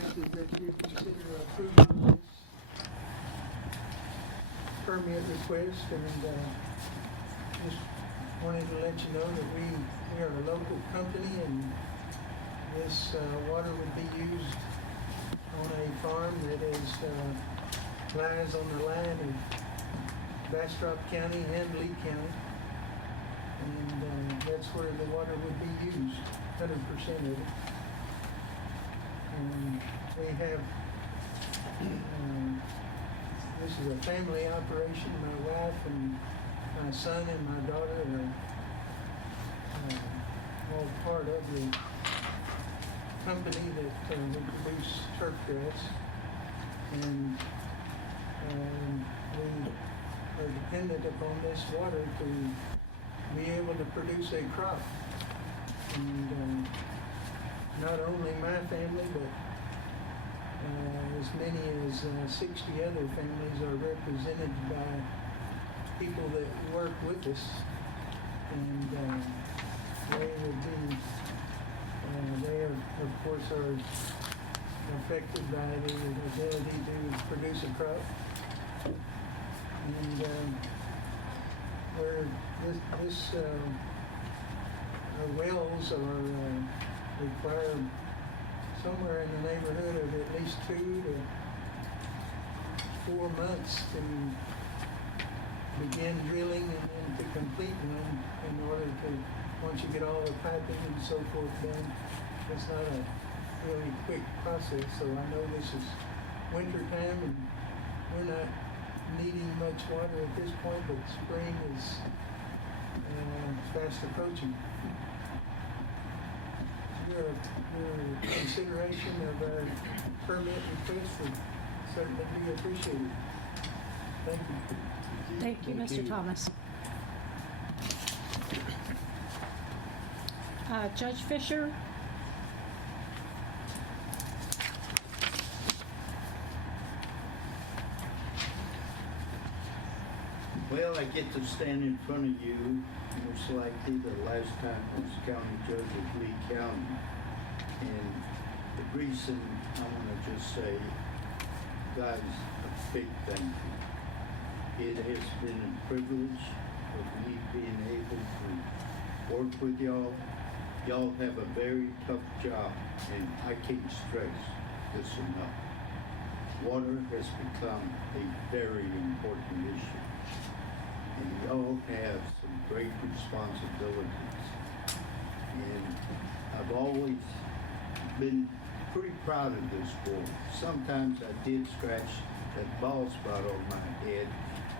requested that you consider approving this permit request, and just wanted to let you know that we are a local company, and this water would be used on a farm that is lies on the line of Bastrop County and Lee County, and that's where the water would be used, 100% of it. And we have, this is a family operation. My wife and my son and my daughter are all part of the company that we produce turf grass, and we are dependent upon this water to be able to produce a crop. And not only my family, but as many as 60 other families are represented by people that work with us, and they would be, they are, of course, are affected by the ability to produce a crop. And where this wells are require somewhere in the neighborhood of at least 2 to 4 months to begin drilling and then to complete one, in order to, once you get all the piping and so forth done. It's not a really quick process, so I know this is winter time and we're not needing much water at this point, but spring is fast approaching. Your consideration of our permit request would certainly be appreciated. Thank you. Thank you, Mr. Thomas. Judge Fisher? Well, I get to stand in front of you, most likely the last time I was county judge of Lee County. And the reason I want to just say, guys, a big thank you. It has been a privilege of me being able to work with y'all. Y'all have a very tough job, and I can't stress this enough. Water has become a very important issue. And y'all have some great responsibilities. And I've always been pretty proud of this board. Sometimes I did scratch that bald spot on my head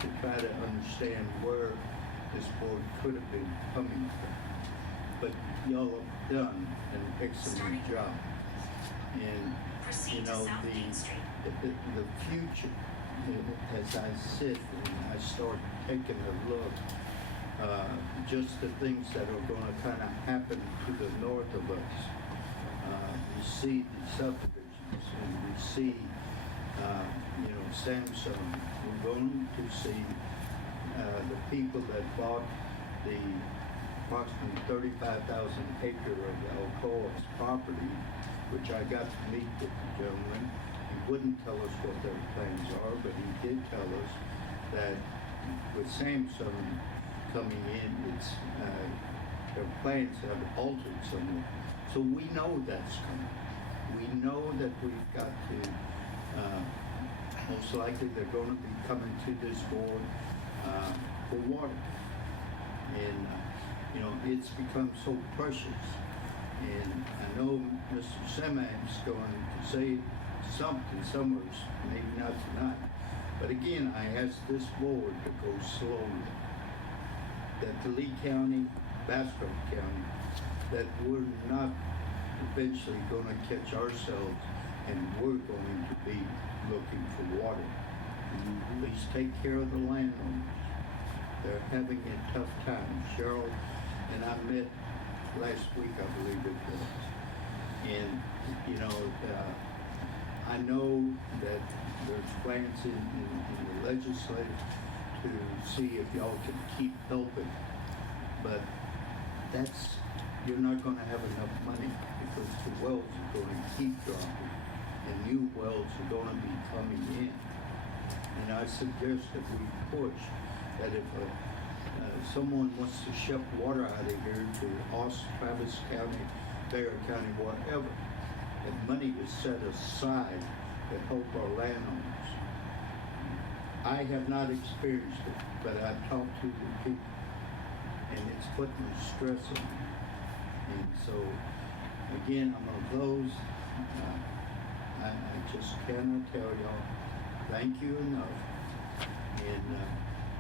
to try to understand where this board could have been coming from. But y'all have done an excellent job. And you know, the future, as I sit and I start taking a look, just the things that are going to kind of happen to the north of us. We see the subdivisions, and we see, you know, Samsung. We're going to see the people that bought the approximately 35,000 acre of Alcoa's property, which I got to meet with the gentleman. He wouldn't tell us what their plans are, but he did tell us that with Samsung coming in, it's their plans have altered somewhat. So we know that's coming. We know that we've got to, most likely they're going to be coming to this board for water. And, you know, it's become so precious. And I know Mr. Seman's going to say something somewhere, maybe not tonight. But again, I ask this board to go slowly. That the Lee County, Bastrop County, that we're not eventually going to catch ourselves and we're going to be looking for water. Please take care of the landowners. They're having a tough time. Cheryl and I met last week, I believe it was. And, you know, I know that there's plans in the legislature to see if y'all can keep helping. But you're not going to have enough money because the wells are going to keep dropping. and new wells are gonna be coming in. And I suggest that we push that if someone wants to ship water out of here to Austin, Travis County, Bear County, whatever, that money is set aside to help our landowners. I have not experienced it, but I've talked to the people, and it's putting stress on me. And so, again, I'm gonna close. I just cannot tell y'all thank you enough. And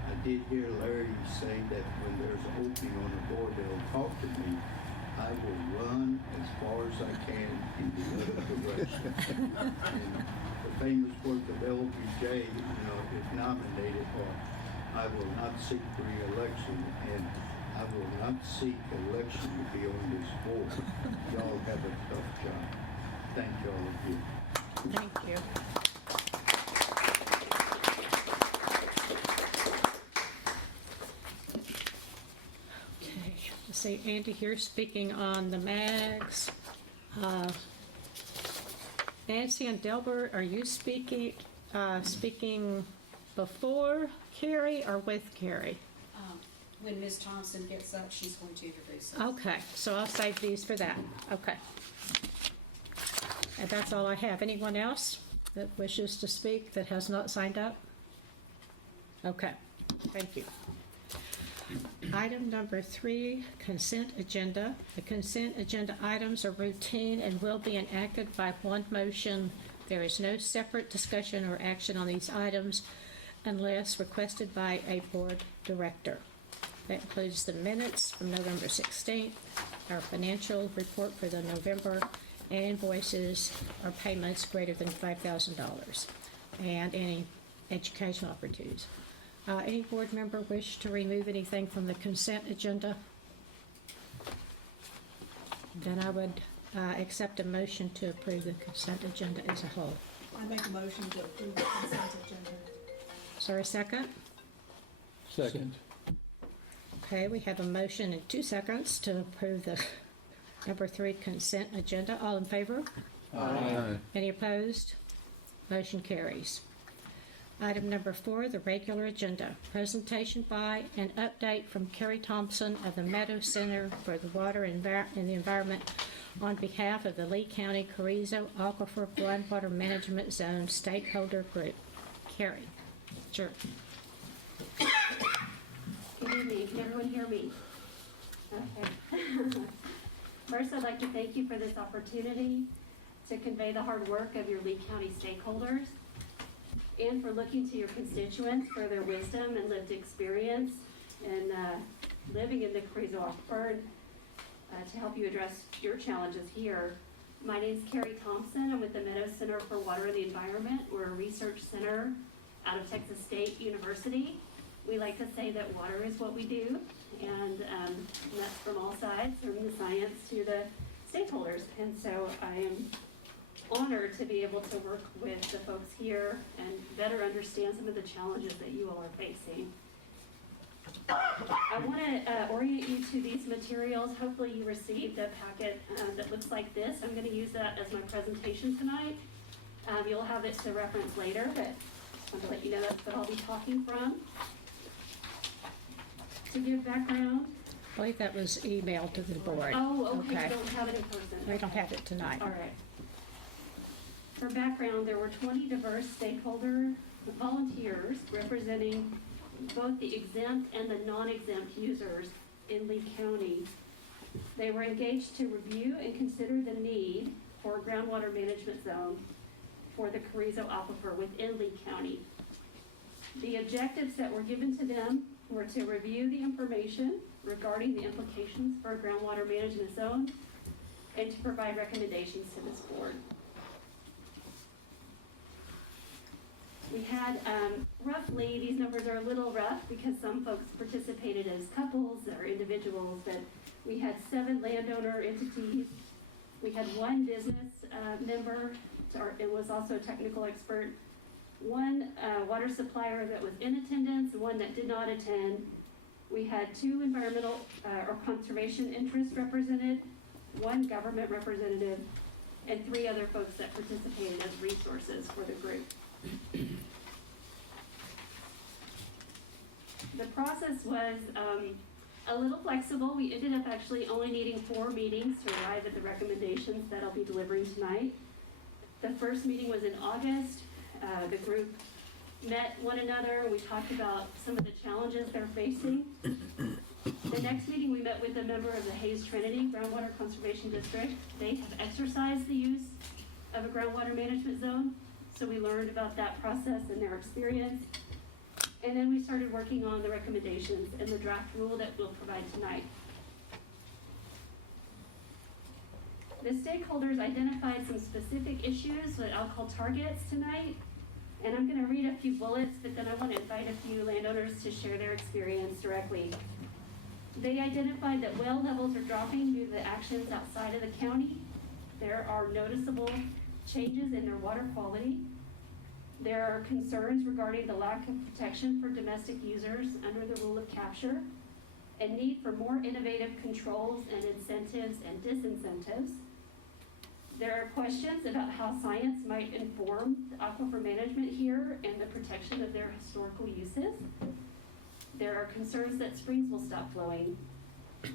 I did hear Larry say that when there's an opening on the board, they'll talk to me. I will run as far as I can in the other direction. And the famous words of LBJ, if nominated, or I will not seek re-election, and I will not seek election to be on this board. Y'all have a tough job. Thank y'all of you. Thank you. Okay, let's see, Andy here speaking on the MAGs. Nancy and Delbert, are you speaking before Carrie or with Carrie? When Ms. Thompson gets up, she's going to introduce us. Okay, so I'll save these for that. Okay. And that's all I have. Anyone else that wishes to speak that has not signed up? Okay, thank you. Item number 3, consent agenda. The consent agenda items are routine and will be enacted by one motion. There is no separate discussion or action on these items unless requested by a board director. That includes the minutes from November 16th, our financial report for the November, and invoices or payments greater than $5,000, and any educational opportunities. Any board member wish to remove anything from the consent agenda? Then I would accept a motion to approve the consent agenda as a whole. I make a motion to approve the consent agenda. Is there a second? Second. Okay, we have a motion in 2 seconds to approve the number 3 consent agenda. All in favor? Aye. Any opposed? Motion carries. Item number 4, the regular agenda. Presentation by and update from Carrie Thompson of the Meadow Center for the Water and the Environment on behalf of the Lee County Carrizo Aquifer Groundwater Management Zone Stakeholder Group. Carrie. Sure. Good evening. Can everyone hear me? Okay. First, I'd like to thank you for this opportunity to convey the hard work of your Lee County stakeholders and for looking to your constituents for their wisdom and lived experience in living in the Carrizo Aquifer to help you address your challenges here. My name is Carrie Thompson. I'm with the Meadow Center for Water and the Environment. We're a research center out of Texas State University. We like to say that water is what we do, and that's from all sides, from the science to the stakeholders. And so I am honored to be able to work with the folks here and better understand some of the challenges that you all are facing. I want to orient you to these materials. Hopefully you received a packet that looks like this. I'm going to use that as my presentation tonight. You'll have it to reference later, but I want to let you know that's what I'll be talking from. To give background. I believe that was emailed to the board. Oh, okay. You don't have it in person. We don't have it tonight. All right. For background, there were 20 diverse stakeholder volunteers representing both the exempt and the non-exempt users in Lee County. They were engaged to review and consider the need for a groundwater management zone for the Carrizo Aquifer within Lee County. The objectives that were given to them were to review the information regarding the implications for a groundwater management zone and to provide recommendations to this board. We had roughly, these numbers are a little rough because some folks participated as couples or individuals, but we had 7 landowner entities. We had 1 business member, and was also a technical expert, 1 water supplier that was in attendance, 1 that did not attend. We had 2 environmental or conservation interests represented, 1 government representative, and 3 other folks that participated as resources for the group. The process was a little flexible. We ended up actually only needing 4 meetings to arrive at the recommendations that I'll be delivering tonight. The first meeting was in August. The group met one another. We talked about some of the challenges they're facing. The next meeting, we met with a member of the Hayes Trinity Groundwater Conservation District. They have exercised the use of a groundwater management zone, so we learned about that process and their experience. And then we started working on the recommendations and the draft rule that we'll provide tonight. The stakeholders identified some specific issues that I'll call targets tonight. And I'm going to read a few bullets, but then I want to invite a few landowners to share their experience directly. They identified that well levels are dropping due to the actions outside of the county. There are noticeable changes in their water quality. There are concerns regarding the lack of protection for domestic users under the rule of capture, and need for more innovative controls and incentives and disincentives. There are questions about how science might inform the aquifer management here and the protection of their historical uses. There are concerns that springs will stop flowing.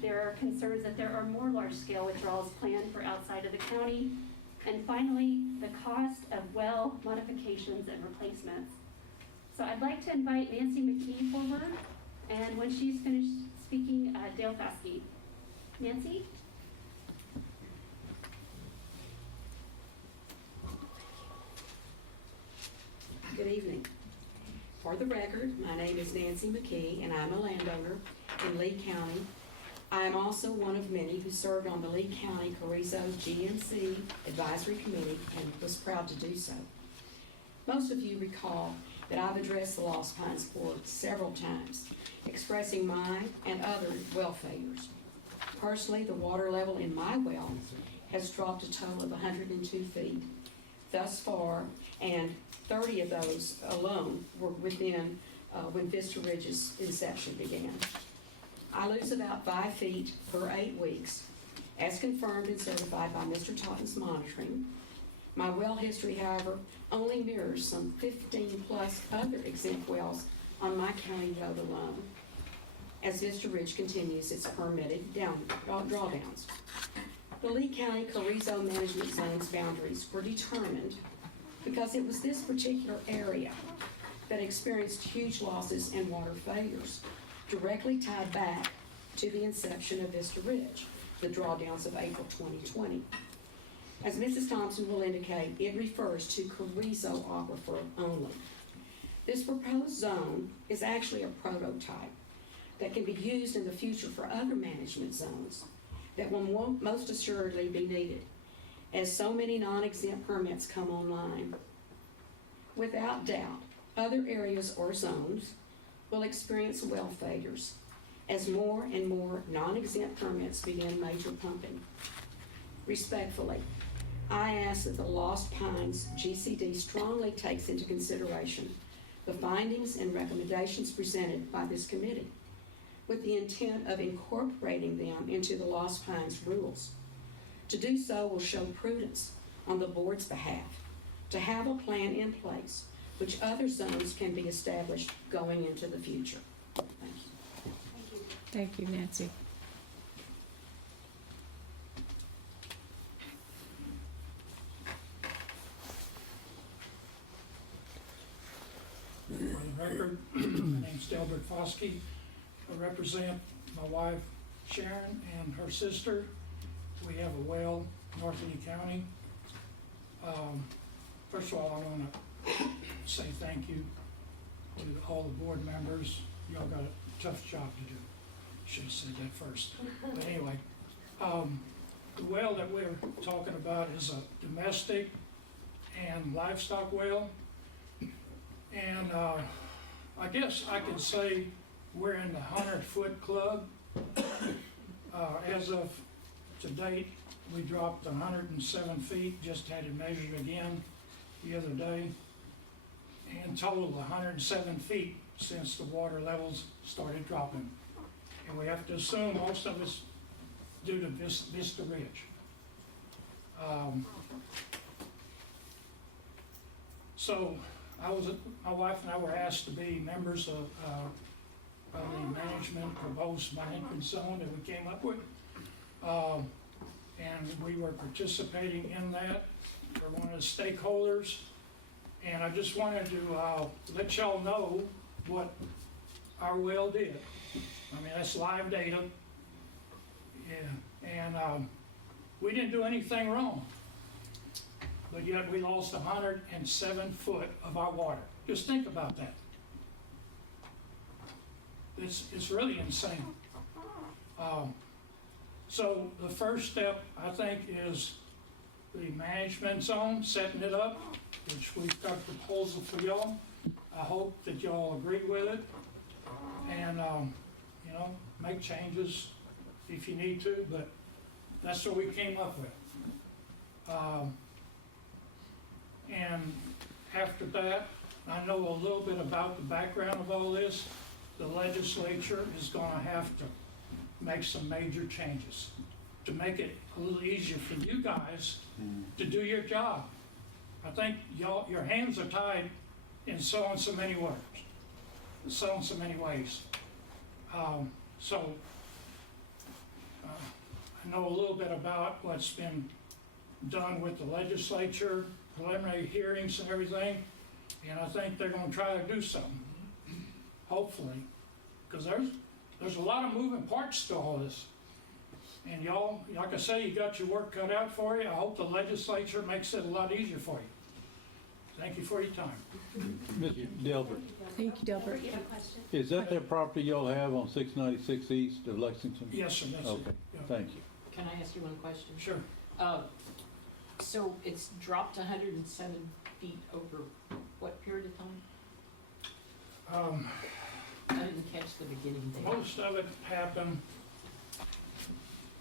There are concerns that there are more large-scale withdrawals planned for outside of the county. And finally, the cost of well modifications and replacements. So I'd like to invite Nancy McKee forward, and when she's finished speaking, Dale Faskey. Nancy? Good evening. For the record, my name is Nancy McKee, and I'm a landowner in Lee County. I am also one of many who served on the Lee County Carrizo GMC Advisory Committee and was proud to do so. Most of you recall that I've addressed the Lost Pines Board several times, expressing my and other well failures. Personally, the water level in my well has dropped a total of 102 feet thus far, and 30 of those alone were within when Vista Ridge's inception began. I lose about 5 feet per 8 weeks, as confirmed and certified by Mr. Totten's monitoring. My well history, however, only mirrors some 15 plus other exempt wells on my county road alone, as Vista Ridge continues its permitted drawdowns. The Lee County Carrizo Management Zone's boundaries were determined because it was this particular area that experienced huge losses and water failures, directly tied back to the inception of Vista Ridge, the drawdowns of April 2020. As Mrs. Thompson will indicate, it refers to Carrizo Aquifer only. This proposed zone is actually a prototype that can be used in the future for other management zones that will most assuredly be needed, as so many non-exempt permits come online. Without doubt, other areas or zones will experience well failures as more and more non-exempt permits begin major pumping. Respectfully, I ask that the Lost Pines GCD strongly takes into consideration the findings and recommendations presented by this committee, with the intent of incorporating them into the Lost Pines rules. To do so will show prudence on the board's behalf, to have a plan in place which other zones can be established going into the future. Thank you. Thank you, Nancy. For the record, my name's Delbert Foskey. I represent my wife Sharon and her sister. We have a well in North Lee County. First of all, I want to say thank you to all the board members. Y'all got a tough job to do. Should have said that first. But anyway, the well that we're talking about is a domestic and livestock well. And I guess I can say we're in the 100-foot club. As of to date, we dropped 107 feet, just had it measured again the other day. And total 107 feet since the water levels started dropping. And we have to assume most of it's due to Vista Ridge. So my wife and I were asked to be members of the management proposed management zone that we came up with. And we were participating in that. We're one of the stakeholders. And I just wanted to let y'all know what our well did. I mean, that's live data. Yeah. And we didn't do anything wrong. But yet we lost 107 foot of our water. Just think about that. It's really insane. So the first step, I think, is the management zone, setting it up, which we've got a proposal for y'all. I hope that y'all agree with it and, you know, make changes if you need to, but that's what we came up with. And after that, I know a little bit about the background of all this. The legislature is gonna have to make some major changes to make it a little easier for you guys to do your job. I think y'all, your hands are tied in so many ways. I know a little bit about what's been done with the legislature, preliminary hearings and everything, and I think they're gonna try to do something, hopefully, because there's a lot of moving parts to all this. And y'all, like I say, you got your work cut out for you. I hope the legislature makes it a lot easier for you. Thank you for your time. Mr. Delbert, Thank you, Delbert. You have a question? is that the property y'all have on 696 east of Lexington? Yes, sir, that's it. Okay, Yeah. thank you. Can I ask you one question? Sure. So it's dropped 107 feet over what period of time? I didn't catch the beginning there. Most of it happened,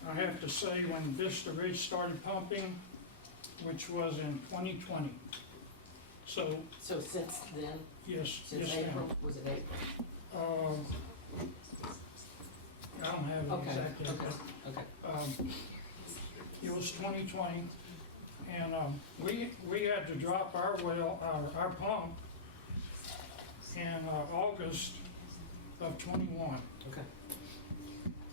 I have to say, when Vista Ridge started pumping, which was in 2020. So, So since then, yes, since yes, April, ma'am. was it April? I don't have it Okay, exactly. okay, okay. It was 2020, and we had to drop our well, our pump in August of 21. Okay.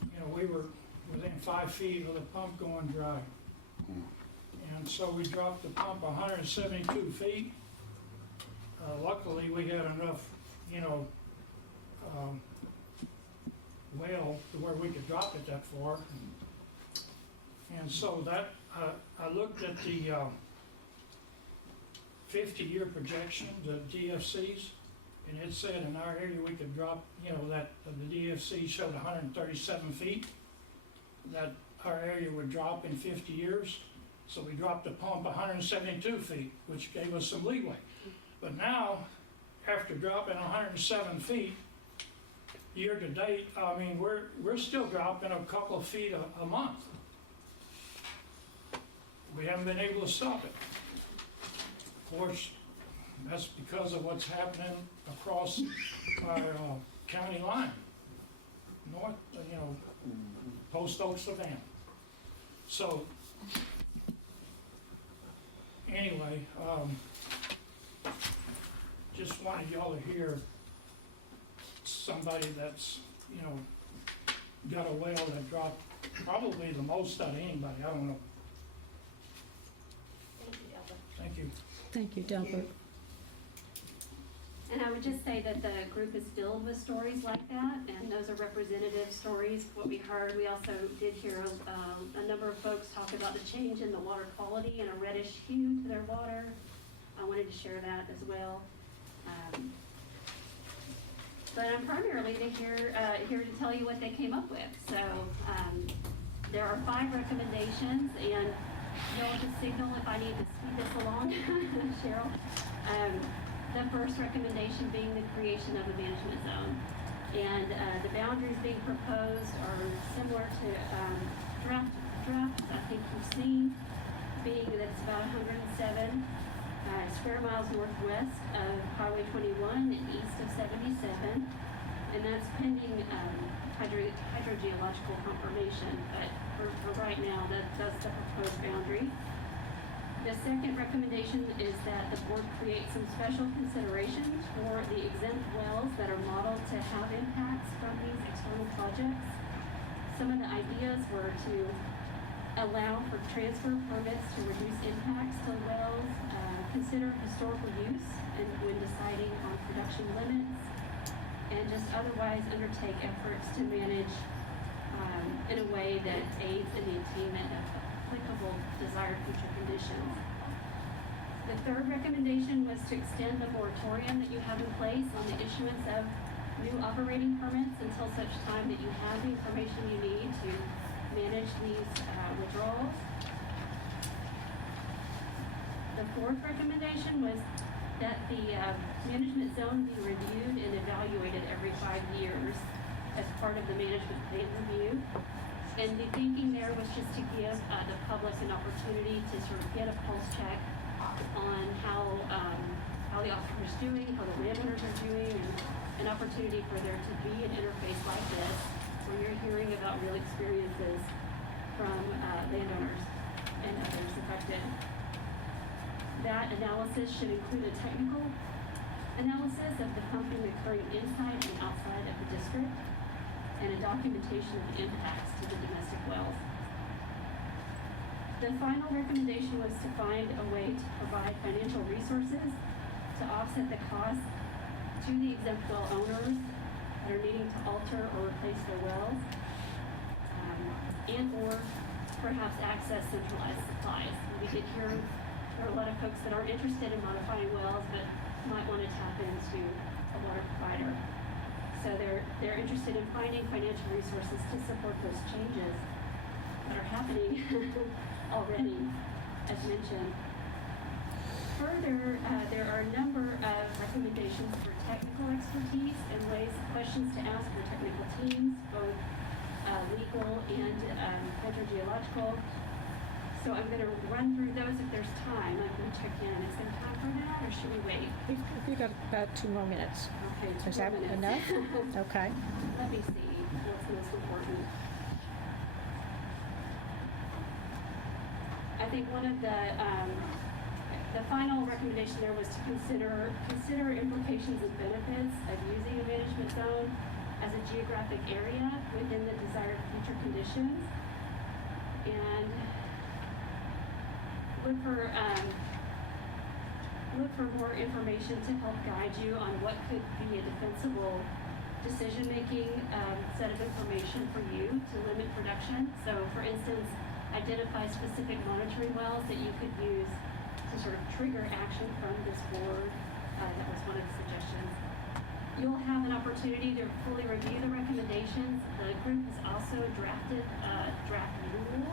You know, we were within 5 feet of the pump going dry. And so we dropped the pump 172 feet. Luckily, we had enough, you know, well to where we could drop it that far. And so that, I looked at the 50-year projection, the DFCs, and it said in our area we could drop, you know, that the DFC showed 137 feet, that our area would drop in 50 years. So we dropped the pump 172 feet, which gave us some leeway. But now, after dropping 107 feet, year to date, I mean, we're still dropping a couple of feet a month. We haven't been able to stop it. Of course, that's because of what's happening across our county line, north, you know, Post Oak, Savannah. So, anyway, just wanted y'all to hear somebody that's, you know, got a well that dropped probably the most out of anybody, I don't know. Thank you, Delbert. Thank you. Thank you, Delbert. And I would just say that the group is filled with stories like that, and those are representative stories. What we heard, we also did hear a number of folks talk about the change in the water quality and a reddish hue to their water. I wanted to share that as well. But I'm primarily here to tell you what they came up with. So there are 5 recommendations, and you'll just signal if I need to speed this along, Cheryl. The first recommendation being the creation of a management zone. And the boundaries being proposed are similar to drafts I think you've seen, being that it's about 107 square miles northwest of Highway 21 and east of 77. And that's pending hydrogeological confirmation, but for right now, that's the proposed boundary. The second recommendation is that the board create some special considerations for the exempt wells that are modeled to have impacts from these external projects. Some of the ideas were to allow for transfer permits to reduce impacts to wells, consider historical use and when deciding on production limits, and just otherwise undertake efforts to manage in a way that aids in the attainment of applicable desired future conditions. The third recommendation was to extend the moratorium that you have in place on the issuance of new operating permits until such time that you have the information you need to manage these withdrawals. The fourth recommendation was that the management zone be reviewed and evaluated every 5 years as part of the management plan review. And the thinking there was just to give the public an opportunity to sort of get a pulse check on how the officer's doing, how the landowners are doing, and an opportunity for there to be an interface like this where you're hearing about real experiences from landowners and others affected. That analysis should include a technical analysis of the pumping occurring inside and outside of the district and a documentation of the impacts to the domestic wells. The final recommendation was to find a way to provide financial resources to offset the costs to the exempt well owners that are needing to alter or replace their wells, and or perhaps access centralized supplies. We did hear there are a lot of folks that are interested in modifying wells but might want to tap into a water provider. So they're interested in finding financial resources to support those changes that are happening already, as mentioned. Further, there are a number of recommendations for technical expertise and questions to ask for technical teams, both legal and hydrogeological. So I'm going to run through those if there's time. I'm going to check in. Is there time for that, or should we wait? We've got about 2 more minutes. Okay, Is that 2 minutes. enough? Okay. Let me see what's most important. I think one of the final recommendation there was to consider implications and benefits of using a management zone as a geographic area within the desired future conditions, and look for more information to help guide you on what could be a defensible decision-making set of information for you to limit production. So, for instance, identify specific monitoring wells that you could use to sort of trigger action from this board. That was one of the suggestions. You'll have an opportunity to fully review the recommendations. The group has also drafted a draft rule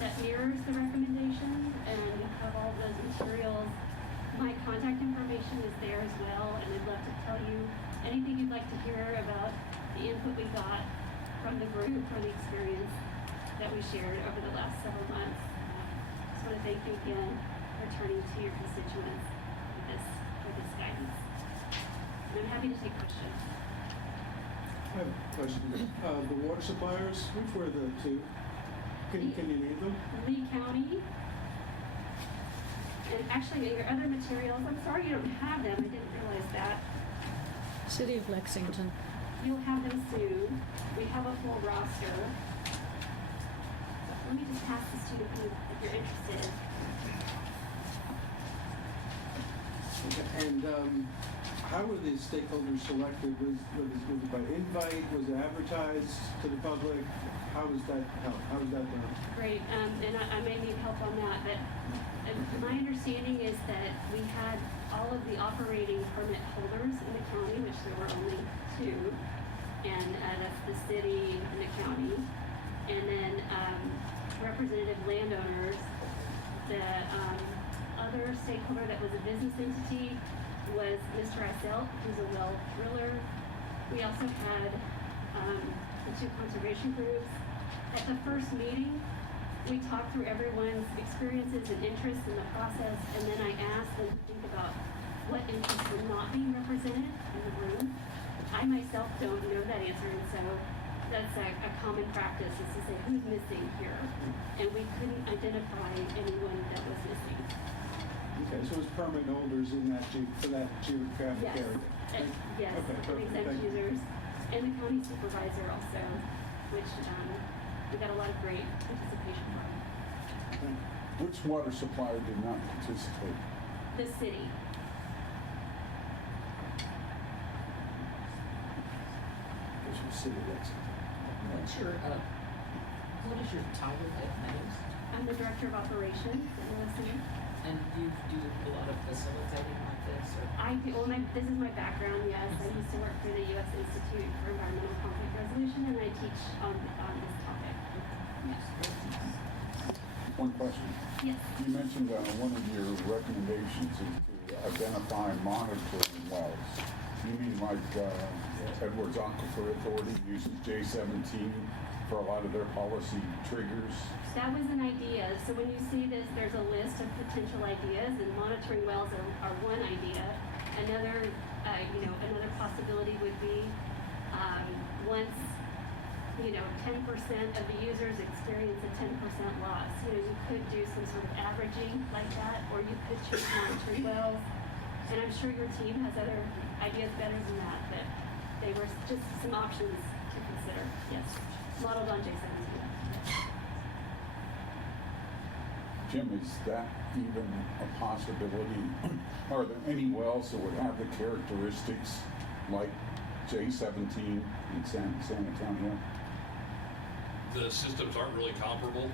that mirrors the recommendations, and you have all those materials. My contact information is there as well, and I'd love to tell you anything you'd like to hear about the input we got from the group or the experience that we shared over the last several months. Just want to thank you again for turning to your constituents for this guidance. And I'm happy to take questions. I have a question. The water suppliers, which were the two? Can you name them? Lee County. And actually, in your other materials, I'm sorry you don't have them. I didn't realize that. City of Lexington. You'll have them soon. We have a full roster. Let me just pass this to you if you're interested. Okay. And how were the stakeholders selected? Was it by invite? Was it advertised to the public? How was that done? Great, and I may need help on that, but my understanding is that we had all of the operating permit holders in the county, which there were only 2, and that's the city and the county, and then representative landowners. The other stakeholder that was a business entity was Mr. Isel, who's a well driller. We also had the 2 conservation groups. At the first meeting, we talked through everyone's experiences and interests in the process, and then I asked them to think about what interests were not being represented in the room. I myself don't know that answer, and so that's a common practice, is to say who's missing here, and we couldn't identify anyone that was missing. So it's permit holders in that, for that geographic Yes. area? Yes, Okay, and perfect, exempt thank you. users, and the county supervisor also, which, we got a lot of great participation from. Which water supplier did not participate? The city, Because you city that's. What's your, what is your title at Giddings? I'm the director of operations at OSU. And you do a lot of facilitating like this, or? I do, well, this is my background, yes. I used to work for the U.S. Institute for Environmental Conflict Resolution, and I teach on this topic. Yes. One question. Yes. You mentioned one of your recommendations is to identify monitoring wells. You mean like Edwards Aquifer Authority uses J17 for a lot of their policy triggers? That was an idea. So when you see this, there's a list of potential ideas, and monitoring wells are one idea. Another, another possibility would be once, 10% of the users experience a 10% loss. You could do some sort of averaging like that, or you could choose monitoring wells. And I'm sure your team has other ideas better than that, but they were just some options to consider. Yes, modeled on J17. Jim, is that even a possibility? Are there any wells that would have the characteristics like J17 in San Antonio? The systems aren't really comparable,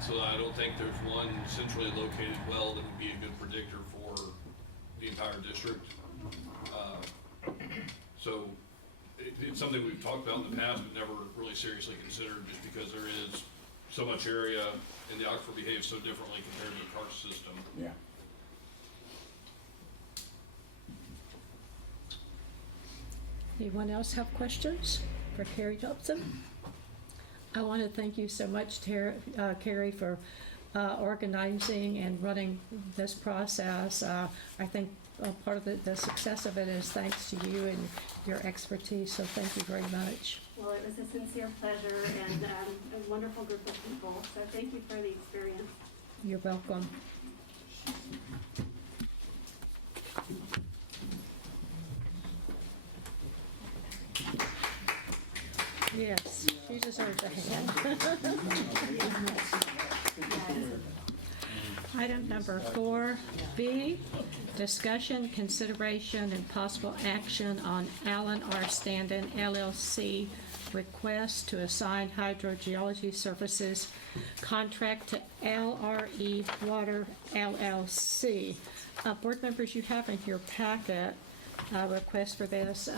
so I don't think there's one centrally located well that would be a good predictor for the entire district. So it's something we've talked about in the past, but never really seriously considered, just because there is so much area and the aquifer behaves so differently compared to the karst system. Yeah. Anyone else have questions for Carrie Thompson? I want to thank you so much, Carrie, for organizing and running this process. I think part of the success of it is thanks to you and your expertise, so thank you very much. Well, it was a sincere pleasure and a wonderful group of people, so thank you for the experience. You're welcome. Yes, she deserves a hand. Item number 4B, discussion, consideration, and possible action on Allen R. Standen LLC request to assign hydrogeology services contract to LRE Water LLC. Board members, you have in your packet a request for this.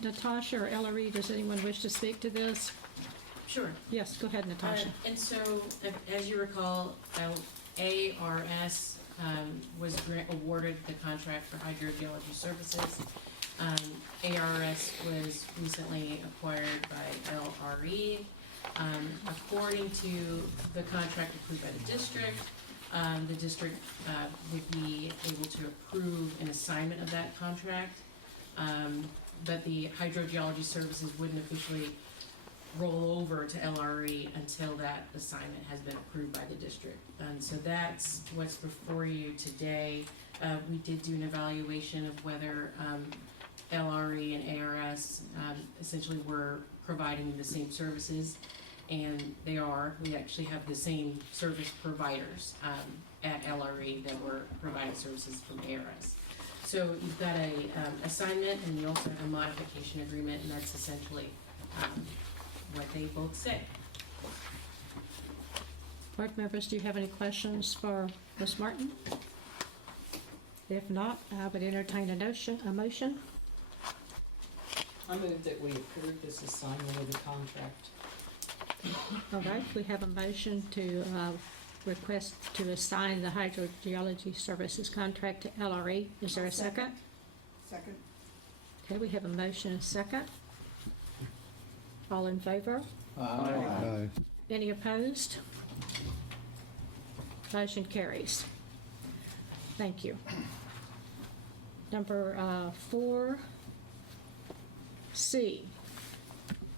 Natasha or LRE, does anyone wish to speak to this? Sure. Yes, go ahead, Natasha. And so, as you recall, ARS was awarded the contract for hydrogeology services. ARS was recently acquired by LRE. According to the contract approved by the district would be able to approve an assignment of that contract. But the hydrogeology services wouldn't officially roll over to LRE until that assignment has been approved by the district. And so that's what's before you today. We did do an evaluation of whether LRE and ARS essentially were providing the same services, and they are. We actually have the same service providers at LRE that were providing services from ARS. So you've got a assignment, and you also have a modification agreement, and that's essentially what they both say. Board members, do you have any questions for Ms. Martin? If not, I would entertain a motion. I move that we approve this assignment of the contract. All right, we have a motion to request to assign the hydrogeology services contract to LRE. Is there a second? Second. Okay, we have a motion and a second. All in favor? Aye. Any opposed? Motion carries. Thank you. Number 4C.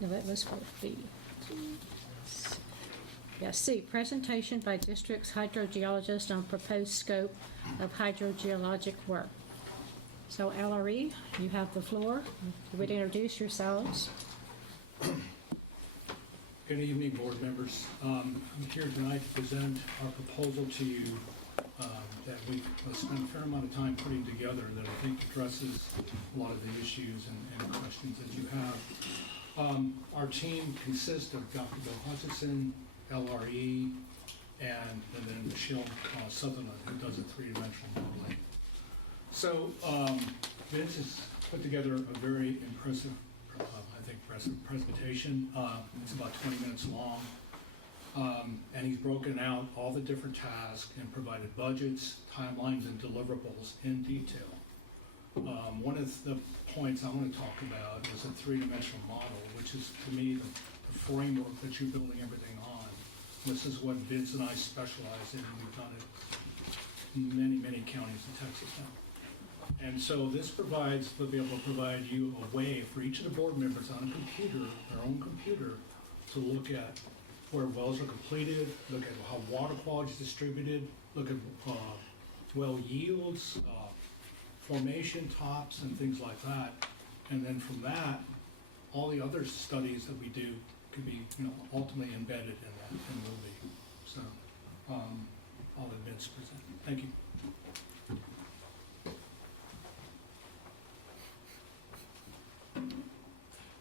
No, that was 4B. Yes, C, presentation by district's hydrogeologist on proposed scope of hydrogeologic work. So LRE, you have the floor. You would introduce yourselves. Good evening, board members. I'm here tonight to present our proposal to you that we've spent a fair amount of time putting together that I think addresses a lot of the issues and questions that you have. Our team consists of Dr. Bill Hutchison, LRE, and then Michelle Sutherland, who does a three-dimensional modeling. So Vince has put together a very impressive presentation. It's about 20 minutes long. And he's broken out all the different tasks and provided budgets, timelines, and deliverables in detail. One of the points I want to talk about is a three-dimensional model, which is, to me, the framework that you're building everything on. This is what Vince and I specialize in, and we've done it in many, many counties in Texas now. And so this will be able to provide you a way for each of the board members on a computer, their own computer, to look at where wells are completed, look at how water quality is distributed, look at well yields, formation tops, and things like that. And then from that, all the other studies that we do could be, ultimately embedded in that and will be. So I'll let Vince present. Thank you.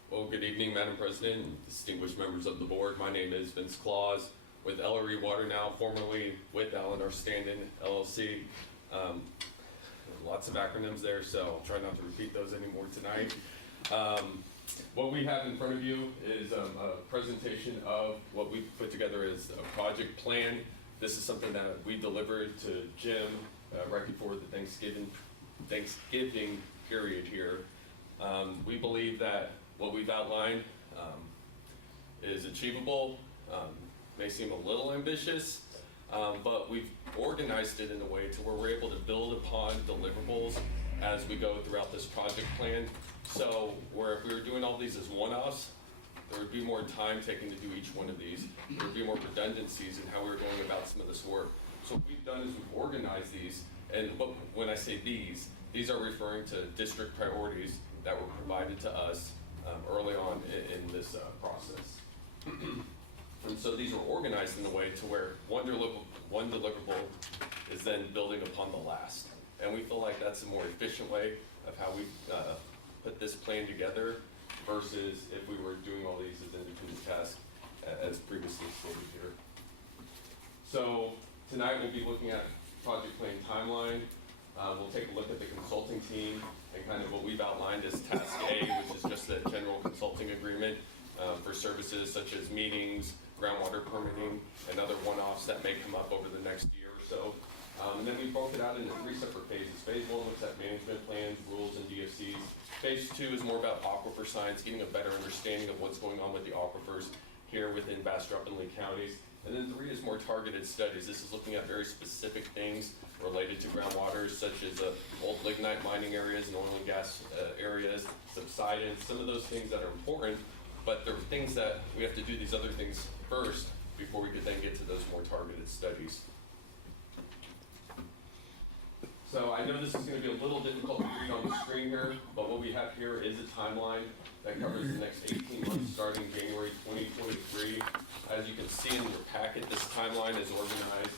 Well, good evening, Madam President and distinguished members of the board. My name is Vince Claus with LRE Water now, formerly with Allen R. Standen LLC. Lots of acronyms there, so I'll try not to repeat those anymore tonight. What we have in front of you is a presentation of what we've put together as a project plan. This is something that we delivered to Jim right before the Thanksgiving period here. We believe that what we've outlined is achievable, may seem a little ambitious, but we've organized it in a way to where we're able to build upon deliverables as we go throughout this project plan. So where if we were doing all these as one-offs, there would be more time taken to do each one of these. There would be more redundancies in how we were going about some of this work. So what we've done is we've organized these, and when I say these are referring to district priorities that were provided to us early on in this process. And so these are organized in a way to where one deliverable is then building upon the last. And we feel like that's a more efficient way of how we put this plan together versus if we were doing all these as independent tasks as previously stated here. So tonight we'll be looking at project plan timeline. We'll take a look at the consulting team and kind of what we've outlined as task A, which is just a general consulting agreement for services such as meetings, groundwater permitting, and other one-offs that may come up over the next year or so. And then we broke it out into 3 separate phases. Phase 1 looks at management plans, rules, and DFCs. Phase 2 is more about aquifer science, getting a better understanding of what's going on with the aquifers here within Bastrop and Lee counties. And then 3 is more targeted studies. This is looking at very specific things related to groundwaters, such as old lignite mining areas and oil and gas areas, subsidence, some of those things that are important, but there are things that we have to do these other things first before we could then get to those more targeted studies. So I know this is going to be a little difficult to read on the screen here, but what we have here is a timeline that covers the next 18 months starting January 2023. As you can see in your packet, this timeline is organized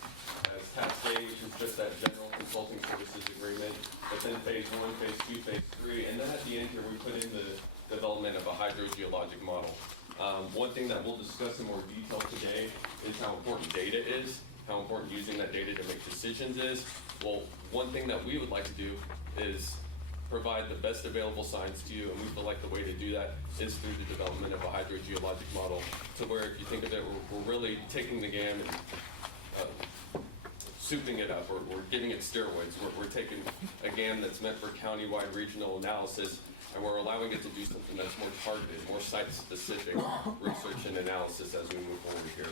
as Task A, which is just that general consulting services agreement, but then phase 1, phase 2, phase 3, and then at the end here we put in the development of a hydrogeologic model. One thing that we'll discuss in more detail today is how important data is, how important using that data to make decisions is. Well, one thing that we would like to do is provide the best available science to you, and we feel like the way to do that is through the development of a hydrogeologic model, to where if you think of it, we're really taking the GAM and souping it up, or we're giving it steroids. We're taking a GAM that's meant for countywide regional analysis, and we're allowing it to do something that's more targeted, more site-specific research and analysis as we move forward here.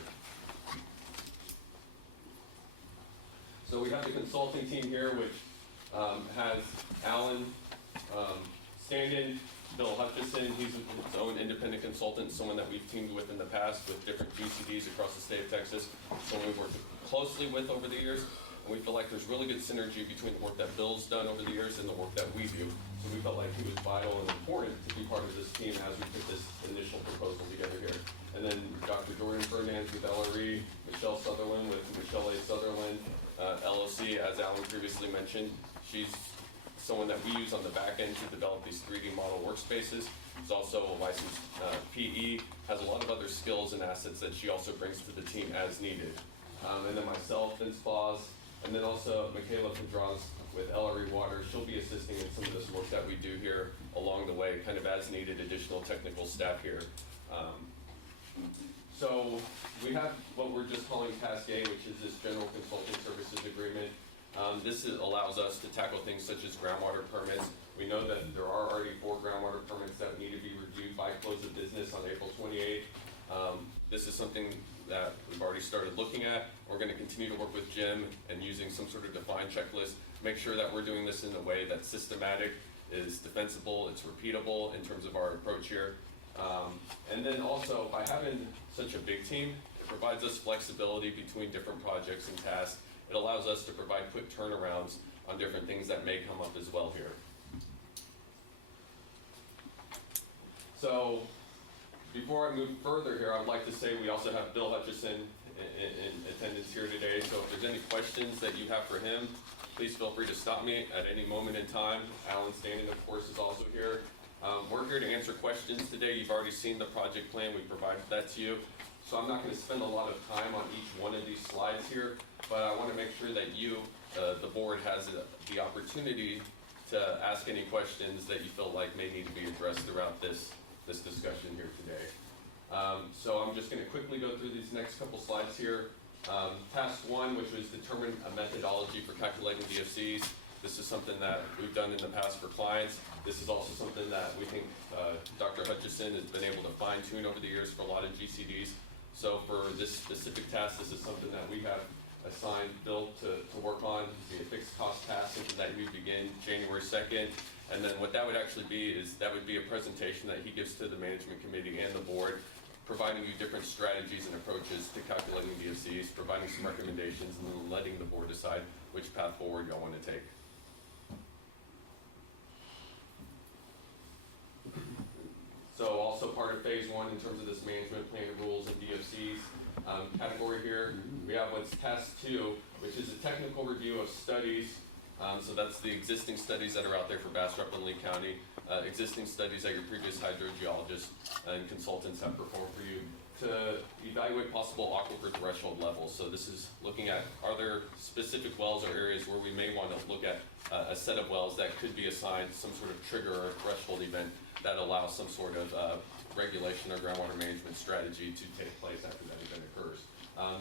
So we have the consulting team here, which has Alan stand-in, Bill Hutchison, he's his own independent consultant, someone that we've teamed with in the past with different GCDs across the state of Texas, someone we've worked closely with over the years, and we feel like there's really good synergy between the work that Bill's done over the years and the work that we do. So we felt like he was vital and important to be part of this team as we put this initial proposal together here. And then Dr. Jordan Fernandez with LRE, Michelle Sutherland with Michelle A. Sutherland, LLC, as Alan previously mentioned. She's someone that we use on the back end to develop these 3D model workspaces. She's also a licensed PE, has a lot of other skills and assets that she also brings to the team as needed. And then myself, Vince Boz, and then also Michaela Pedraz with LRE Water. She'll be assisting in some of this work that we do here along the way, kind of as needed additional technical staff here. So we have what we're just calling Task A, which is this general consulting services agreement. This allows us to tackle things such as groundwater permits. We know that there are already 4 groundwater permits that need to be reviewed by close of business on April 28th. This is something that we've already started looking at. We're going to continue to work with Jim and using some sort of defined checklist, make sure that we're doing this in a way that's systematic, is defensible, it's repeatable in terms of our approach here. And then also, by having such a big team, it provides us flexibility between different projects and tasks. It allows us to provide quick turnarounds on different things that may come up as well here. So, before I move further here, I would like to say we also have Bill Hutchison in attendance here today. So if there's any questions that you have for him, please feel free to stop me at any moment in time. Alan Standing, of course, is also here. We're here to answer questions today. You've already seen the project plan. We provided that to you. So I'm not going to spend a lot of time on each one of these slides here, but I want to make sure that you, the board, has the opportunity to ask any questions that you feel like may need to be addressed throughout this discussion here today. So I'm just going to quickly go through these next couple slides here. Task 1, which was determine a methodology for calculating DFCs. This is something that we've done in the past for clients. This is also something that we think Dr. Hutchison has been able to fine-tune over the years for a lot of GCDs. So for this specific task, this is something that we have assigned Bill to work on. It'll be a fixed cost task, something that we begin January 2nd. And then what that would actually be is that would be a presentation that he gives to the management committee and the board, providing you different strategies and approaches to calculating DFCs, providing some recommendations, and then letting the board decide which path forward y'all want to take. So also part of phase 1 in terms of this management plan rules and DFCs category here, we have what's task 2, which is a technical review of studies. So that's the existing studies that are out there for Bastrop and Lee County, existing studies that your previous hydrogeologists and consultants have performed for you to evaluate possible aquifer threshold levels. So this is looking at, are there specific wells or areas where we may want to look at a set of wells that could be assigned some sort of trigger or threshold event that allows some sort of regulation or groundwater management strategy to take place after that event occurs.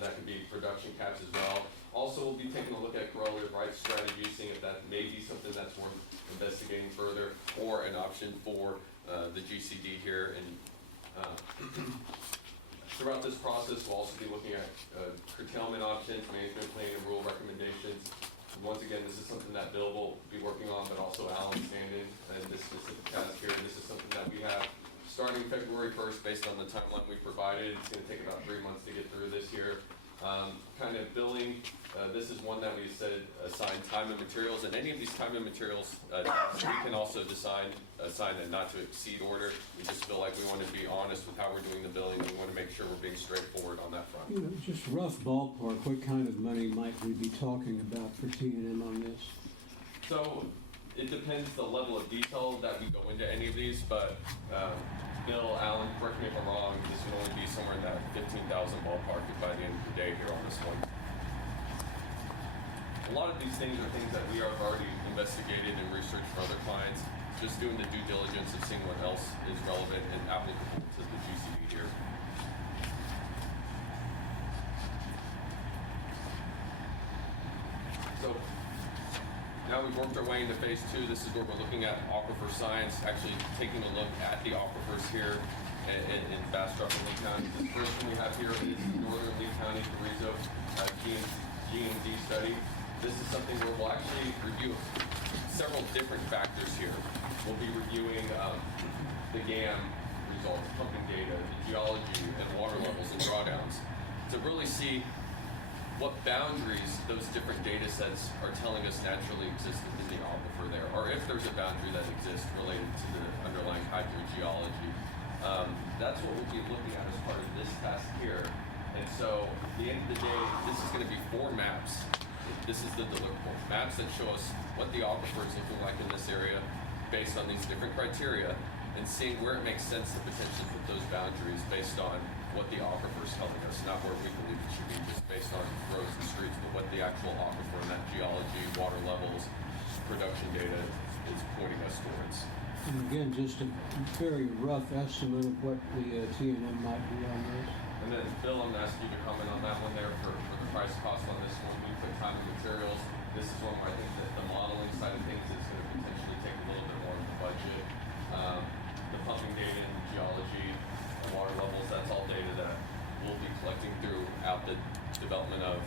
That could be production caps as well. Also, we'll be taking a look at correlative rights strategy, seeing if that may be something that's worth investigating further, or an option for the GCD here. And throughout this process, we'll also be looking at curtailment options, management plan, and rule recommendations. And once again, this is something that Bill will be working on, but also Alan Standing and this specific task here. And this is something that we have starting February 1st based on the timeline we provided. It's going to take about 3 months to get through this year. Kind of billing, this is one that we said assign time and materials, and any of these time and materials we can also assign a not to exceed order. We just feel like we want to be honest with how we're doing the billing. We want to make sure we're being straightforward on that front. You know, just rough ballpark, what kind of money might we be talking about for T&M on this? So it depends the level of detail that we go into any of these, but Bill, Alan, correct me if I'm wrong, this would only be somewhere in that 15,000 ballpark by the end of the day here on this one. A lot of these things are things that we have already investigated and researched for other clients, just doing the due diligence of seeing what else is relevant and applicable to the GCD here. So now we've worked our way into phase 2. This is where we're looking at aquifer science, actually taking a look at the aquifers here in Bastrop and Lee County. The first one we have here is Northern Lee County Carrizo GMD study. This is something where we'll actually review several different factors here. We'll be reviewing the GAM results, pumping data, the geology, and water levels and drawdowns to really see what boundaries those different data sets are telling us naturally exist within the aquifer there, or if there's a boundary that exists related to the underlying hydrogeology. That's what we'll be looking at as part of this task here. And so, at the end of the day, this is going to be 4 maps. This is the deliverable. Maps that show us what the aquifer is looking like in this area based on these different criteria, and seeing where it makes sense to potentially put those boundaries based on what the aquifer is telling us, not where we believe it should be just based on roads and streets, but what the actual aquifer and that geology, water levels, production data is pointing us towards. And again, just a very rough estimate of what the T&M might be on this. And then, Bill, I'm going to ask you to comment on that one there for the price cost on this one. We put time and materials. This is one where I think that the modeling side of things is going to potentially take a little bit more of the budget. The pumping data and geology and water levels, that's all data that we'll be collecting throughout the development of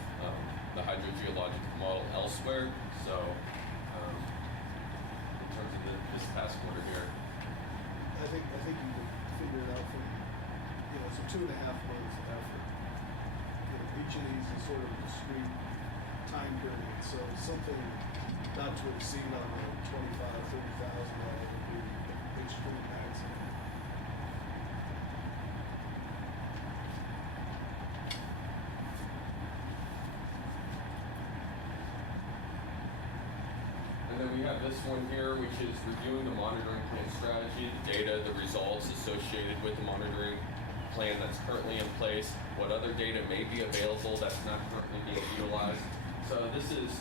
the hydrogeological model elsewhere. So, in terms of this task order here, I think you could figure it out from, it's a 2.5 months of effort. Each of these is sort of a discrete time period, so something not to exceed on the $25,000, $30,000 would be extreme maximum. And then we have this one here, which is reviewing the monitoring plan strategy, the data, the results associated with the monitoring plan that's currently in place, what other data may be available that's not currently being utilized. So this is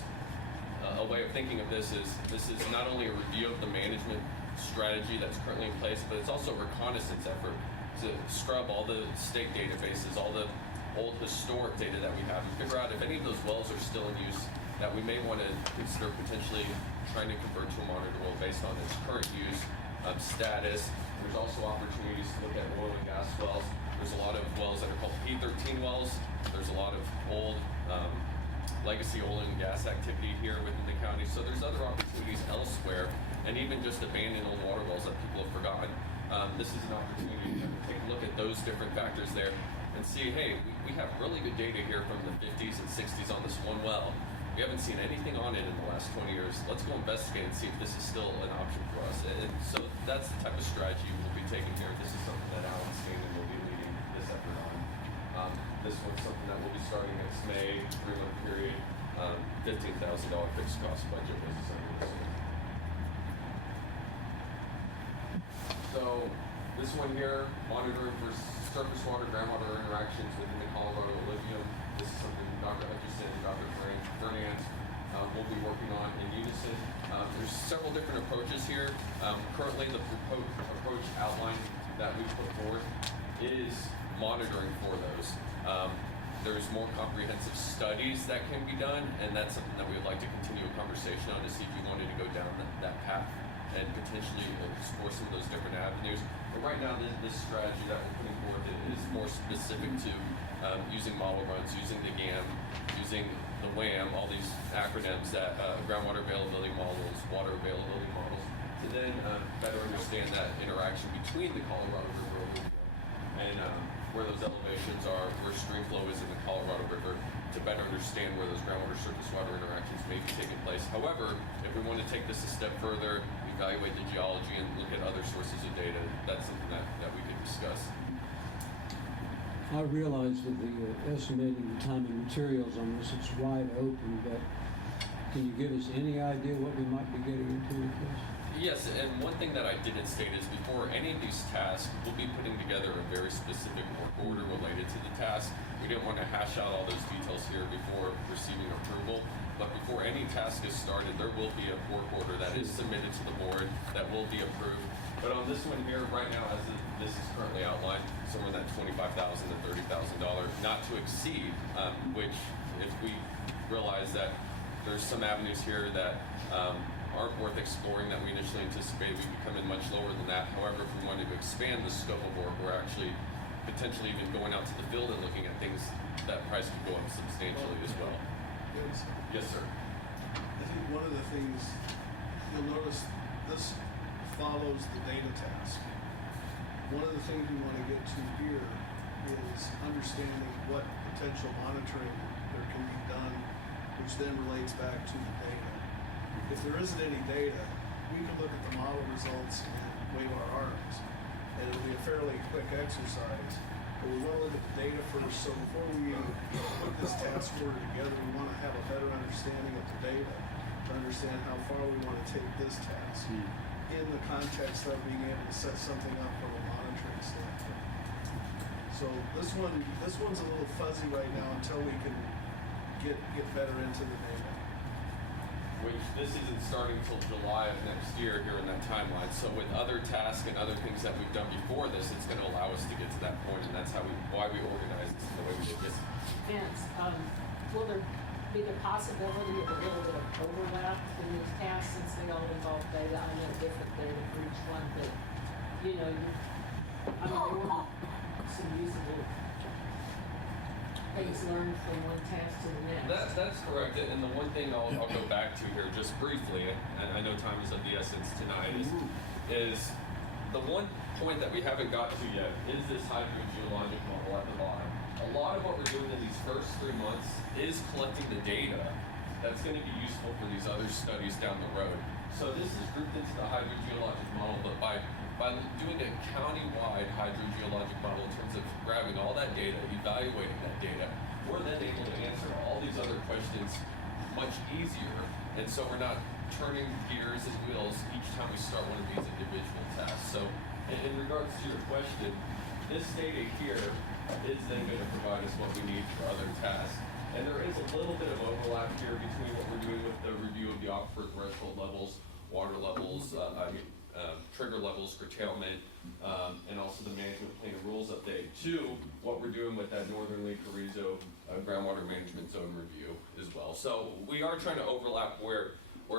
a way of thinking of this is not only a review of the management strategy that's currently in place, but it's also a reconnaissance effort to scrub all the state databases, all the old historic data that we have, and figure out if any of those wells are still in use that we may want to consider potentially trying to convert to a monitor well based on its current use, status. There's also opportunities to look at oil and gas wells. There's a lot of wells that are called P13 wells. There's a lot of old legacy oil and gas activity here within the county. So there's other opportunities elsewhere, and even just abandoned old water wells that people have forgotten. This is an opportunity to take a look at those different factors there and see, hey, we have really good data here from the 50s and 60s on this one well. We haven't seen anything on it in the last 20 years. Let's go investigate and see if this is still an option for us. And so that's the type of strategy we'll be taking here. This is something that Alan Stanton will be leading this effort on. This one's something that we'll be starting next May, 3-month period. $15,000 fixed cost budget was assigned to this. So this one here, monitoring for surface water, groundwater interactions within the Colorado alluvium. This is something Dr. Hutchison and Dr. Fernand will be working on in unison. There's several different approaches here. Currently, the proposed approach outline that we put forth is monitoring for those. There's more comprehensive studies that can be done, and that's something that we would like to continue a conversation on to see if you wanted to go down that path and potentially explore some of those different avenues. But right now, this strategy that we're putting forth is more specific to using model runs, using the GAM, using the WAM, all these acronyms that groundwater availability models, water availability models, to then better understand that interaction between the Colorado River and where those elevations are, where stream flow is in the Colorado River, to better understand where those groundwater surface water interactions may be taking place. However, if we want to take this a step further, evaluate the geology and look at other sources of data, that's something that we could discuss. I realize that the estimating the time and materials on this is wide open, but can you give us any idea what we might be getting into with this? Yes, and one thing that I didn't state is before any of these tasks, we'll be putting together a very specific work order related to the task. We didn't want to hash out all those details here before receiving approval, but before any task is started, there will be a work order that is submitted to the board that will be approved. But on this one here, right now, as this is currently outlined, somewhere in that $25,000 to $30,000, not to exceed, which if we realize that there's some avenues here that aren't worth exploring that we initially anticipated, we could come in much lower than that. However, if we wanted to expand the scope of work, we're actually potentially even going out to the field and looking at things, that price could go up substantially as well. Yes. Yes, sir. I think one of the things you'll notice this follows the data task. One of the things we want to get to here is understanding what potential monitoring there can be done, which then relates back to the data. If there isn't any data, we can look at the model results and wave our arms, and it'll be a fairly quick exercise. But we want to look at the data first, so before we put this task order together, we want to have a better understanding of the data, to understand how far we want to take this task in the context of being able to set something up from a monitoring standpoint. So this one's a little fuzzy right now until we can get better into the data. Which this isn't starting till July of next year here in that timeline. So with other tasks and other things that we've done before this, it's going to allow us to get to that point, and that's why we organize this the way we did this. Vince, will there be the possibility of a little bit of overlap in these tasks since they all involve data? I know different data for each one, but there were some usable things learned from one task to the next. That's correct, and the one thing I'll go back to here just briefly, and I know time is of the essence tonight, is the one point that we haven't got to yet is this hydrogeologic model at the bottom. A lot of what we're doing in these first 3 months is collecting the data that's going to be useful for these other studies down the road. So this is grouped into the hydrogeologic model, but by doing a county-wide hydrogeologic model in terms of grabbing all that data, evaluating that data, we're then able to answer all these other questions much easier. And so we're not turning gears and wheels each time we start one of these individual tasks. So in regards to your question, this data here is then going to provide us what we need for other tasks. And there is a little bit of overlap here between what we're doing with the review of the aquifer threshold levels, water levels, trigger levels, curtailment, and also the management plan and rules update to what we're doing with that Northern Lake Carrizo groundwater management zone review as well. So we are trying to overlap where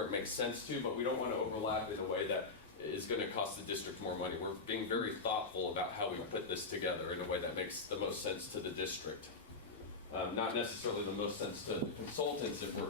it makes sense to, but we don't want to overlap in a way that is going to cost the district more money. We're being very thoughtful about how we put this together in a way that makes the most sense to the district. Not necessarily the most sense to the consultants if we're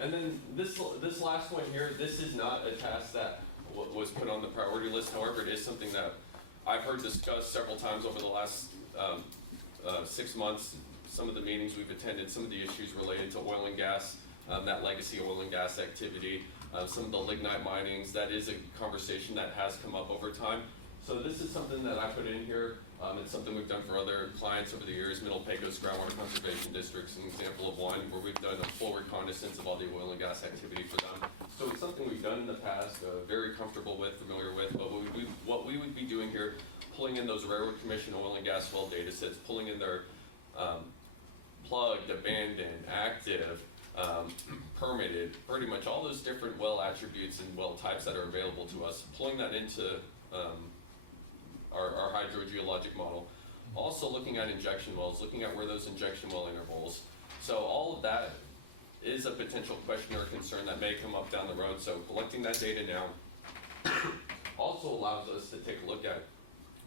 and then this last one here, this is not a task that was put on the priority list. However, it is something that I've heard discussed several times over the last 6 months. Some of the meetings we've attended, some of the issues related to oil and gas, that legacy oil and gas activity, some of the lignite minings. That is a conversation that has come up over time. So this is something that I put in here. It's something we've done for other clients over the years. Middle Pecos Groundwater Conservation District's an example of one where we've done a full reconnaissance of all the oil and gas activity for them. So it's something we've done in the past, very comfortable with, familiar with. But what we would be doing here, pulling in those Railroad Commission oil and gas well data sets, pulling in their plugged, abandoned, active, permitted, pretty much all those different well attributes and well types that are available to us, pulling that into our hydrogeologic model. Also looking at injection wells, looking at where those injection well intervals. So all of that is a potential question or concern that may come up down the road. So collecting that data now also allows us to take a look at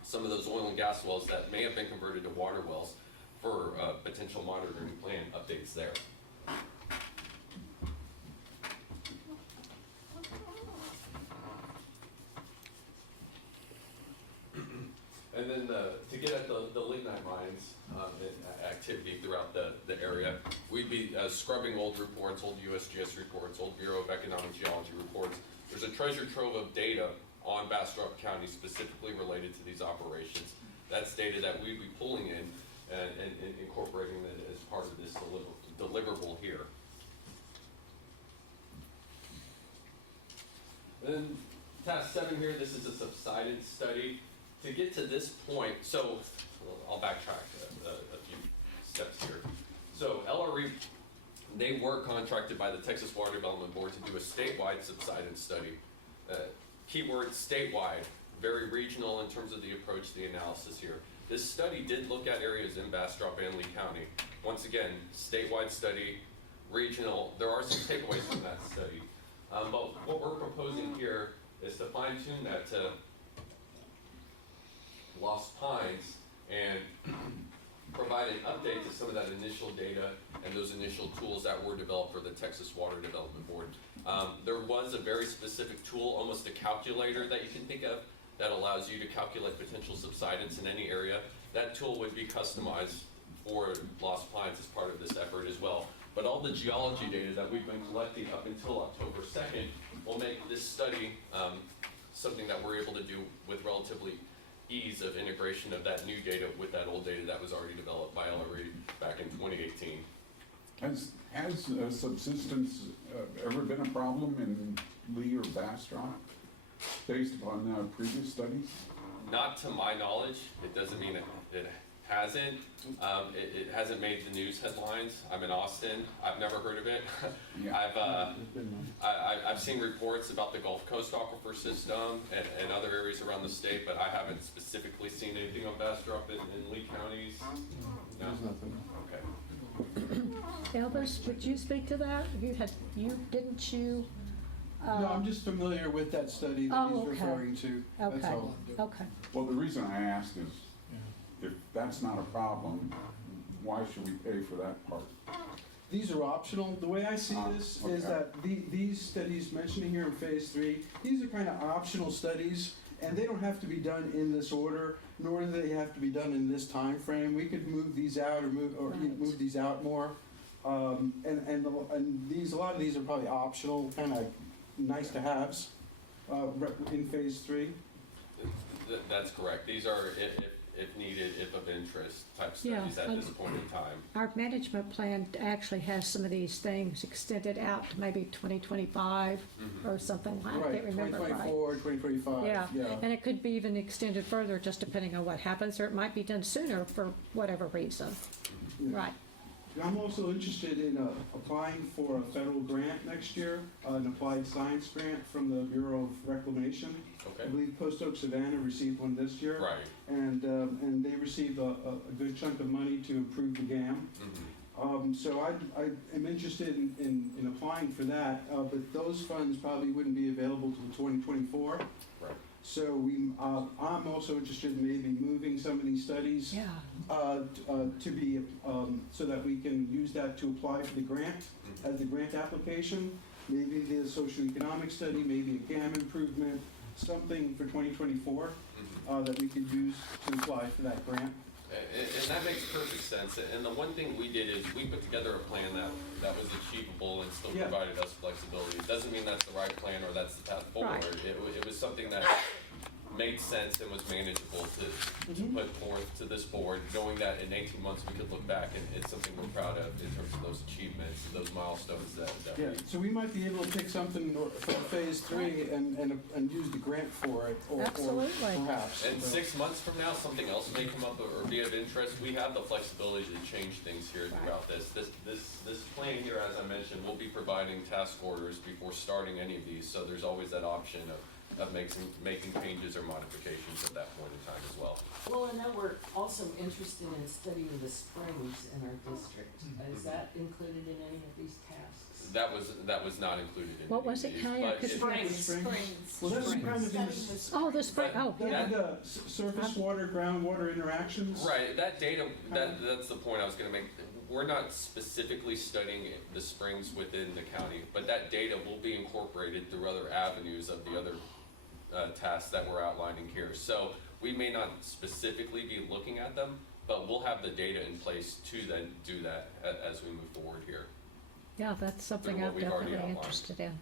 some of those oil and gas wells that may have been converted to water wells for potential monitoring plan updates there. And then to get at the lignite mines and activity throughout the area, we'd be scrubbing old reports, old USGS reports, old Bureau of Economic Geology reports. There's a treasure trove of data on Bastrop County specifically related to these operations. That's data that we'd be pulling in and incorporating it as part of this deliverable here. Then task 7 here, this is a subsidence study. To get to this point, so I'll backtrack a few steps here. So LRE, they were contracted by the Texas Water Development Board to do a statewide subsidence study. Keyword statewide, very regional in terms of the approach to the analysis here. This study did look at areas in Bastrop and Lee County. Once again, statewide study, regional. There are some takeaways from that study. But what we're proposing here is to fine tune that to Lost Pines and provide an update to some of that initial data and those initial tools that were developed for the Texas Water Development Board. There was a very specific tool, almost a calculator that you can think of, that allows you to calculate potential subsidence in any area. That tool would be customized for Lost Pines as part of this effort as well. But all the geology data that we've been collecting up until October 2nd will make this study something that we're able to do with relatively ease of integration of that new data with that old data that was already developed by LRE back in 2018. Has subsistence ever been a problem in Lee or Bastrop based upon previous studies? Not to my knowledge. It doesn't mean it hasn't. It hasn't made the news headlines. I'm in Austin. I've never heard of it. Yeah. I've seen reports about the Gulf Coast aquifer system and other areas around the state, but I haven't specifically seen anything on Bastrop in Lee counties. No. There's nothing. Okay. Elvis, would you speak to that? Didn't you? No, I'm just familiar with that study that he's okay. referring to. That's Okay, all. okay. Well, the reason I asked is, if that's not a problem, why should we pay for that part? These are optional. The way I see this is okay. that these studies mentioned here in phase 3, these are kind of optional studies, and they don't have to be done in this order, nor do they have to be done in this time frame. We could move these out or move these out more. And these, a lot of these are probably optional, kind of nice to haves in phase 3. That's correct. These are if needed, if of interest type studies at this point in time. Our management plan actually has some of these things extended out to maybe 2025 or something like that. I can't remember. 2024, 2025. Yeah, and it could be even extended further just depending on what happens, or it might be done sooner for whatever reason. Yeah. Right. I'm also interested in applying for a federal grant next year, an applied science grant from the Bureau of Reclamation. Okay. I believe Post Oak Savannah received one this year. Right. And they received a good chunk of money to improve the dam. So I am interested in applying for that, but those funds probably wouldn't be available till 2024. Right. So I'm also interested in maybe moving some of these studies to be so that we can use that to apply for the grant as the grant application. Maybe the socioeconomic study, maybe a dam improvement, something for 2024 that we could use to apply for that grant. And that makes perfect sense. And the one thing we did is we put together a plan that was achievable and still provided us flexibility. It doesn't mean that's the right plan or that's the path forward. Right. It was something that made sense and was manageable to put forth to this board, knowing that in 18 months we could look back and it's something we're proud of in terms of those achievements, those milestones that So we might be able to pick something for phase 3 and use the grant for it, or perhaps. And 6 months from now, something else may come up or be of interest. We have the flexibility to change things here throughout this. This plan here, as I mentioned, will be providing task orders before starting any of these, so there's always that option of making changes or modifications at that point in time as well. Well, and now we're also interested in studying the springs in our district. Is that included in any of these tasks? That was not included in What was it, Kelly? I couldn't hear you. Springs. Well, that's kind of in the spring. Oh, yeah. The surface water, groundwater interactions. Right. That data. That's the point I was going to make. We're not specifically studying the springs within the county, but that data will be incorporated through other avenues of the other tasks that we're outlining here. So we may not specifically be looking at them, but we'll have the data in place to then do that as we move forward here. Yeah, that's something Through I'm what we've already definitely outlined. interested in.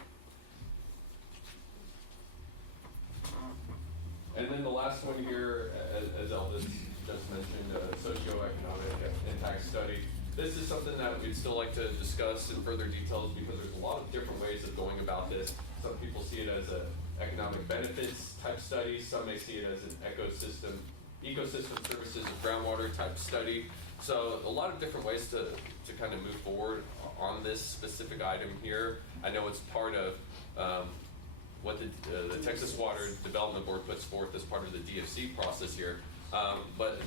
And then the last one here, as Elvis just mentioned, socioeconomic impact study. This is something that we'd still like to discuss in further details because there's a lot of different ways of going about this. Some people see it as an economic benefits type study. Some may see it as an ecosystem services of groundwater type study. So a lot of different ways to kind of move forward on this specific item here. I know it's part of what the Texas Water Development Board puts forth as part of the DFC process here. But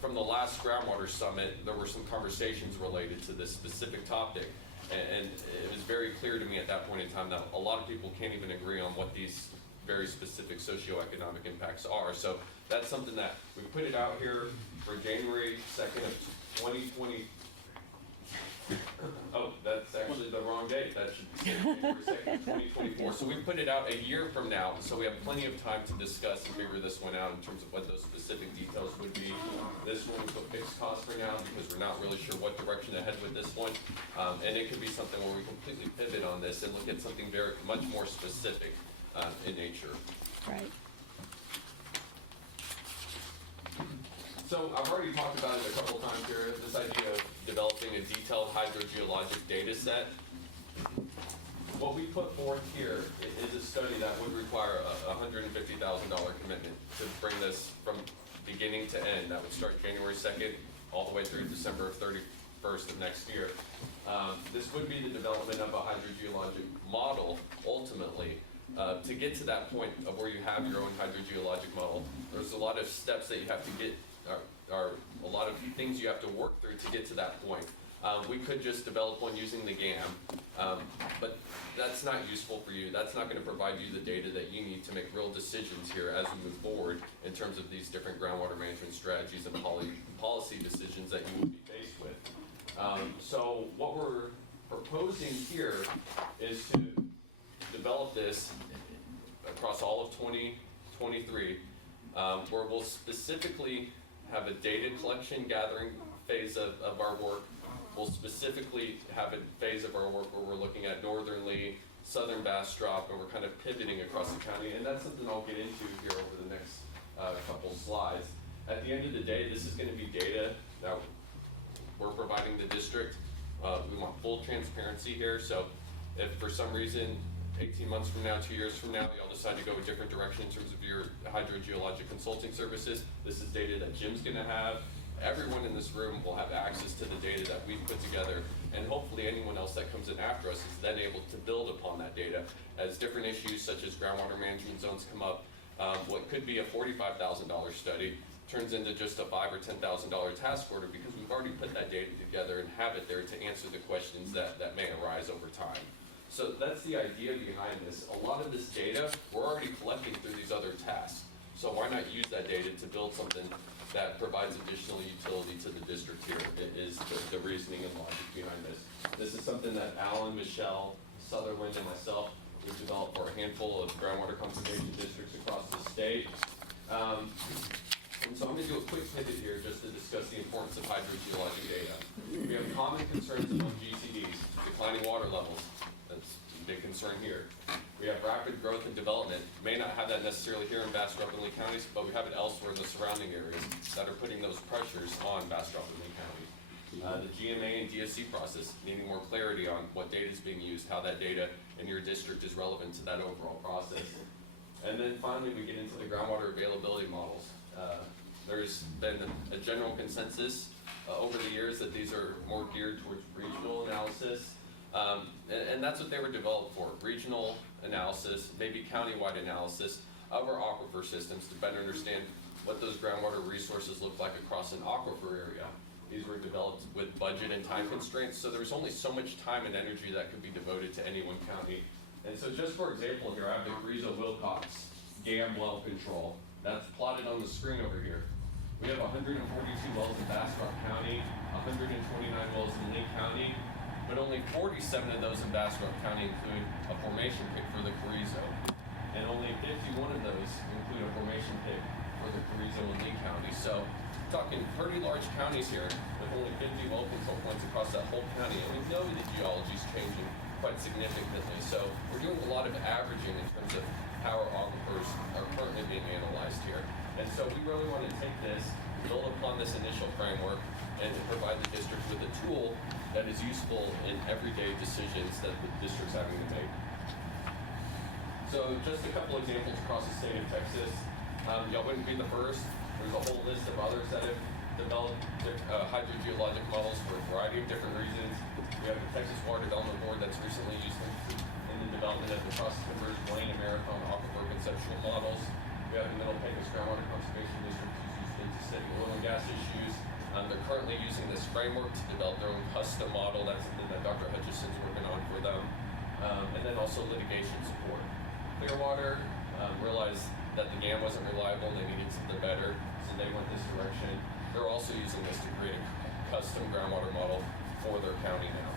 from the last Groundwater Summit, there were some conversations related to this specific topic. And it was very clear to me at that point in time that a lot of people can't even agree on what these very specific socioeconomic impacts are. So that's something that we put it out here for January 2nd of 2020. Oh, that's actually the wrong date. That should be January 2nd, 2024. So we put it out a year from now, so we have plenty of time to discuss and figure this one out in terms of what those specific details would be. This one we put fixed costs for now because we're not really sure what direction to head with this one. And it could be something where we completely pivot on this and look at something much more specific in nature. Right. So I've already talked about it a couple times here, this idea of developing a detailed hydrogeologic data set. What we put forth here is a study that would require a $150,000 commitment to bring this from beginning to end. That would start January 2nd all the way through December 31st of next year. This would be the development of a hydrogeologic model, ultimately. To get to that point of where you have your own hydrogeologic model, there's a lot of steps that you have to get, or a lot of things you have to work through to get to that point. We could just develop one using the GAM, but that's not useful for you. That's not going to provide you the data that you need to make real decisions here as we move forward in terms of these different groundwater management strategies and policy decisions that you will be faced with. So what we're proposing here is to develop this across all of 2023, where we'll specifically have a data collection gathering phase of our work. We'll specifically have a phase of our work where we're looking at northern Lee, southern Bastrop, and we're kind of pivoting across the county, and that's something I'll get into here over the next couple slides. At the end of the day, this is going to be data that we're providing the district. We want full transparency here, so if for some reason 18 months from now, 2 years from now, y'all decide to go a different direction in terms of your hydrogeologic consulting services, this is data that Jim's going to have. Everyone in this room will have access to the data that we've put together, and hopefully anyone else that comes in after us is then able to build upon that data as different issues such as groundwater management zones come up. What could be a $45,000 study turns into just a $5,000 or $10,000 task order because we've already put that data together and have it there to answer the questions that may arise over time. So that's the idea behind this. A lot of this data we're already collecting through these other tasks. So why not use that data to build something that provides additional utility to the district here? It is the reasoning and logic behind this. This is something that Alan, Michelle, Sutherland, and myself, we've developed for a handful of groundwater conservation districts across the state. And so I'm going to do a quick pivot here just to discuss the importance of hydrogeologic data. We have common concerns among GCDs, declining water levels. That's a big concern here. We have rapid growth and development. May not have that necessarily here in Bastrop and Lee counties, but we have it elsewhere in the surrounding areas that are putting those pressures on Bastrop and Lee counties. The GMA and DSC process, needing more clarity on what data is being used, how that data in your district is relevant to that overall process. And then finally, we get into the groundwater availability models. There's been a general consensus over the years that these are more geared towards regional analysis. And that's what they were developed for, regional analysis, maybe countywide analysis of our aquifer systems to better understand what those groundwater resources look like across an aquifer area. These were developed with budget and time constraints, so there was only so much time and energy that could be devoted to any one county. And so just for example here, I have the Carrizo-Wilcox GAM well control. That's plotted on the screen over here. We have 142 wells in Bastrop County, 129 wells in Lee County, but only 47 of those in Bastrop County include a formation pick for the Carrizo, and only 51 of those include a formation pick for the Carrizo in Lee County. So we're talking pretty large counties here with only 50 well control points across that whole county, and we know that geology is changing quite significantly. So we're doing a lot of averaging in terms of how our aquifers are currently being analyzed here. And so we really want to take this, build upon this initial framework, and to provide the district with a tool that is useful in everyday decisions that the district's having to make. So just a couple examples across the state of Texas. Y'all wouldn't be the first. There's a whole list of others that have developed hydrogeologic models for a variety of different reasons. We have the Texas Water Development Board that's recently used in the development of the Cross Timbers, Blaine, and Marathon aquifer conceptual models. We have the Middle Pecos Groundwater Conservation District who's used it to study oil and gas issues. They're currently using this framework to develop their own custom model. That's something that Dr. Hutchison's working on for them. And then also litigation support. Clearwater realized that the GAM wasn't reliable and they needed something better, so they went this direction. They're also using this to create a custom groundwater model for their county now.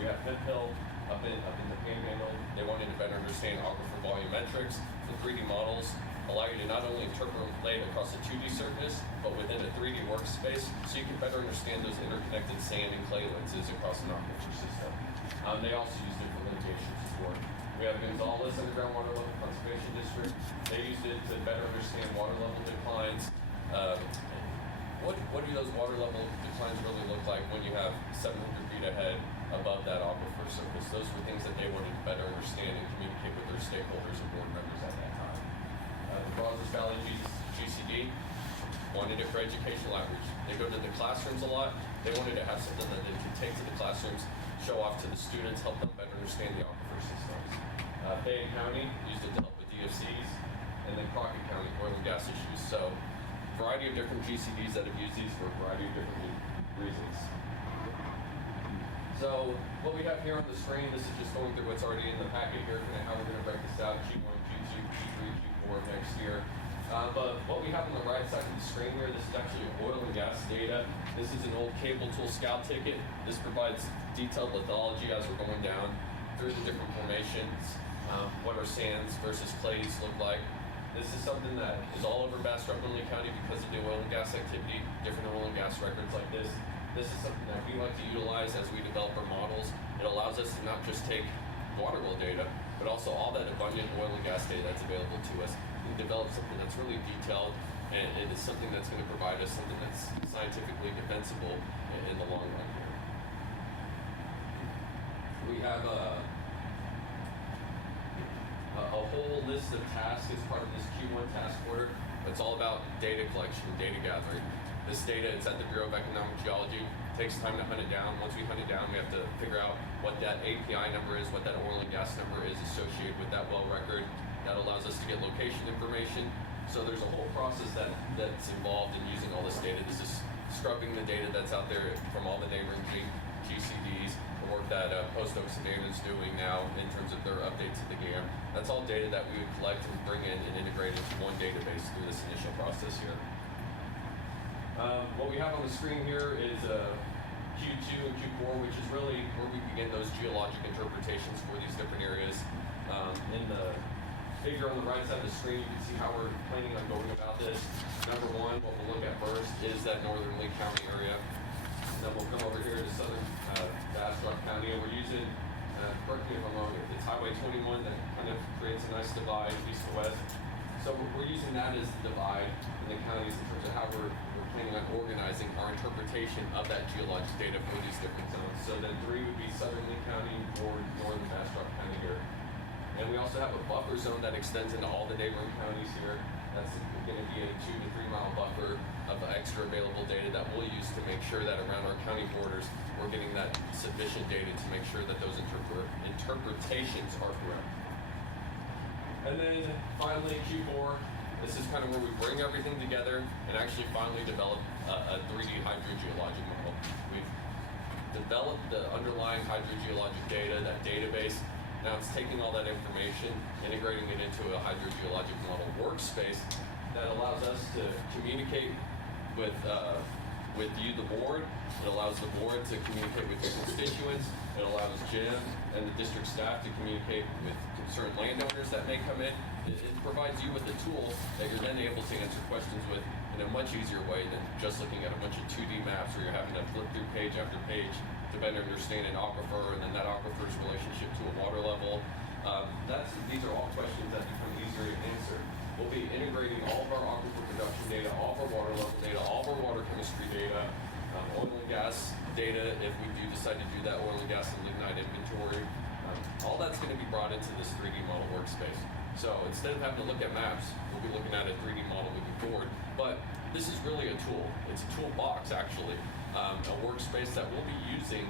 We have Fifth Hill up in the Panhandle. They wanted to better understand aquifer volumetrics. The 3D models allow you to not only interpolate across a 2D surface, but within a 3D workspace, so you can better understand those interconnected sand and clay lenses across an aquifer system. They also used it for litigation support. We have Gonzales in the Groundwater Level Conservation District. They used it to better understand water level declines. What do those water level declines really look like when you have 700 feet ahead above that aquifer surface? Those were things that they wanted to better understand and communicate with their stakeholders and board members at that time. The Brazos Valley GCD wanted it for educational outreach. They go to the classrooms a lot. They wanted to have something that they could take to the classrooms, show off to the students, help them better understand the aquifer systems. Fayette County used it to help with DFCs, and then Crockett County, oil and gas issues. So, a variety of different GCDs that have used these for a variety of different reasons. So, what we have here on the screen, this is just going through what's already in the packet here, and how we're going to break this out, Q1, Q2, Q3, Q4 of next year. But what we have on the right side of the screen here, this is actually oil and gas data. This is an old cable tool scout ticket. This provides detailed lithology as we're going down through the different formations, what our sands versus clays look like. This is something that is all over Bastrop and Lee County because of the oil and gas activity, different oil and gas records like this. This is something that we like to utilize as we develop our models. It allows us to not just take water well data, but also all that abundant oil and gas data that's available to us and develop something that's really detailed, and it is something that's going to provide us something that's scientifically defensible in the long run here. We have a whole list of tasks as part of this Q1 task order. It's all about data collection, data gathering. This data, it's at the Bureau of Economic Geology. It takes time to hunt it down. Once we hunt it down, we have to figure out what that API number is, what that oil and gas number is associated with that well record. That allows us to get location information. So there's a whole process that's involved in using all this data. This is scrubbing the data that's out there from all the neighboring GCDs, the work that Post Oak Sedan is doing now in terms of their updates to the GAM. That's all data that we would collect and bring in and integrate into one database through this initial process here. What we have on the screen here is Q2 and Q4, which is really where we begin those geologic interpretations for these different areas. In the figure on the right side of the screen, you can see how we're planning on going about this. Number one, what we'll look at first is that northern Lee County area. And then we'll come over here to southern Bastrop County, and we're using, correct me if I'm wrong, it's Highway 21 that kind of creates a nice divide east to west. So we're using that as the divide in the counties in terms of how we're planning on organizing our interpretation of that geologic data for these different zones. So then 3 would be southern Lee County or northern Bastrop County here. And we also have a buffer zone that extends into all the neighboring counties here. That's going to be a 2 to 3 mile buffer of extra available data that we'll use to make sure that around our county borders, we're getting that sufficient data to make sure that those interpretations are correct. And then finally, Q4, this is kind of where we bring everything together and actually finally develop a 3D hydrogeologic model. We've developed the underlying hydrogeologic data, that database. Now it's taking all that information, integrating it into a hydrogeologic model workspace that allows us to communicate with you, the board. It allows the board to communicate with your constituents. It allows Jim and the district staff to communicate with concerned landowners that may come in. It provides you with a tool that you're then able to answer questions with in a much easier way than just looking at a bunch of 2D maps where you're having to flip through page after page to better understand an aquifer and then that aquifer's relationship to a water level. These are all questions that become easier to answer. We'll be integrating all of our aquifer production data, all of our water level data, all of our water chemistry data, oil and gas data if we do decide to do that oil and gas and lignite inventory. All that's going to be brought into this 3D model workspace. So instead of having to look at maps, we'll be looking at a 3D model moving forward. But this is really a tool. It's a toolbox, actually. A workspace that we'll be using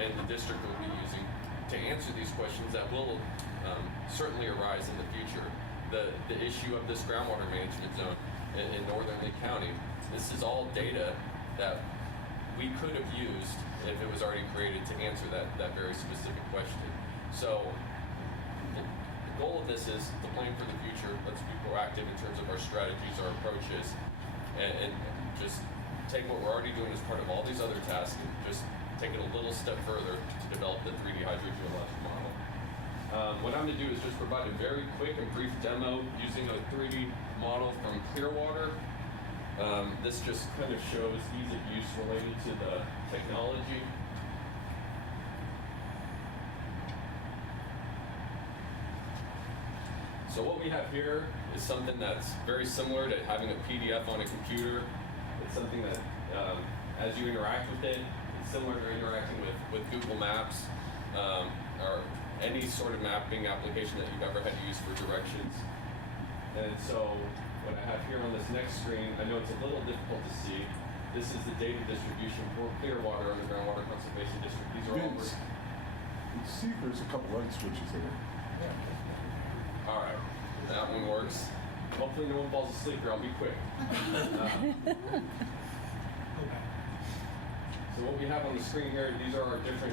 and the district will be using to answer these questions that will certainly arise in the future. The issue of this groundwater management zone in northern Lee County, this is all data that we could have used if it was already created to answer that very specific question. So the goal of this is to plan for the future. Let's be proactive in terms of our strategies, our approaches, and just take what we're already doing as part of all these other tasks and just take it a little step further to develop the 3D hydrogeologic model. What I'm going to do is just provide a very quick and brief demo using a 3D model from Clearwater. This just kind of shows ease of use related to the technology. So what we have here is something that's very similar to having a PDF on a computer. It's something that, as you interact with it, it's similar to interacting with Google Maps or any sort of mapping application that you've ever had to use for directions. And so what I have here on this next screen, I know it's a little difficult to see. This is the data distribution for Clearwater and the Groundwater Conservation District. These are all. Vince, you see there's a couple light switches there. All right, that one works. Hopefully no one falls asleep here, I'll be quick. So what we have on the screen here, these are our different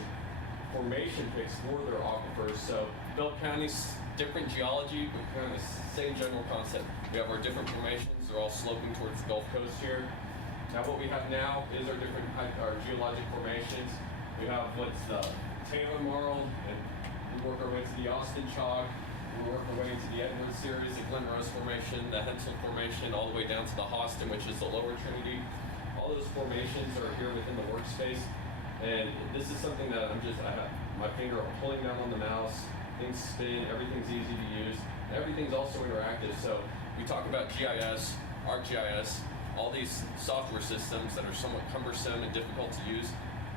formation picks for their aquifers. So Bell County's different geology, but kind of the same general concept. We have our different formations, they're all sloping towards the Gulf Coast here. Now what we have now is our geologic formations. We have what's the Taylor Marl, and we work our way to the Austin Chalk. We work our way into the Edwards series, the Glen Rose Formation, the Hensel Formation, all the way down to the Austin, which is the Lower Trinity. All those formations are here within the workspace. And this is something that I have my finger pulling down on the mouse, things spin, everything's easy to use. Everything's also interactive. So we talk about GIS, ArcGIS, all these software systems that are somewhat cumbersome and difficult to use.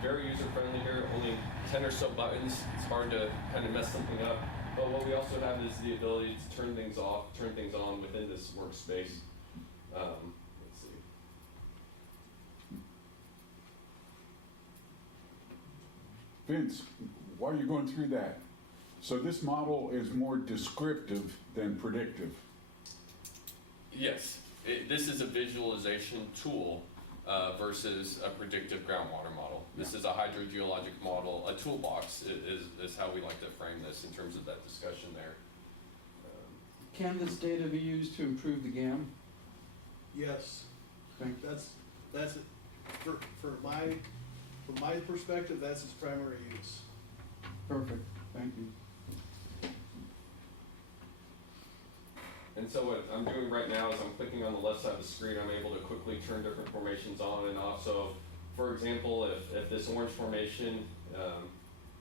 Very user-friendly here, only 10 or so buttons. It's hard to kind of mess something up. But what we also have is the ability to turn things off, turn things on within this workspace. Let's see. Vince, while you're going through that, so this model is more descriptive than predictive. Yes, this is a visualization tool versus a predictive groundwater model. This is a hydrogeologic model. A toolbox is how we like to frame this in terms of that discussion there. Can this data be used to improve the GAM? Yes. Okay. That's it. From my perspective, that's its primary use. Perfect, thank you. And so what I'm doing right now is I'm clicking on the left side of the screen. I'm able to quickly turn different formations on and off. So, for example, if this orange formation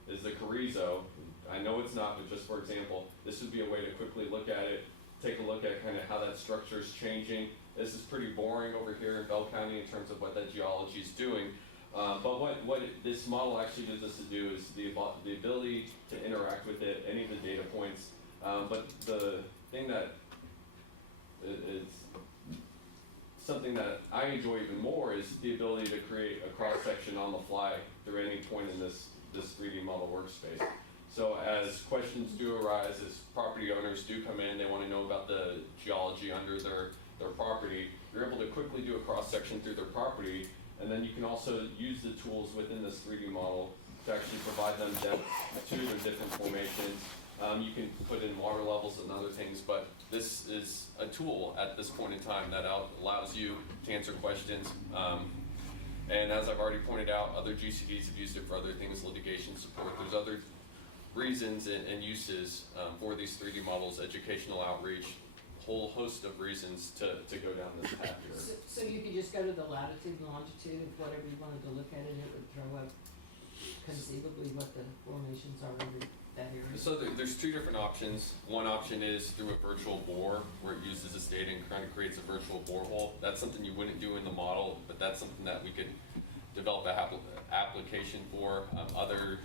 is the Carrizo, I know it's not, but just for example, this would be a way to quickly look at it, take a look at kind of how that structure is changing. This is pretty boring over here in Bell County in terms of what that geology is doing. But what this model actually gives us to do is the ability to interact with it, any of the data points. But the thing that is something that I enjoy even more is the ability to create a cross-section on the fly through any point in this 3D model workspace. So as questions do arise, as property owners do come in, they want to know about the geology under their property, you're able to quickly do a cross-section through their property, and then you can also use the tools within this 3D model to actually provide them depth to their different formations. You can put in water levels and other things, but this is a tool at this point in time that allows you to answer questions. And as I've already pointed out, other GCDs have used it for other things, litigation support. There's other reasons and uses for these 3D models, educational outreach, whole host of reasons to go down this path here. So you could just go to the latitude and longitude of whatever you wanted to look at, and it would throw up conceivably what the formations are in that area? So there's two different options. One option is through a virtual bore, where it uses this data and kind of creates a virtual borehole. That's something you wouldn't do in the model, but that's something that we could develop an application for. Other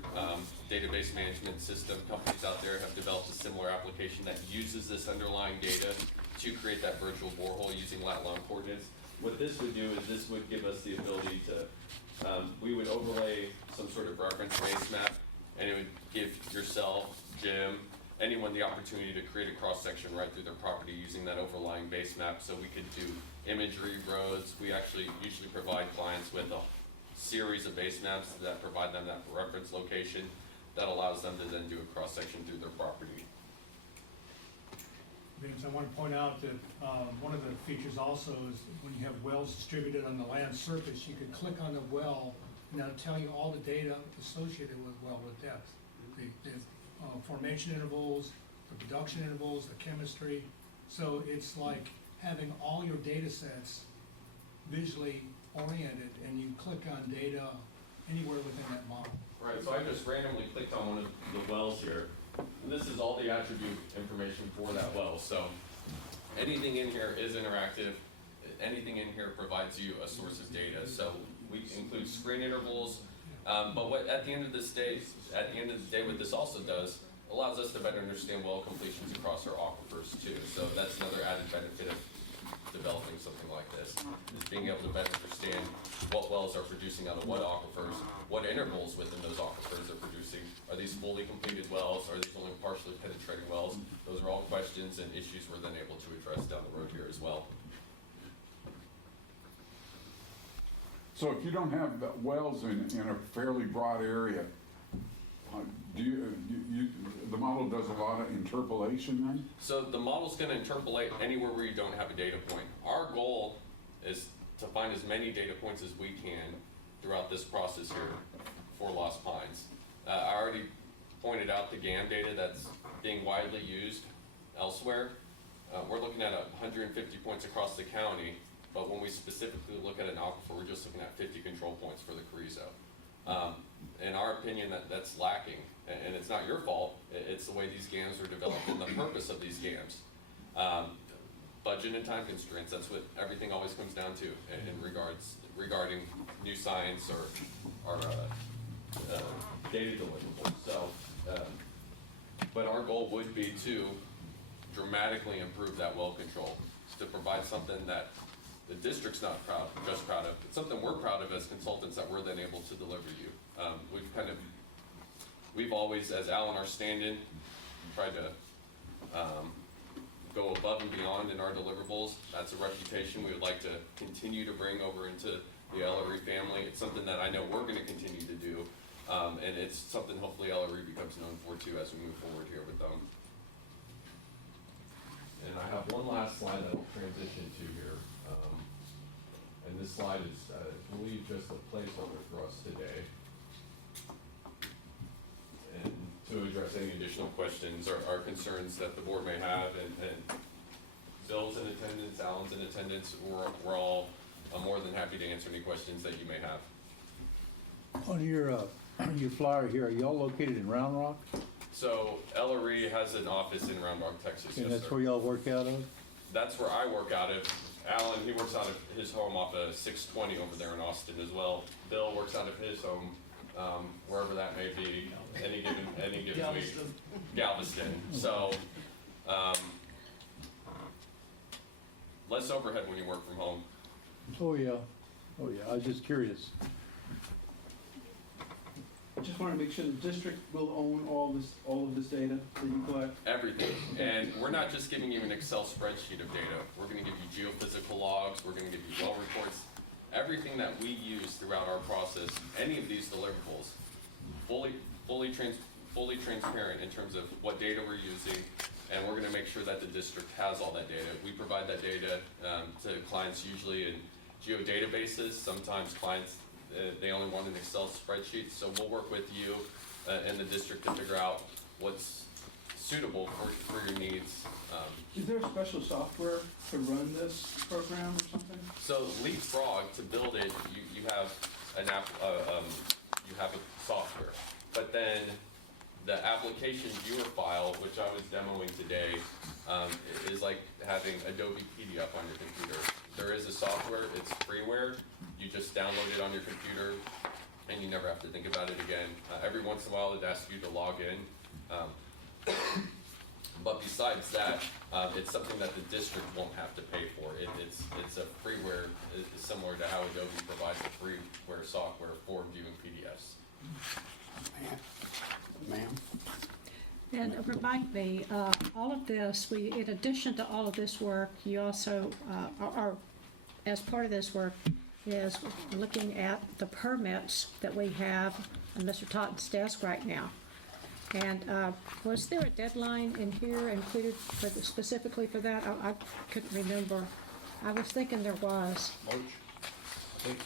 database management system companies out there have developed a similar application that uses this underlying data to create that virtual borehole using lat-long coordinates. What this would do is this would give us the ability to, we would overlay some sort of reference base map, and it would give yourself, Jim, anyone the opportunity to create a cross-section right through their property using that overlying base map, so we could do imagery, roads. We actually usually provide clients with a series of base maps that provide them that reference location that allows them to then do a cross-section through their property. Vince, I want to point out that one of the features also is when you have wells distributed on the land surface, you could click on the well and that'll tell you all the data associated with well with depth. The formation intervals, the production intervals, the chemistry. So it's like having all your data sets visually oriented and you click on data anywhere within that model. Right, so I just randomly clicked on one of the wells here. And this is all the attribute information for that well. So anything in here is interactive. Anything in here provides you a source's data. So we include screen intervals. But what at the end of the day, what this also does allows us to better understand well completions across our aquifers too. So that's another added benefit of developing something like this, is being able to better understand what wells are producing out of what aquifers, what intervals within those aquifers are producing. Are these fully completed wells? Are these only partially penetrating wells? Those are all questions and issues we're then able to address down the road here as well. So if you don't have the wells in a fairly broad area, the model does a lot of interpolation then? So the model's going to interpolate anywhere where you don't have a data point. Our goal is to find as many data points as we can throughout this process here for Lost Pines. I already pointed out the GAM data that's being widely used elsewhere. We're looking at 150 points across the county, but when we specifically look at an aquifer, we're just looking at 50 control points for the Carrizo. In our opinion, that's lacking, and it's not your fault. It's the way these GAMs are developed and the purpose of these GAMs. Budget and time constraints, that's what everything always comes down to regarding new science or data deliverables. So, but our goal would be to dramatically improve that well control, to provide something that the district's not just proud of. It's something we're proud of as consultants that we're then able to deliver you. We've always, as Alan, our stand-in, tried to go above and beyond in our deliverables. That's a reputation we would like to continue to bring over into the LRE family. It's something that I know we're going to continue to do, and it's something hopefully LRE becomes known for too as we move forward here with them. And I have one last slide that I'll transition to here. And this slide is, I believe, just a placeholder for us today. And to address any additional questions or concerns that the board may have, and Bill's in attendance, Alan's in attendance, we're all more than happy to answer any questions that you may have. On your flyer here, are y'all located in Round Rock? So LRE has an office in Round Rock, Texas. And yes, that's sir. where y'all work out of? That's where I work out of. Alan, he works out of his home off of 620 over there in Austin as well. Bill works out of his home, wherever that may be, any given week. Galveston. So, less overhead when you work from home. Oh yeah, I was just curious. I just want to make sure the district will own all of this data that you collect. Everything. And we're not just giving you an Excel spreadsheet of data. We're going to give you geophysical logs. We're going to give you well reports. Everything that we use throughout our process, any of these deliverables, fully transparent in terms of what data we're using, and we're going to make sure that the district has all that data. We provide that data to clients usually in geodatabases. Sometimes clients, they only want an Excel spreadsheet, so we'll work with you and the district to figure out what's suitable for your needs. Is there a special software to run this program or something? So Leapfrog, to build it, you have an app, you have a software, but then the application viewer file, which I was demoing today, is like having Adobe PDF on your computer. There is a software, it's freeware. You just download it on your computer, and you never have to think about it again. Every once in a while, it asks you to log in. But besides that, it's something that the district won't have to pay for. It's a freeware, it's similar to how Adobe provides a freeware software for viewing PDFs. Ma'am? And remind me, all of this, in addition to all of this work, you also are as part of this work, is looking at the permits that we have on Mr. Totten's desk right now. And was there a deadline in here included specifically for that? I couldn't remember. I was thinking there was. March, I think.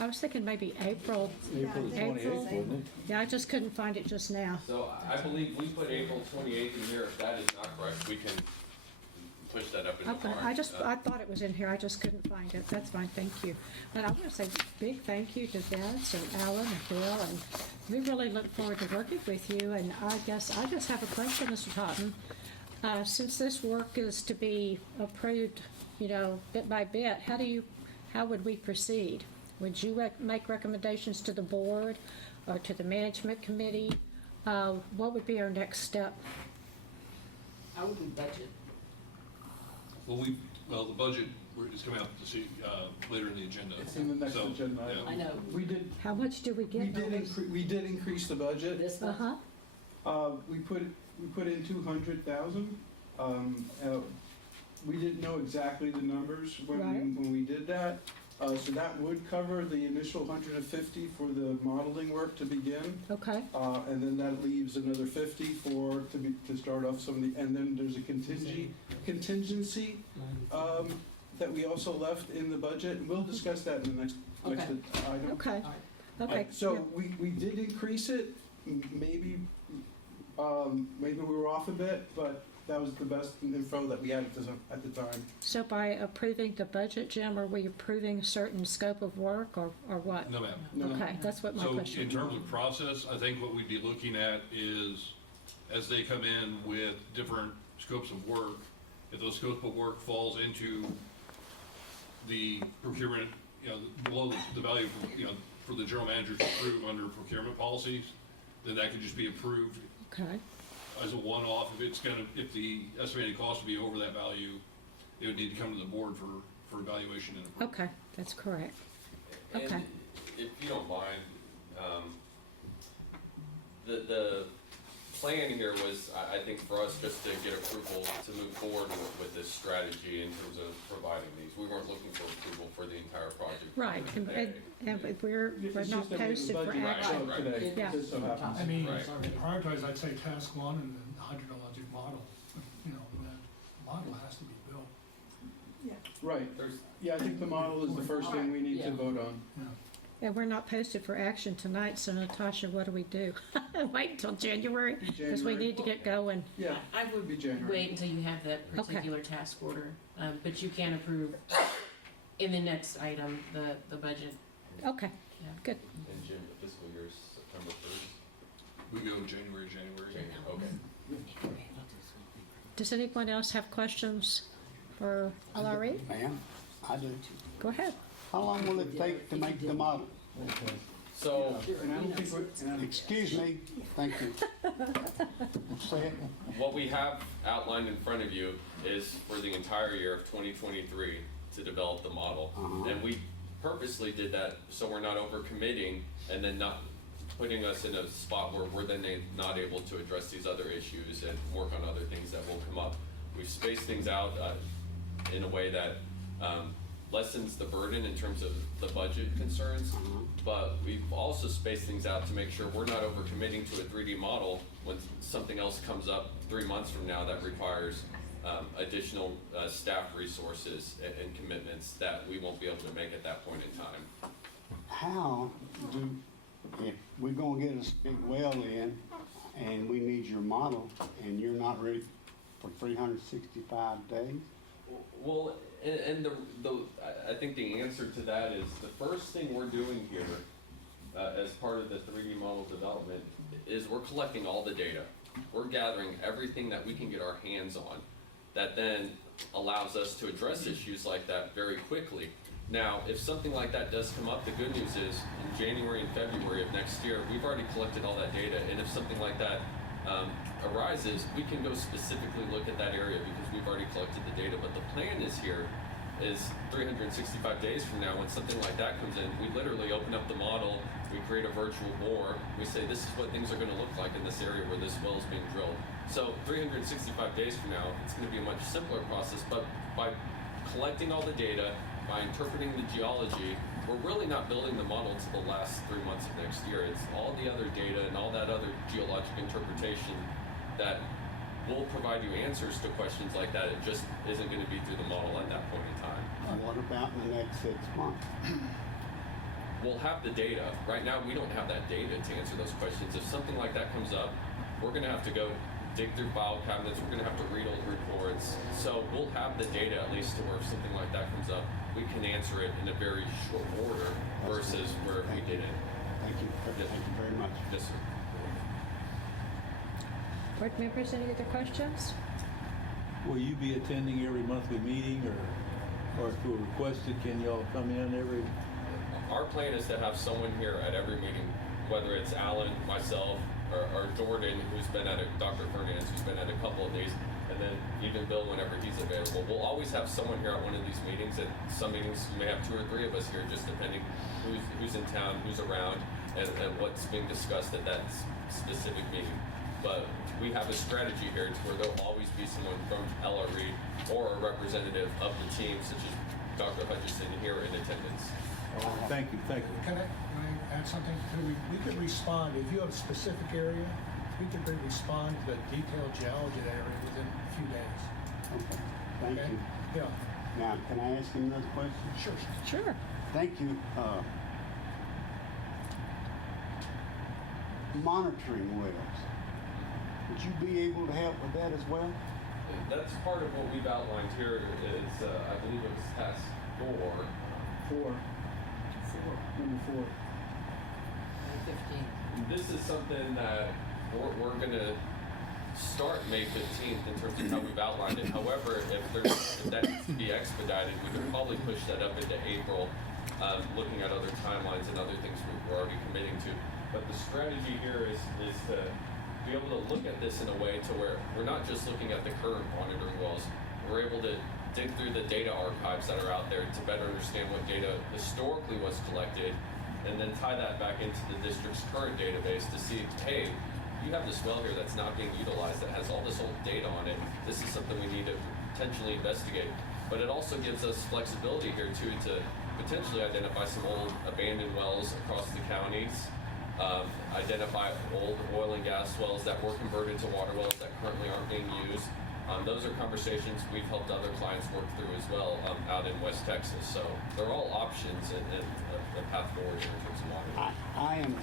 I was thinking maybe April. April the 28th, wasn't it? Yeah, I just couldn't find it just now. So I believe we put April 28th in here. If that is not correct, we can push that up in the Okay, March. I thought it was in here, I just couldn't find it. That's fine, thank you. But I want to say big thank you to Vince and Alan and Bill, and we really look forward to working with you. And I just have a question, Mr. Totten. Since this work is to be approved, bit by bit, how would we proceed? Would you make recommendations to the board or to the management committee? What would be our next step? I would do budget. Well, the budget is coming out to see, later in the agenda. It's in the next So, agenda item. yeah. I know. We did, How much do we get? we did increase the budget. This month? Uh-huh, We put in 200,000. We didn't know exactly the numbers Right. when we did that. So that would cover the initial 150 for the modeling work to begin. okay, And then that leaves another 50 to start off some of the, and then there's a contingency that we also left in the budget. We'll discuss that in the next item. okay, All right. okay. So we did increase it. Maybe we were off a bit, but that was the best info that we had at the time. So by approving the budget, Jim, are we approving a certain scope of work or what? No, ma'am. No. Okay, that's what my So question in was. terms of process, I think what we'd be looking at is, as they come in with different scopes of work, if those scopes of work falls into the procurement, below the value, for the general manager to approve under procurement policies, then that could just be approved Okay, as a one-off. If the estimated cost would be over that value, it would need to come to the board for evaluation and approval. okay, that's correct. And Okay. if you don't mind, the plan here was, I think, for us just to get approval to move forward with this strategy in terms of providing these. We weren't looking for approval for the entire project. Right, and we're It's not just that we have the posted for budget action. out today. Yeah. It just so happens. I mean, Right. prioritize, I'd say task one and then the hydrologic model, that model has to be built. Right. Yeah, I think the model is the first thing we need to Yeah. vote on. And we're not posted for action tonight, so Natasha, what do we do? Wait until January? Because we January. need to get going. Yeah, I would be January. wait until you have that Okay. particular task order, but you can approve in the next item, the budget. Okay, Yeah. good. And Jim, the fiscal year is September 1st. We go January. Okay. Does anyone else have questions for LRE? Ma'am, I do. Go ahead. How long will it take to make the model? So And I don't think we're, Excuse me, thank you. Say it. what we have outlined in front of you is for the entire year of 2023 to develop the model. Uh-huh. And we purposely did that so we're not overcommitting and then not putting us in a spot where we're then not able to address these other issues and work on other things that will come up. We've spaced things out in a way that lessens the burden in terms of the budget concerns, but we've also spaced things out to make sure we're not overcommitting to a 3D model when something else comes up 3 months from now that requires additional staff resources and commitments that we won't be able to make at that point in time. How if we're gonna get this big well in and we need your model and you're not ready for 365 days? Well, and I think the answer to that is the first thing we're doing here as part of the 3D model development is we're collecting all the data. We're gathering everything that we can get our hands on that then allows us to address issues like that very quickly. Now, if something like that does come up, the good news is in January and February of next year, we've already collected all that data, and if something like that arises, we can go specifically look at that area because we've already collected the data. But the plan is 365 days from now, when something like that comes in, we literally open up the model, we create a virtual bore, we say this is what things are going to look like in this area where this well is being drilled. So 365 days from now, it's going to be a much simpler process, but by collecting all the data, by interpreting the geology, we're really not building the model to the last 3 months of next year. It's all the other data and all that other geologic interpretation that will provide you answers to questions like that. It just isn't going to be through the model at that point in time. What about in the next 6 months? We'll have the data. Right now, we don't have that data to answer those questions. If something like that comes up, we're going to have to go dig through file cabinets. We're going to have to read old reports. So we'll have the data at least to where if something like that comes up, we can answer it in a very short order versus where we didn't. Thank you. Yes. Thank you very much. Yes, sir. Board members, any other questions? Will you be attending every monthly meeting, or if we're requested, can y'all come in every? Our plan is to have someone here at every meeting, whether it's Alan, myself, or Jordan, who's been at it, Dr. Fernandez, who's been at a couple of days, and then even Bill whenever he's available. We'll always have someone here at one of these meetings. At some meetings, you may have 2 or 3 of us here, just depending who's in town, who's around, and what's being discussed at that specific meeting. But we have a strategy here to where there'll always be someone from LRE or a representative of the team, such as Dr. Hutchison, here in attendance. Thank you. Can I add something? We could respond, if you have a specific area, we could respond to the detailed geology of that area within a few days. Okay, thank Okay? you. Yeah, Now, can I ask you another question? Sure. Thank you. Monitoring wells. Would you be able to help with that as well? That's part of what we've outlined here. Is I believe it was task 4. Number 4. 15. This is something that we're going to start May 15th in terms of how we've outlined it. However, if that needs to be expedited, we could probably push that up into April, looking at other timelines and other things we're already committing to. But the strategy here is to be able to look at this in a way to where we're not just looking at the current monitoring wells. We're able to dig through the data archives that are out there to better understand what data historically was collected, and then tie that back into the district's current database to see, hey, you have this well here that's not being utilized that has all this old data on it. This is something we need to potentially investigate. But it also gives us flexibility here too to potentially identify some old abandoned wells across the counties, identify old oil and gas wells that were converted to water wells that currently aren't being used. Those are conversations we've helped other clients work through as well out in West Texas. So they're all options and a path forward in terms of monitoring.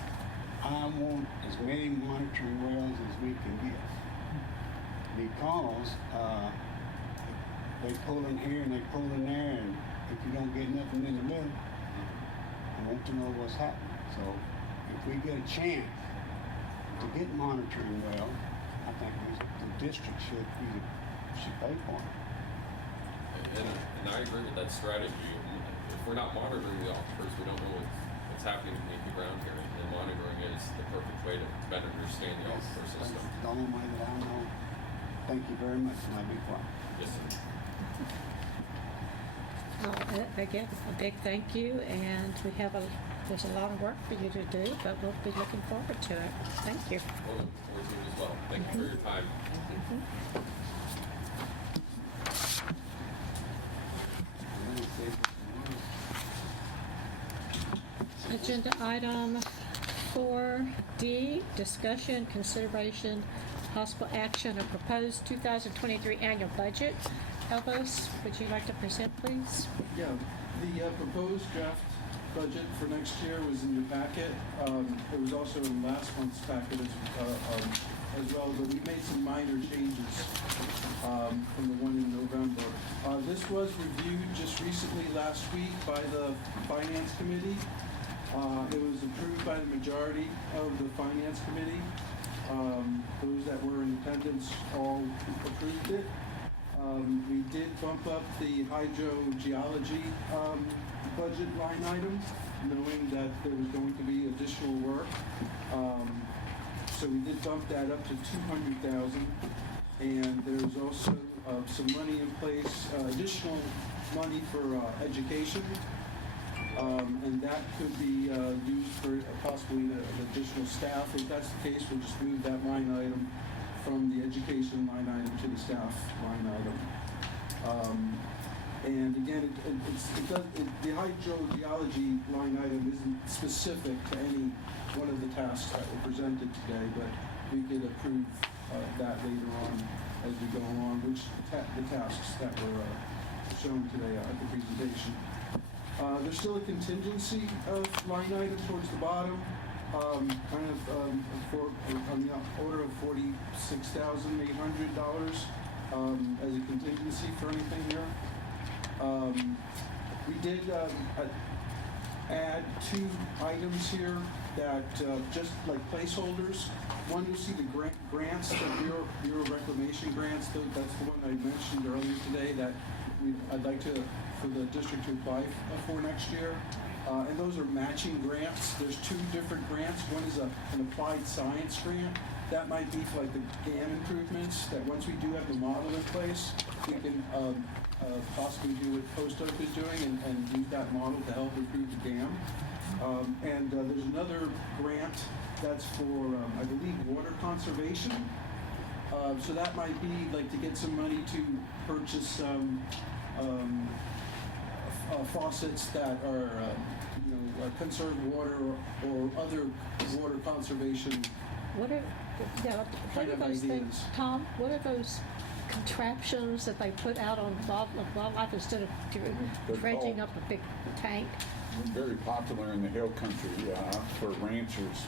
I want as many monitoring wells as we can get, because they pull in here and they pull in there, and if you don't get nothing in the middle, I want to know what's happening. So if we get a chance to get monitoring wells, I think the district should pay for it. And I agree with that strategy. If we're not monitoring the aquifers, we don't know what's happening beneath the ground here. And monitoring is the perfect way to better understand the aquifer system. That's the only way that I know. Thank you very much, and I'll be quiet. Yes, sir. Again, a big thank you, and there's a lot of work for you to do, but we'll be looking forward to it. Thank you. We'll look forward to it as well. Thank you for your time. Agenda item 4D, discussion, consideration, possible action of proposed 2023 annual budget. Elvis, would you like to present, please? Yeah, the proposed draft budget for next year was in your packet. It was also in last month's packet as well, but we made some minor changes from the one in November. This was reviewed just recently last week by the Finance Committee. It was approved by the majority of the Finance Committee. Those that were in attendance all approved it. We did bump up the hydrogeology budget line item, knowing that there was going to be additional work. So we did bump that up to $200,000, and there's also some money in place, additional money for education, and that could be used for possibly the additional staff. If that's the case, we'll just move that line item from the education line item to the staff line item. And again, the hydrogeology line item isn't specific to any one of the tasks that were presented today, but we could approve that later on as we go along, which the tasks that were shown today at the presentation. There's still a contingency line item towards the bottom, on the order of $46,800 as a contingency for anything here. We did add 2 items here that just like placeholders. One, you'll see the grants, the Bureau of Reclamation grants. That's the one I mentioned earlier today that I'd like for the district to apply for next year. And those are matching grants. There's 2 different grants. One is an applied science grant. That might be for like the dam improvements, that once we do have the model in place, we can possibly do what Post Oak is doing and use that model to help improve the dam. And there's another grant that's for, I believe, water conservation. So that might be like to get some money to purchase faucets that are, conserve water or other water conservation What are those things, Tom? What are those contraptions that they put out on wildlife instead of dredging up a big tank? Very popular in the hill country for ranchers.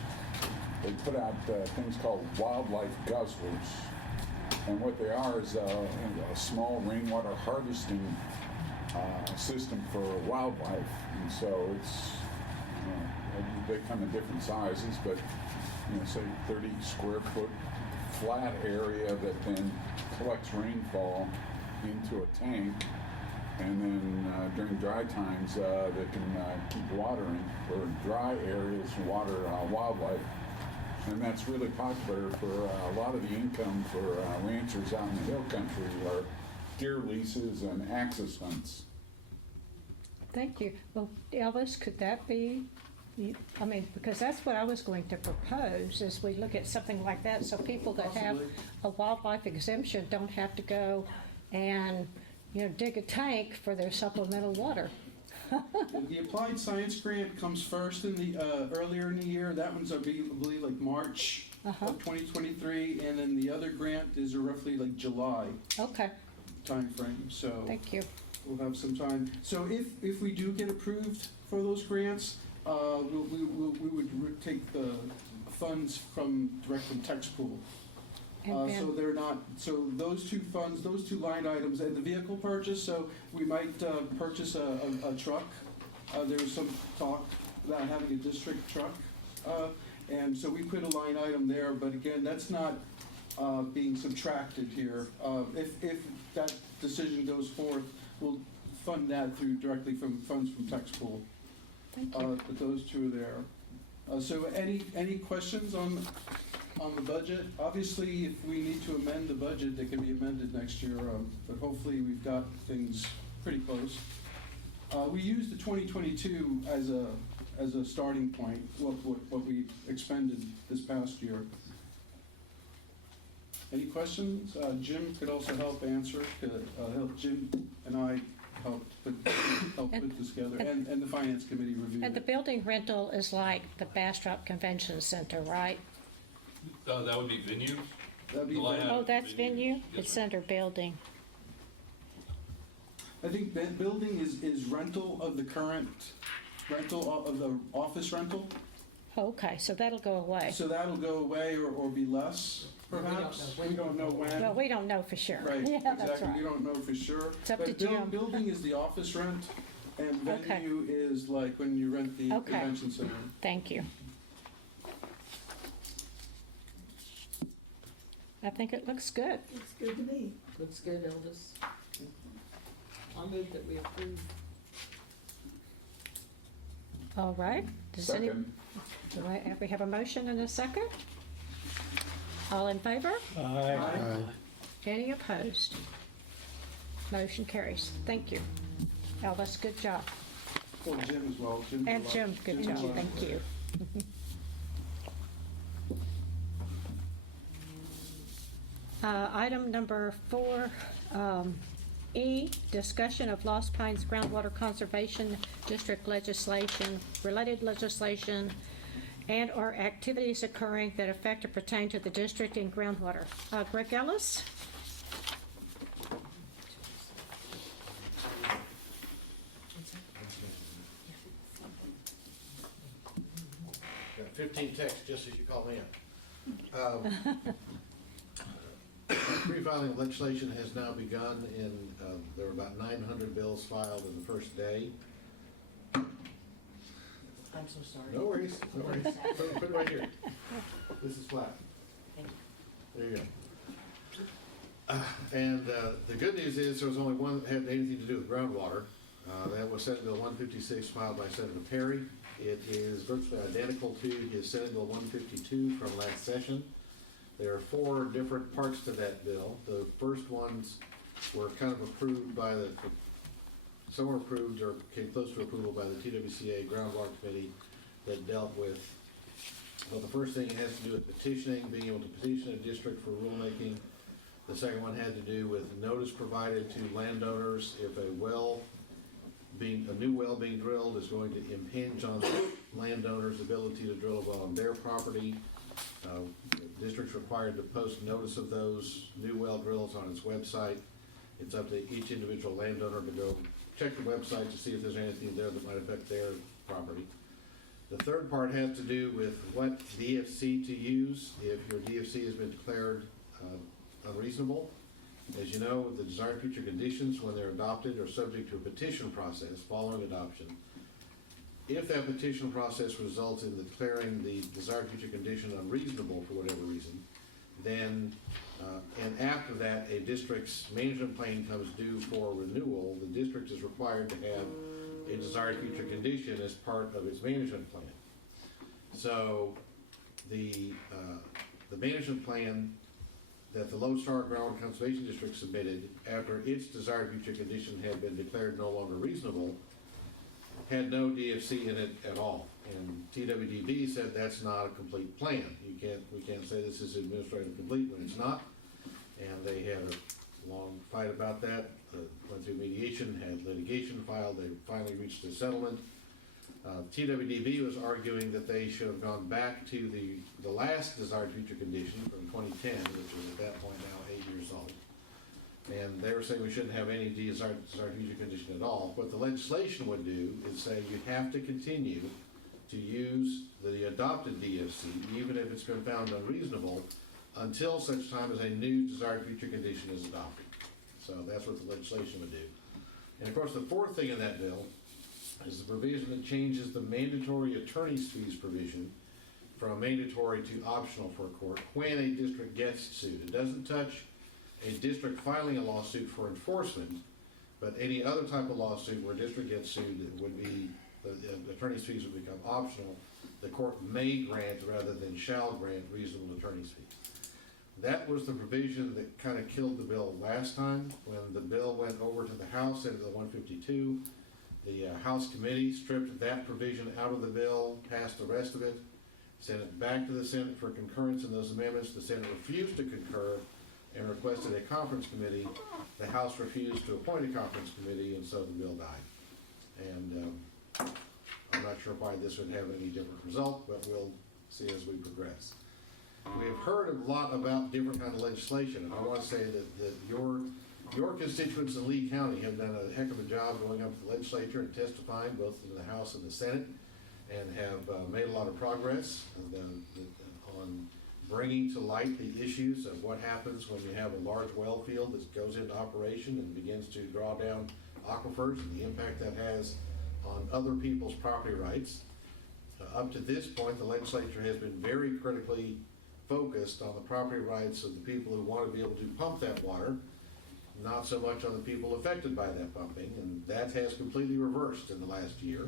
They put out things called wildlife guzzlers. And what they are is a small rainwater harvesting system for wildlife. And so it's, they come in different sizes, but say 30 square foot flat area that then collects rainfall into a tank, and then during dry times they can keep watering, or dry areas water wildlife. And that's really popular for a lot of the income for ranchers out in the hill country are deer leases and axis hunts. Thank you. Well, Elvis, could that be, because that's what I was going to propose, is we look at something like that, so people that have a wildlife exemption don't have to go and, dig a tank for their supplemental water. The applied science grant comes first in the earlier in the year. That one's I believe like March of 2023, and then the other grant is roughly like July. Okay. Time frame. So thank you. We'll have some time. So if we do get approved for those grants, we would take the funds direct from tax pool. So they're not. So those 2 funds, those 2 line items, and the vehicle purchase. So we might purchase a truck. There was some talk about having a district truck, and so we put a line item there. But again, that's not being subtracted here. If that decision goes forth, we'll fund that directly from funds from tax pool. Thank you. But those 2 are there. So any questions on the budget? Obviously, if we need to amend the budget, they can be amended next year, but hopefully we've got things pretty close. We used the 2022 as a starting point, what we expended this past year. Any questions? Jim could also help answer, help Jim and I help put this together, and the finance committee review. And the building rental is like the Bastrop Convention Center, right? That would be venue. That'd be that's venue? Yes, It's under building. I think building is rental of the current rental of the office rental. Okay, so that'll go away. So that'll go away or be less, perhaps? We don't know when. Well, we don't know for sure. Right, Yeah, exactly. that's right. We don't know for sure. It's up to Jim. Building is the office rent, and venue is like when you rent the convention center. Thank you. I think it looks good. Looks good to me. Looks good, Elvis. I'll move that we approve. All right. Second. We have a motion and a second? All in favor? Aye. Any opposed? Motion carries. Thank you. Elvis, good job. Oh, Jim as well. And Jim, good job. Thank you. Item number 4, E, discussion of Lost Pines Groundwater Conservation District legislation, related legislation, and/or activities occurring that affect or pertain to the district and groundwater. Greg Ellis? Got 15 texts just as you call me up. Pre-filing legislation has now begun and there were about 900 bills filed in the first day. I'm so sorry. No worries, no worries. Put it right here. This is flat. Thank you. There you go. And the good news is there was only one that had anything to do with groundwater. That was Senate Bill 156 filed by Senator Perry. It is virtually identical to his Senate Bill 152 from last session. There are 4 different parts to that bill. The first ones were kind of approved by some were approved or came close to approval by the TWCA Groundwater Committee that dealt with, well, the first thing has to do with petitioning, being able to petition a district for rulemaking. The second one had to do with notice provided to landowners if a new well being drilled is going to impinge on the landowner's ability to drill a well on their property. The district's required to post notice of those new well drills on its website. It's up to each individual landowner to go check the website to see if there's anything there that might affect their property. The third part has to do with what DFC to use if your DFC has been declared unreasonable. As you know, the desired future conditions, when they're adopted, are subject to a petition process following adoption. If that petition process results in declaring the desired future condition unreasonable for whatever reason, then, and after that, a district's management plan comes due for renewal, the district is required to have a desired future condition as part of its management plan. So the management plan that the Lone Star Groundwater Conservation District submitted after its desired future condition had been declared no longer reasonable had no DFC in it at all. And TWDB said that's not a complete plan. We can't say this is administrative complete when it's not. And they had a long fight about that. Went through mediation, had litigation filed. They finally reached a settlement. TWDB was arguing that they should have gone back to the last desired future condition from 2010, which was at that point now 8 years old. And they were saying we shouldn't have any desired future condition at all. What the legislation would do is say you have to continue to use the adopted DFC, even if it's been found unreasonable, until such time as a new desired future condition is adopted. So that's what the legislation would do. And of course, the fourth thing in that bill is the provision that changes the mandatory attorney's fees provision from mandatory to optional for a court when a district gets sued. It doesn't touch a district filing a lawsuit for enforcement, but any other type of lawsuit where a district gets sued, it would be, the attorney's fees would become optional. The court may grant rather than shall grant reasonable attorney's fees. That was the provision that kind of killed the bill last time when the bill went over to the House, Senate Bill 152. The House committee stripped that provision out of the bill, passed the rest of it, sent it back to the Senate for concurrence in those amendments. The Senate refused to concur and requested a conference committee. The House refused to appoint a conference committee, and so the bill died. And I'm not sure why this would have any different result, but we'll see as we progress. We've heard a lot about different kind of legislation, and I want to say that your constituents in Lee County have done a heck of a job going up to the legislature and testifying both in the House and the Senate, and have made a lot of progress on bringing to light the issues of what happens when you have a large well field that goes into operation and begins to draw down aquifers and the impact that has on other people's property rights. Up to this point, the legislature has been very critically focused on the property rights of the people who want to be able to pump that water, not so much on the people affected by that pumping, and that has completely reversed in the last year.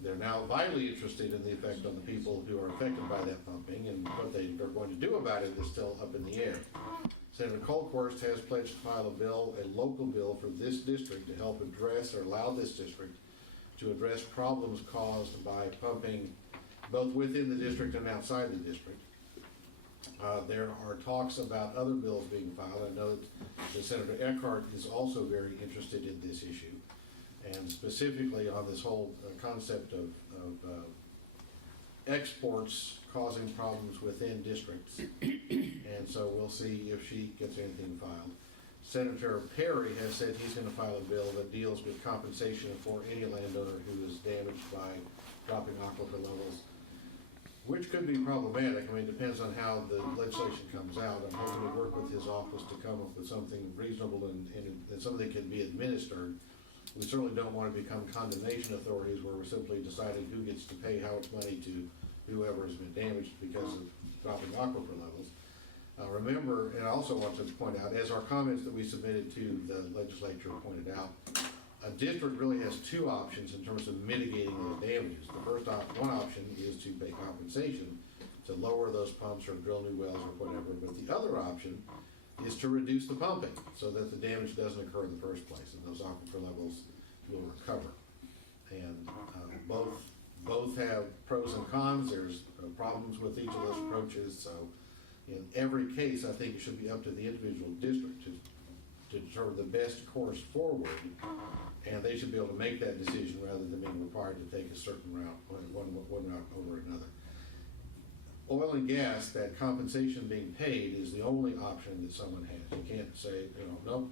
They're now vitally interested in the effect on the people who are affected by that pumping, and what they are going to do about it is still up in the air. Senator Colkhorst has pledged to file a local bill for this district to help address or allow this district to address problems caused by pumping both within the district and outside the district. There are talks about other bills being filed. I know that Senator Eckhart is also very interested in this issue, and specifically on this whole concept of exports causing problems within districts. And so we'll see if she gets anything filed. Senator Perry has said he's going to file a bill that deals with compensation for any landowner who is damaged by dropping aquifer levels, which could be problematic. I mean, it depends on how the legislation comes out. I'm hoping to work with his office to come up with something reasonable and something that can be administered. We certainly don't want to become condemnation authorities where we're simply deciding who gets to pay how much money to whoever has been damaged because of dropping aquifer levels. Remember, and I also want to point out, as our comments that we submitted to the legislature pointed out, a district really has two options in terms of mitigating those damages. The first one option is to pay compensation, to lower those pumps or drill new wells or whatever, but the other option is to reduce the pumping so that the damage doesn't occur in the first place and those aquifer levels will recover. And both have pros and cons. There's problems with each of those approaches. So in every case, I think it should be up to the individual district to determine the best course forward, and they should be able to make that decision rather than being required to take a certain route, one route over another. Oil and gas, that compensation being paid is the only option that someone has. You can't say, no,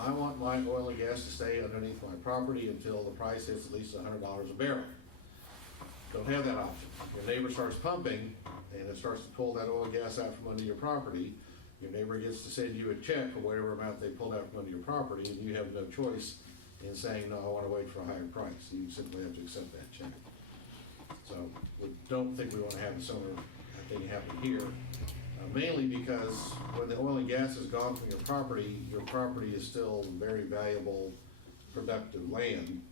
I want my oil and gas to stay underneath my property until the price hits at least $100 a barrel. Don't have that option. If your neighbor starts pumping and it starts to pull that oil and gas out from under your property, your neighbor gets to send you a check for whatever amount they pulled out from under your property, and you have no choice in saying, no, I want to wait for a higher price. You simply have to accept that check. So we don't think we want to have a similar thing happen here, mainly because when the oil and gas is gone from your property is still very valuable, productive land.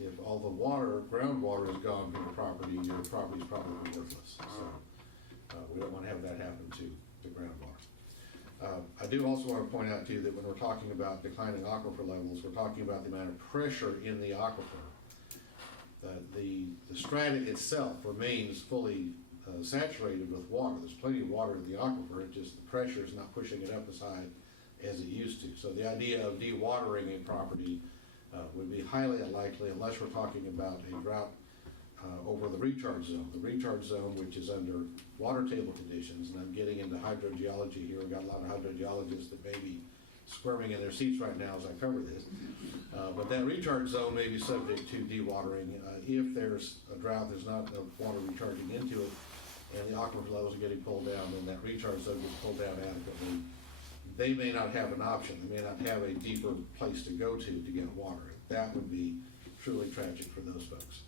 If all the water, groundwater, is gone from your property is probably worthless. So we don't want to have that happen to the groundwater. I do also want to point out to you that when we're talking about declining aquifer levels, we're talking about the amount of pressure in the aquifer. The strata itself remains fully saturated with water. There's plenty of water in the aquifer, it just the pressure is not pushing it up as high as it used to. So the idea of dewatering a property would be highly unlikely unless we're talking about a drought over the recharge zone. The recharge zone, which is under water table conditions, and I'm getting into hydrogeology here. We've got a lot of hydrogeologists that may be squirming in their seats right now as I cover this. But that recharge zone may be subject to dewatering. If there's a drought, there's not enough water recharging into it, and the aquifer levels are getting pulled down, then that recharge zone gets pulled down adequately. They may not have an option. They may not have a deeper place to go to get water. That would be truly tragic for those folks.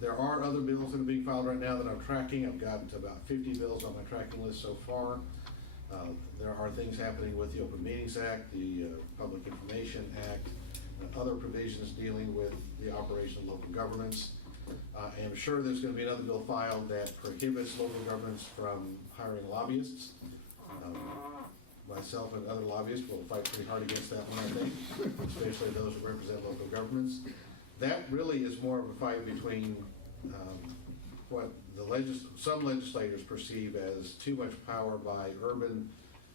There are other bills that are being filed right now that I'm tracking. I've gotten to about 50 bills on my tracking list so far. There are things happening with the Open Meetings Act, the Public Information Act, other provisions dealing with the operation of local governments. I'm sure there's going to be another bill filed that prohibits local governments from hiring lobbyists. Myself and other lobbyists will fight pretty hard against that one, I think, especially those who represent local governments. That really is more of a fight between what some legislators perceive as too much power by urban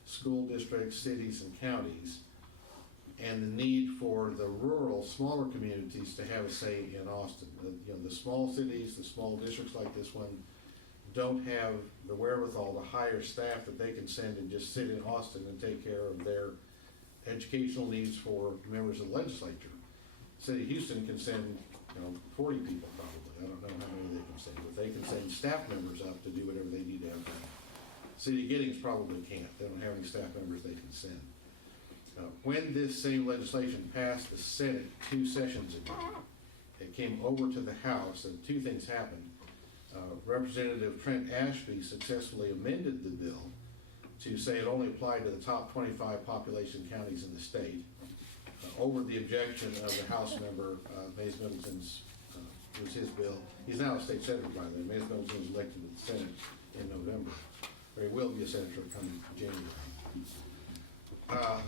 school districts, cities, and counties, and the need for the rural, smaller communities to have a say in Austin. The small cities, the small districts like this one, don't have the wherewithal to hire staff that they can send and just sit in Austin and take care of their educational needs for members of the legislature. City of Houston can send 40 people probably. I don't know how many they can send, but they can send staff members up to do whatever they need to have done. City of Giddings probably can't. They don't have any staff members they can send. When this same legislation passed the Senate 2 sessions ago, it came over to the House and two things happened. Representative Trent Ashby successfully amended the bill to say it only applied to the top 25 population counties in the state, over the objection of the House member, Mays Middleton's, it was his bill. He's now a state senator, by the way. Mays Middleton was elected to the Senate in November, or he will be a senator coming January.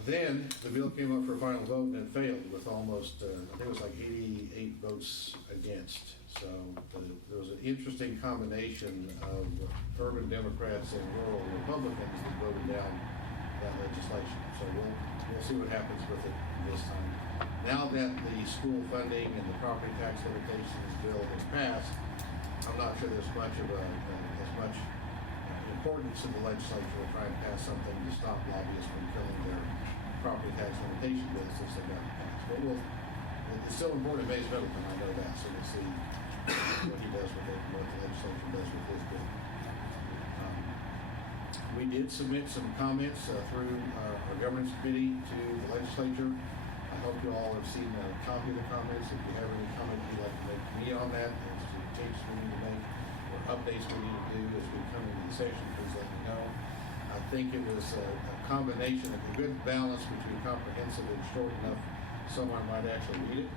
Then the bill came up for a final vote and it failed with almost, I think it was like 88 votes against. So there was an interesting combination of urban Democrats and rural Republicans that voted down that legislation. So we'll see what happens with it this time. Now that the school funding and the property tax limitations bill has passed, I'm not sure there's much of as much importance in the legislature to try and pass something to stop lobbyists from killing their property tax limitation bills since they got passed. But it's still important to Mays Middleton, I know that, so we'll see what he does with it and what the legislature does with his bill. We did submit some comments through our governance committee to the legislature. I hope you all have seen a copy of the comments. If you have any comments you'd like to make to me on that, as to changes we need to make, or updates we need to do as we come into the session, please let me know. I think it was a combination of a good balance between comprehensive and short enough someone might actually read it.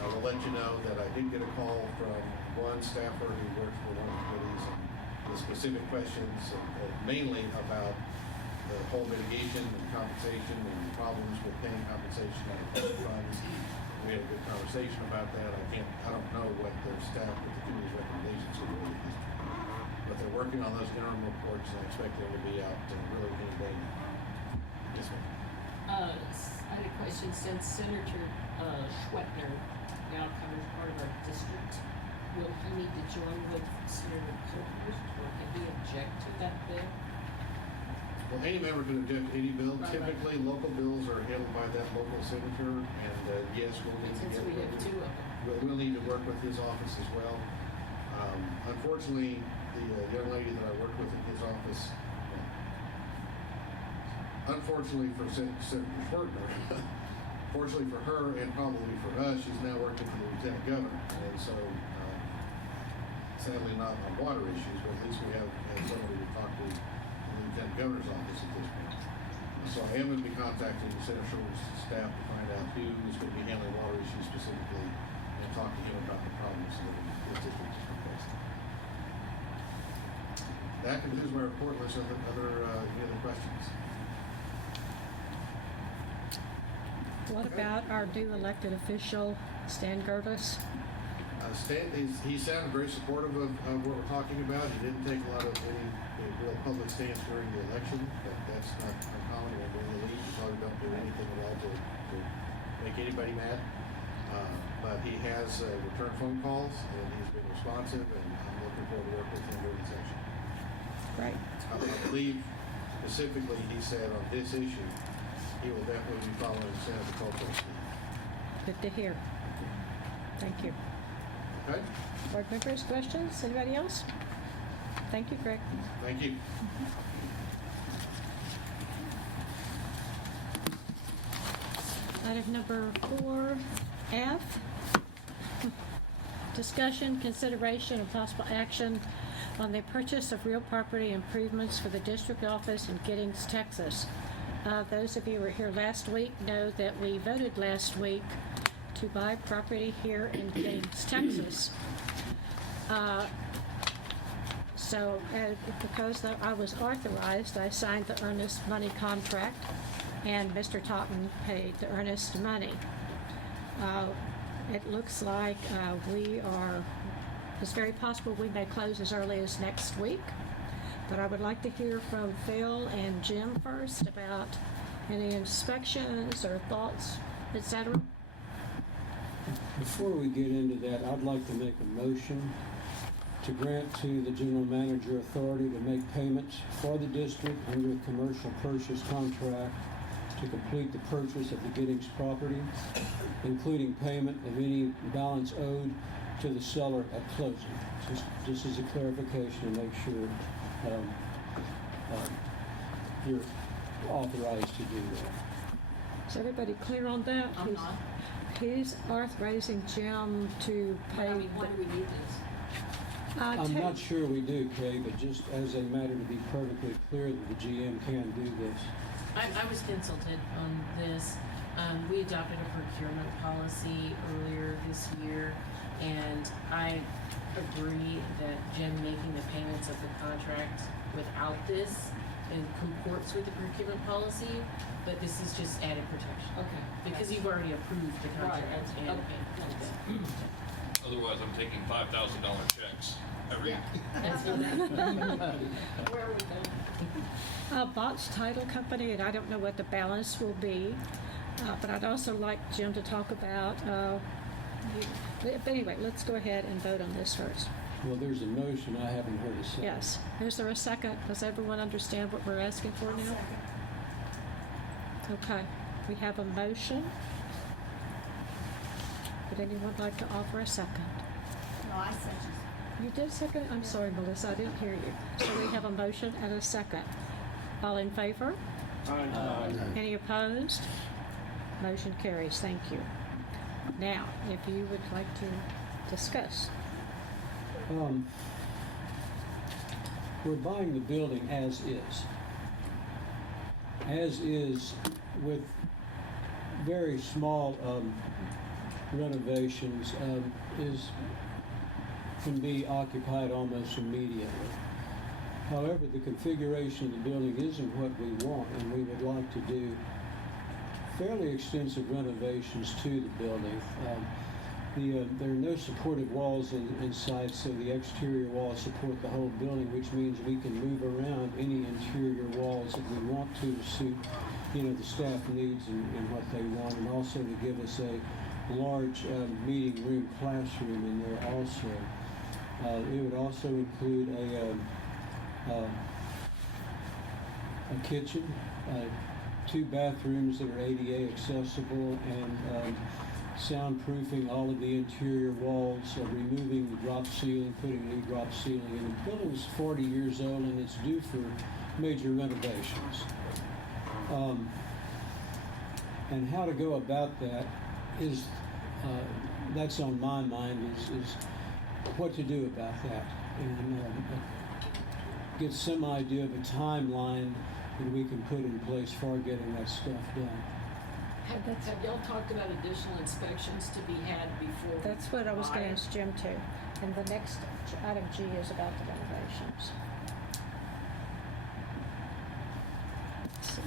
I will let you know that I did get a call from one staffer who works for one of the committees, and the specific questions mainly about the whole mitigation and compensation and problems with paying compensation out of public funds. We had a good conversation about that. I don't know what the staff, what the committee's recommendations are really at this point. But they're working on those interim reports, and I expect them to be out really any day now. Yes, ma'am. I had a question. Since Senator Schwetner now covers part of our district, will he need to join with Senator Coulter, or can he object to that bill? Well, any member can object to any bill. Right, Typically, local bills are handled by that local senator, and yes, we'll need to Since get. we have two of them. We'll need to work with his office as well. Unfortunately, the young lady that I worked with in his office, unfortunately for Senator Schwertner, fortunately for her and probably for us, she's now working for the lieutenant governor, and so sadly not on water issues, but at least we have somebody to talk to in the lieutenant governor's office at this point. So I am going to be contacting Senator Schwertner's staff to find out who is going to be handling water issues specifically, and talk to him about the problems that this district is facing. That concludes my report. Unless any other questions? What about our new elected official, Stan Gervis? Stan, he sounded very supportive of what we're talking about. He didn't take a lot of any real public stance during the election, but that's not uncommon when we're in the lead. We probably don't do anything at all to make anybody mad. But he has returned phone calls, and he's been responsive, and I'm looking forward to working with him during the session. Great. I believe specifically he said on this issue, he will definitely be following Senator Coulter's lead. Good to hear. Thank you. Okay? Board members, questions? Anybody else? Thank you, Greg. Thank you. Item number 4F, discussion, consideration, and possible action on the purchase of real property improvements for the district office in Giddings, Texas. Those of you who were here last week know that we voted last week to buy property here in Giddings, Texas. Because I was authorized, I signed the earnest money contract, and Mr. Totten paid the earnest money. It looks like it's very possible we may close as early as next week, but I would like to hear from Phil and Jim first about any inspections or thoughts, etc. Before we get into that, I'd like to make a motion to grant to the general manager authority to make payments for the district under a commercial purchase contract to complete the purchase of the Giddings property, including payment of any balance owed to the seller at closing. Just as a clarification to make sure you're authorized to do that. Is everybody clear on that? I'm not. He's authorizing Jim to pay. Why do we need this? I'm not sure we do, Kay, but just as a matter to be perfectly clear that the GM can do this. I was consulted on this. We adopted a procurement policy earlier this year, and I agree that Jim making the payments of the contract without this and comports with the procurement policy, but this is just added protection. Okay. Because you've already approved the Right, contract. okay, and- thanks. Otherwise, I'm taking $5,000 checks every. Where are we going? Bot's Title Company, and I don't know what the balance will be, but I'd also like Jim to talk about, but anyway, let's go ahead and vote on this first. Well, there's a motion, I haven't heard a second. Yes. Is there a second? Does everyone understand what we're asking for now? Okay. We have a motion. Would anyone like to offer a second? No, I second. You did second? I'm sorry, Melissa, I didn't hear you. So we have a motion and a second. All in favor? Aye. Any opposed? Motion carries. Thank you. Now, if you would like to discuss. We're buying the building as is. As is with very small renovations can be occupied almost immediately. However, the configuration of the building isn't what we want, and we would like to do fairly extensive renovations to the building. There are no supportive walls inside, so the exterior walls support the whole building, which means we can move around any interior walls that we want to suit, the staff needs and what they want, and also to give us a large meeting room classroom in there also. It would also include a kitchen, 2 bathrooms that are ADA accessible, and soundproofing all of the interior walls, removing the drop ceiling, putting a new drop ceiling in. The building is 40 years old and it's due for major renovations. And how to go about that is, that's on my mind, is what to do about that. And get some idea of a timeline that we can put in place for getting that stuff done. Have y'all talked about additional inspections to be had before? That's what I was going to buy? ask Jim too. And the next item G is about the renovations. So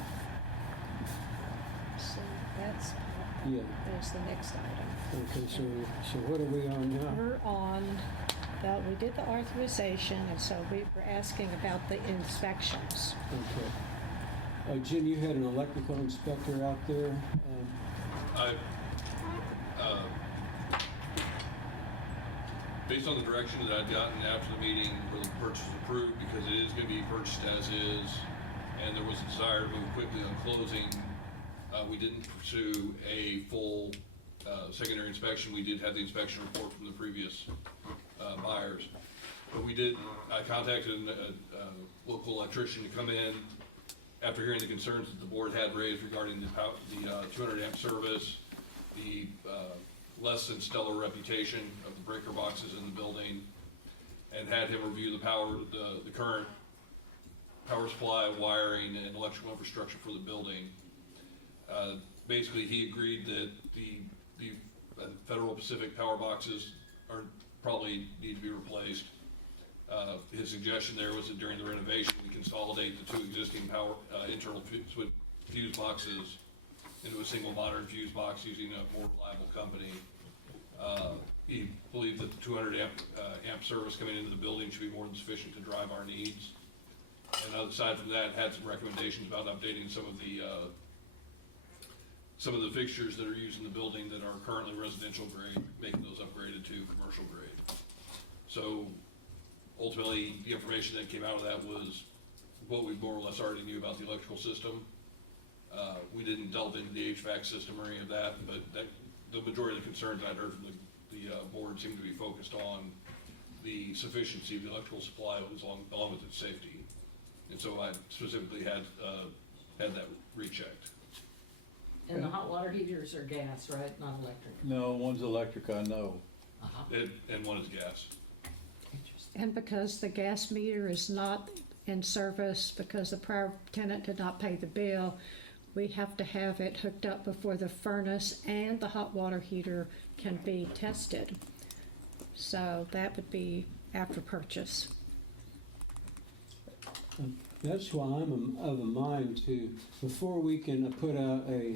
that's the next item. Okay, so what are we on now? We're on, well, we did the authorization, and so we were asking about the inspections. Okay. Jim, you had an electrical inspector out there. Based on the direction that I'd gotten after the meeting where the purchase was approved, because it is going to be purchased as is, and there was a desire to move quickly on closing, we didn't pursue a full secondary inspection. We did have the inspection report from the previous buyers. But I contacted a local electrician to come in after hearing the concerns that the board had raised regarding the 200 amp service, the less than stellar reputation of the breaker boxes in the building, and had him review the current power supply, wiring, and electrical infrastructure for the building. Basically, he agreed that the Federal Pacific power boxes probably need to be replaced. His suggestion there was that during the renovation, we consolidate the 2 existing internal fuse boxes into a single modern fuse box using a more reliable company. He believed that the 200 amp service coming into the building should be more than sufficient to drive our needs. And aside from that, had some recommendations about updating some of the fixtures that are used in the building that are currently residential grade, making those upgraded to commercial grade. So ultimately, the information that came out of that was what we more or less already knew about the electrical system. We didn't delve into the HVAC system or any of that, but the majority of the concerns I'd heard from the board seemed to be focused on the sufficiency of the electrical supply along with its safety. And so I specifically had that rechecked. And the hot water heaters are gas, right? Not electric? No, one's electric, I know. And one is gas. And because the gas meter is not in service, because the prior tenant did not pay the bill, we have to have it hooked up before the furnace and the hot water heater can be tested. So that would be after purchase. That's why I'm of a mind to, before we can put out a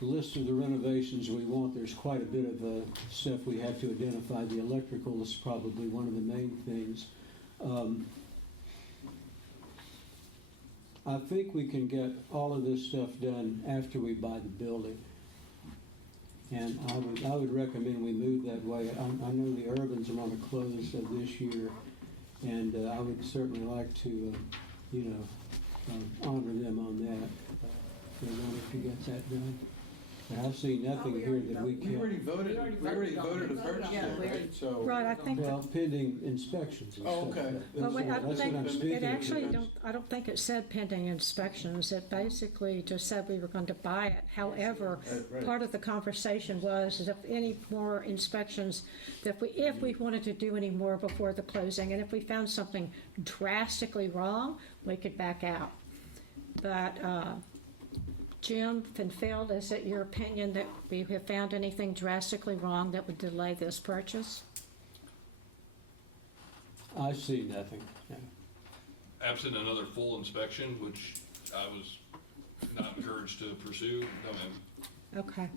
list of the renovations we want, there's quite a bit of stuff we have to identify. The electrical is probably one of the main things. I think we can get all of this stuff done after we buy the building. And I would recommend we move that way. I know the Urbans are on the close of this year, and I would certainly like to, honor them on that. They wanted to get that done. And I see nothing here that we We can't. already voted to purchase it, right? So. Right, I think. Well, pending inspections and Oh, stuff. okay. Well, That's I what think I'm speaking it of. actually I don't think it said pending inspections. It basically just said we were going to buy it. However, Right. part of the conversation was is if any more inspections, that if we wanted to do any more before the closing, and if we found something drastically wrong, we could back out. But Jim Finfield, is it your opinion that we have found anything drastically wrong that would delay this purchase? I see nothing. Yeah. Absent another full inspection, which I was not encouraged to pursue, no ma'am. Okay.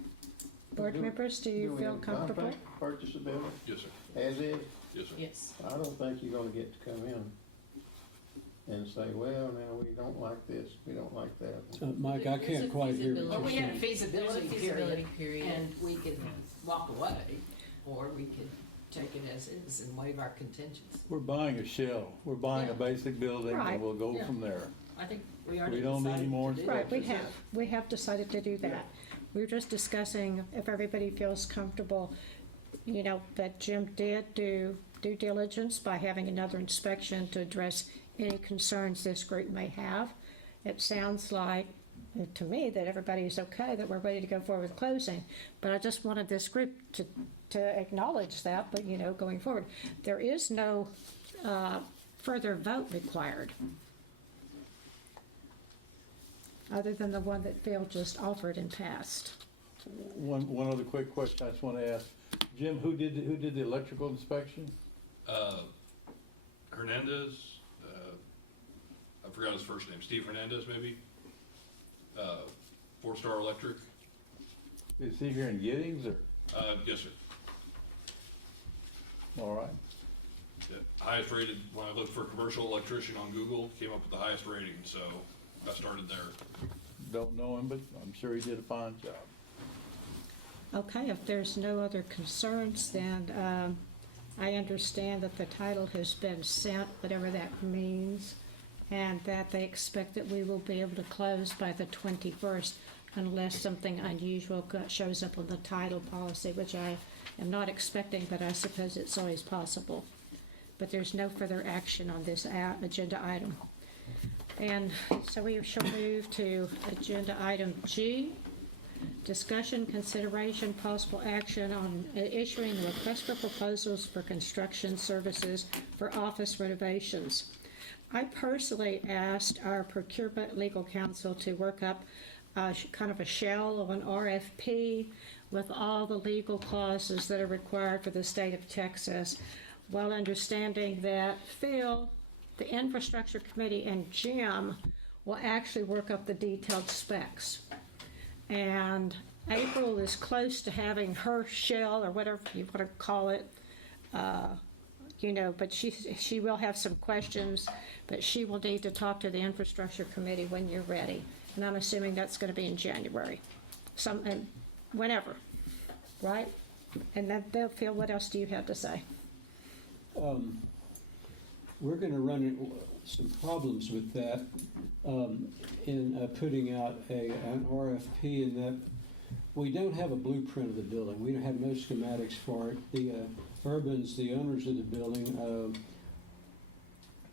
Board members, do you feel comfortable? Purchase the building Yes, sir. as is? Yes, sir. Yes. I don't think you're gonna get to come in and say, well, now, we don't like this, we don't like that. Mike, I can't quite hear Well, what we you're have a saying. feasibility There's a feasibility period, period. and we could walk away, or we could take it as is and waive our contingency. We're buying a shell. We're buying a Yeah. basic building, Right. and we'll go Yeah. from there. I think we already We don't need any decided more to do Right, that. we have decided to do that. We were just discussing if everybody feels comfortable, that Jim did do due diligence by having another inspection to address any concerns this group may have. It sounds like, to me, that everybody's okay, that we're ready to go forward with closing. But I just wanted this group to acknowledge that, but, going forward. There is no further vote required, other than the one that Phil just offered and passed. One other quick question I just want to ask. Jim, who did the electrical inspection? Hernandez, I forgot his first name, Steve Hernandez, maybe? 4-Star Electric. Is he here in Giddings, or? Yes, sir. All right. Yeah. Highest rated, when I looked for commercial electrician on Google, came up with the highest rating, so I started there. Don't know him, but I'm sure he did a fine job. Okay, if there's no other concerns, then I understand that the title has been sent, whatever that means, and that they expect that we will be able to close by the 21st unless something unusual shows up on the title policy, which I am not expecting, but I suppose it's always possible. But there's no further action on this agenda item. And so we shall move to agenda item G, discussion, consideration, possible action on issuing the request for proposals for construction services for office renovations. I personally asked our procurement legal counsel to work up kind of a shell of an RFP with all the legal clauses that are required for the state of Texas, while understanding that Phil, the infrastructure committee, and Jim will actually work up the detailed specs. And April is close to having her shell, or whatever you want to call it, but she will have some questions, but she will need to talk to the infrastructure committee when you're ready. And I'm assuming that's going to be in January, whenever, right? And then, Phil, what else do you have to say? We're going to run into some problems with that in putting out an RFP, in that we don't have a blueprint of the building. We don't have no schematics for it. The Urbans, the owners of the building,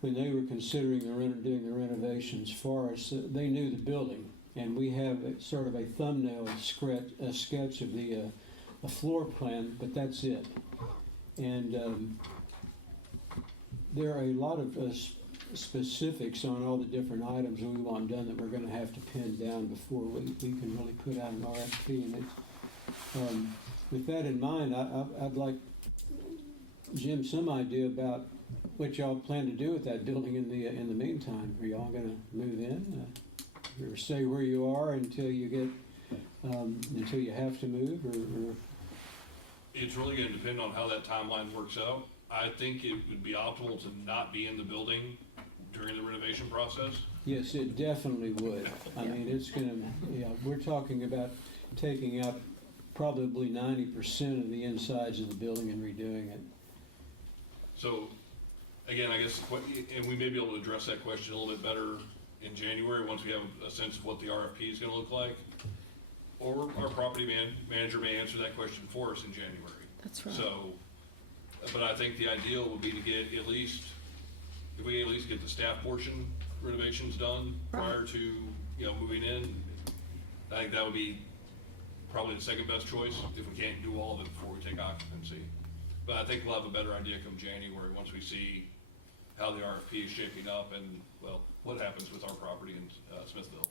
when they were considering doing the renovations for us, they knew the building, and we have sort of a thumbnail sketch of the floor plan, but that's it. And there are a lot of specifics on all the different items we want done that we're going to have to pin down before we can really put out an RFP. And with that in mind, I'd like, Jim, some idea about what y'all plan to do with that building in the meantime? Are y'all gonna move in? Or stay where you are until you get, until you have to move, or? It's really gonna depend on how that timeline works out. I think it would be optimal to not be in the building during the renovation process. Yes, it definitely would. I mean, it's gonna, yeah, we're talking about taking out probably 90% of the insides of the building and redoing it. So, again, I guess, and we may be able to address that question a little bit better in January, once we have a sense of what the RFP is gonna look like. Or our property manager may answer that question for us in January. That's right. So, but I think the ideal would be to get at least, if we at least get the staff portion renovations done prior to, moving in, I think that would be probably the second best choice, if we can't do all of it before we take occupancy. But I think we'll have a better idea come January, once we see how the RFP is shaping up and, well, what happens with our property in Smithville.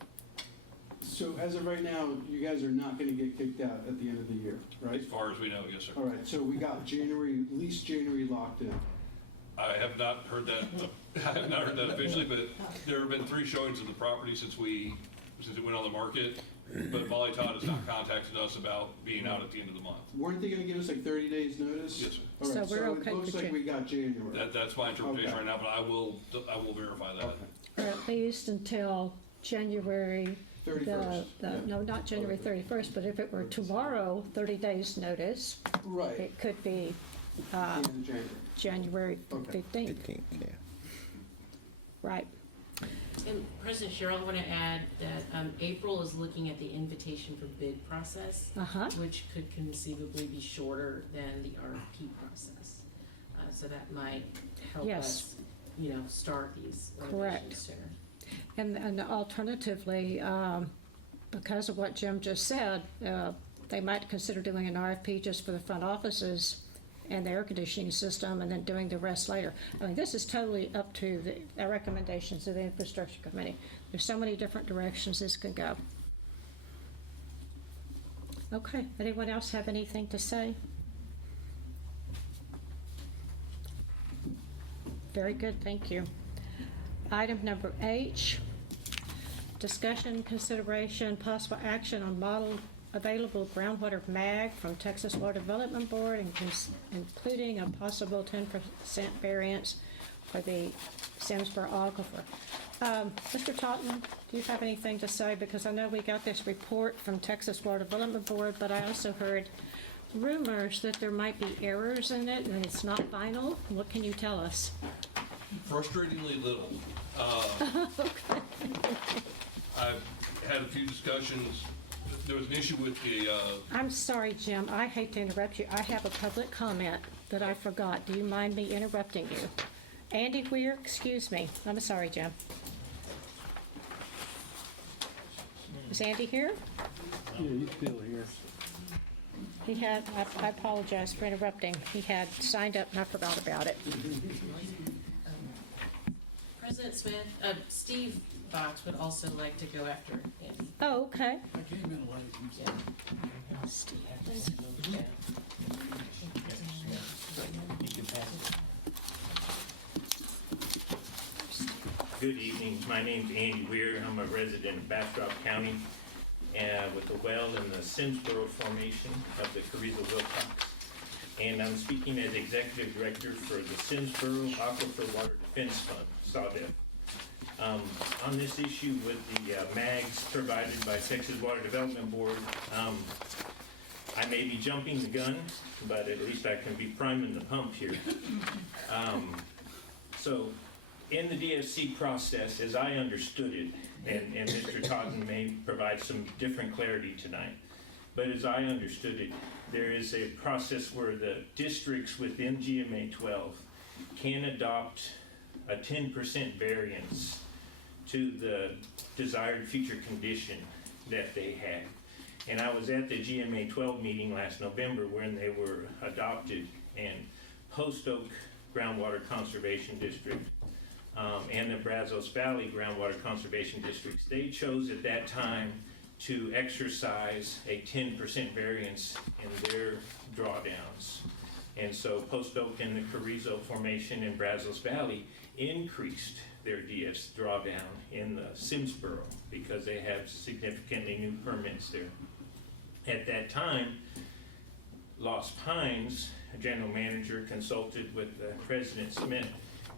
So as of right now, you guys are not gonna get kicked out at the end of the year, right? As far as we know, yes, sir. All right, so we got January, at least January locked in. I have not heard that, I have not heard that officially, but there have been 3 showings of the property since it went on the market. But Molly Todd has not contacted us about being out at the end of the month. Weren't they gonna give us like 30 days notice? Yes, sir. All right, So we're okay it looks with like we got January. That's my interpretation Okay. right now, but I will verify that. Okay. Or at least until January. 31st. No, not January 31st, but if it were tomorrow, 30 days notice. Right. It could be End of January. January Okay. 15th. Right. And President Cheryl, I want to add that April is looking at the invitation for bid process, which could conceivably be shorter than the RFP process. So that might help us, start these renovations sooner. And alternatively, because of what Jim just said, they might consider doing an RFP just for the front offices and the air conditioning system, and then doing the rest later. I mean, this is totally up to the recommendations of the infrastructure committee. There's so many different directions this could go. Okay, anyone else have anything to say? Very good, thank you. Item number H, discussion, consideration, possible action on model available groundwater mag from Texas Water Development Board, including a possible 10% variance for the Simsboro Aquifer. Mr. Totten, do you have anything to say? Because I know we got this report from Texas Water Development Board, but I also heard rumors that there might be errors in it and it's not final. What can you tell us? Frustratingly little. I've had a few discussions. There was an issue with the, I'm sorry, Jim. I hate to interrupt you. I have a public comment that I forgot. Do you mind me interrupting you? Andy Weir, excuse me. I'm sorry, Jim. Is Andy here? Yeah, he's still here. He had, I apologize for interrupting. He had signed up and I forgot about it. President Smith, Steve Box would also like to go after Andy. Oh, okay. I came in late. Good evening. My name's Andy Weir. I'm a resident of Bastrop County with a well in the Simsboro formation of the Carrizo-Wilcox. And I'm speaking as Executive Director for the Simsboro Aquifer Water Defense Fund, SAWDEF. On this issue with the mags provided by Texas Water Development Board, I may be jumping the gun, but at least I can be priming the pump here. So in the DFC process, as I understood it, and Mr. Totten may provide some different clarity tonight, but as I understood it, there is a process where the districts within GMA 12 can adopt a 10% variance to the desired future condition that they had. And I was at the GMA 12 meeting last November when they were adopted, and Post Oak Groundwater Conservation District and the Brazos Valley Groundwater Conservation Districts, they chose at that time to exercise a 10% variance in their drawdowns. And so Post Oak and the Carrizo Formation in Brazos Valley increased their DF's drawdown in the Simsboro because they have significantly new permits there. At that time, Lost Pines, general manager, consulted with President Smith,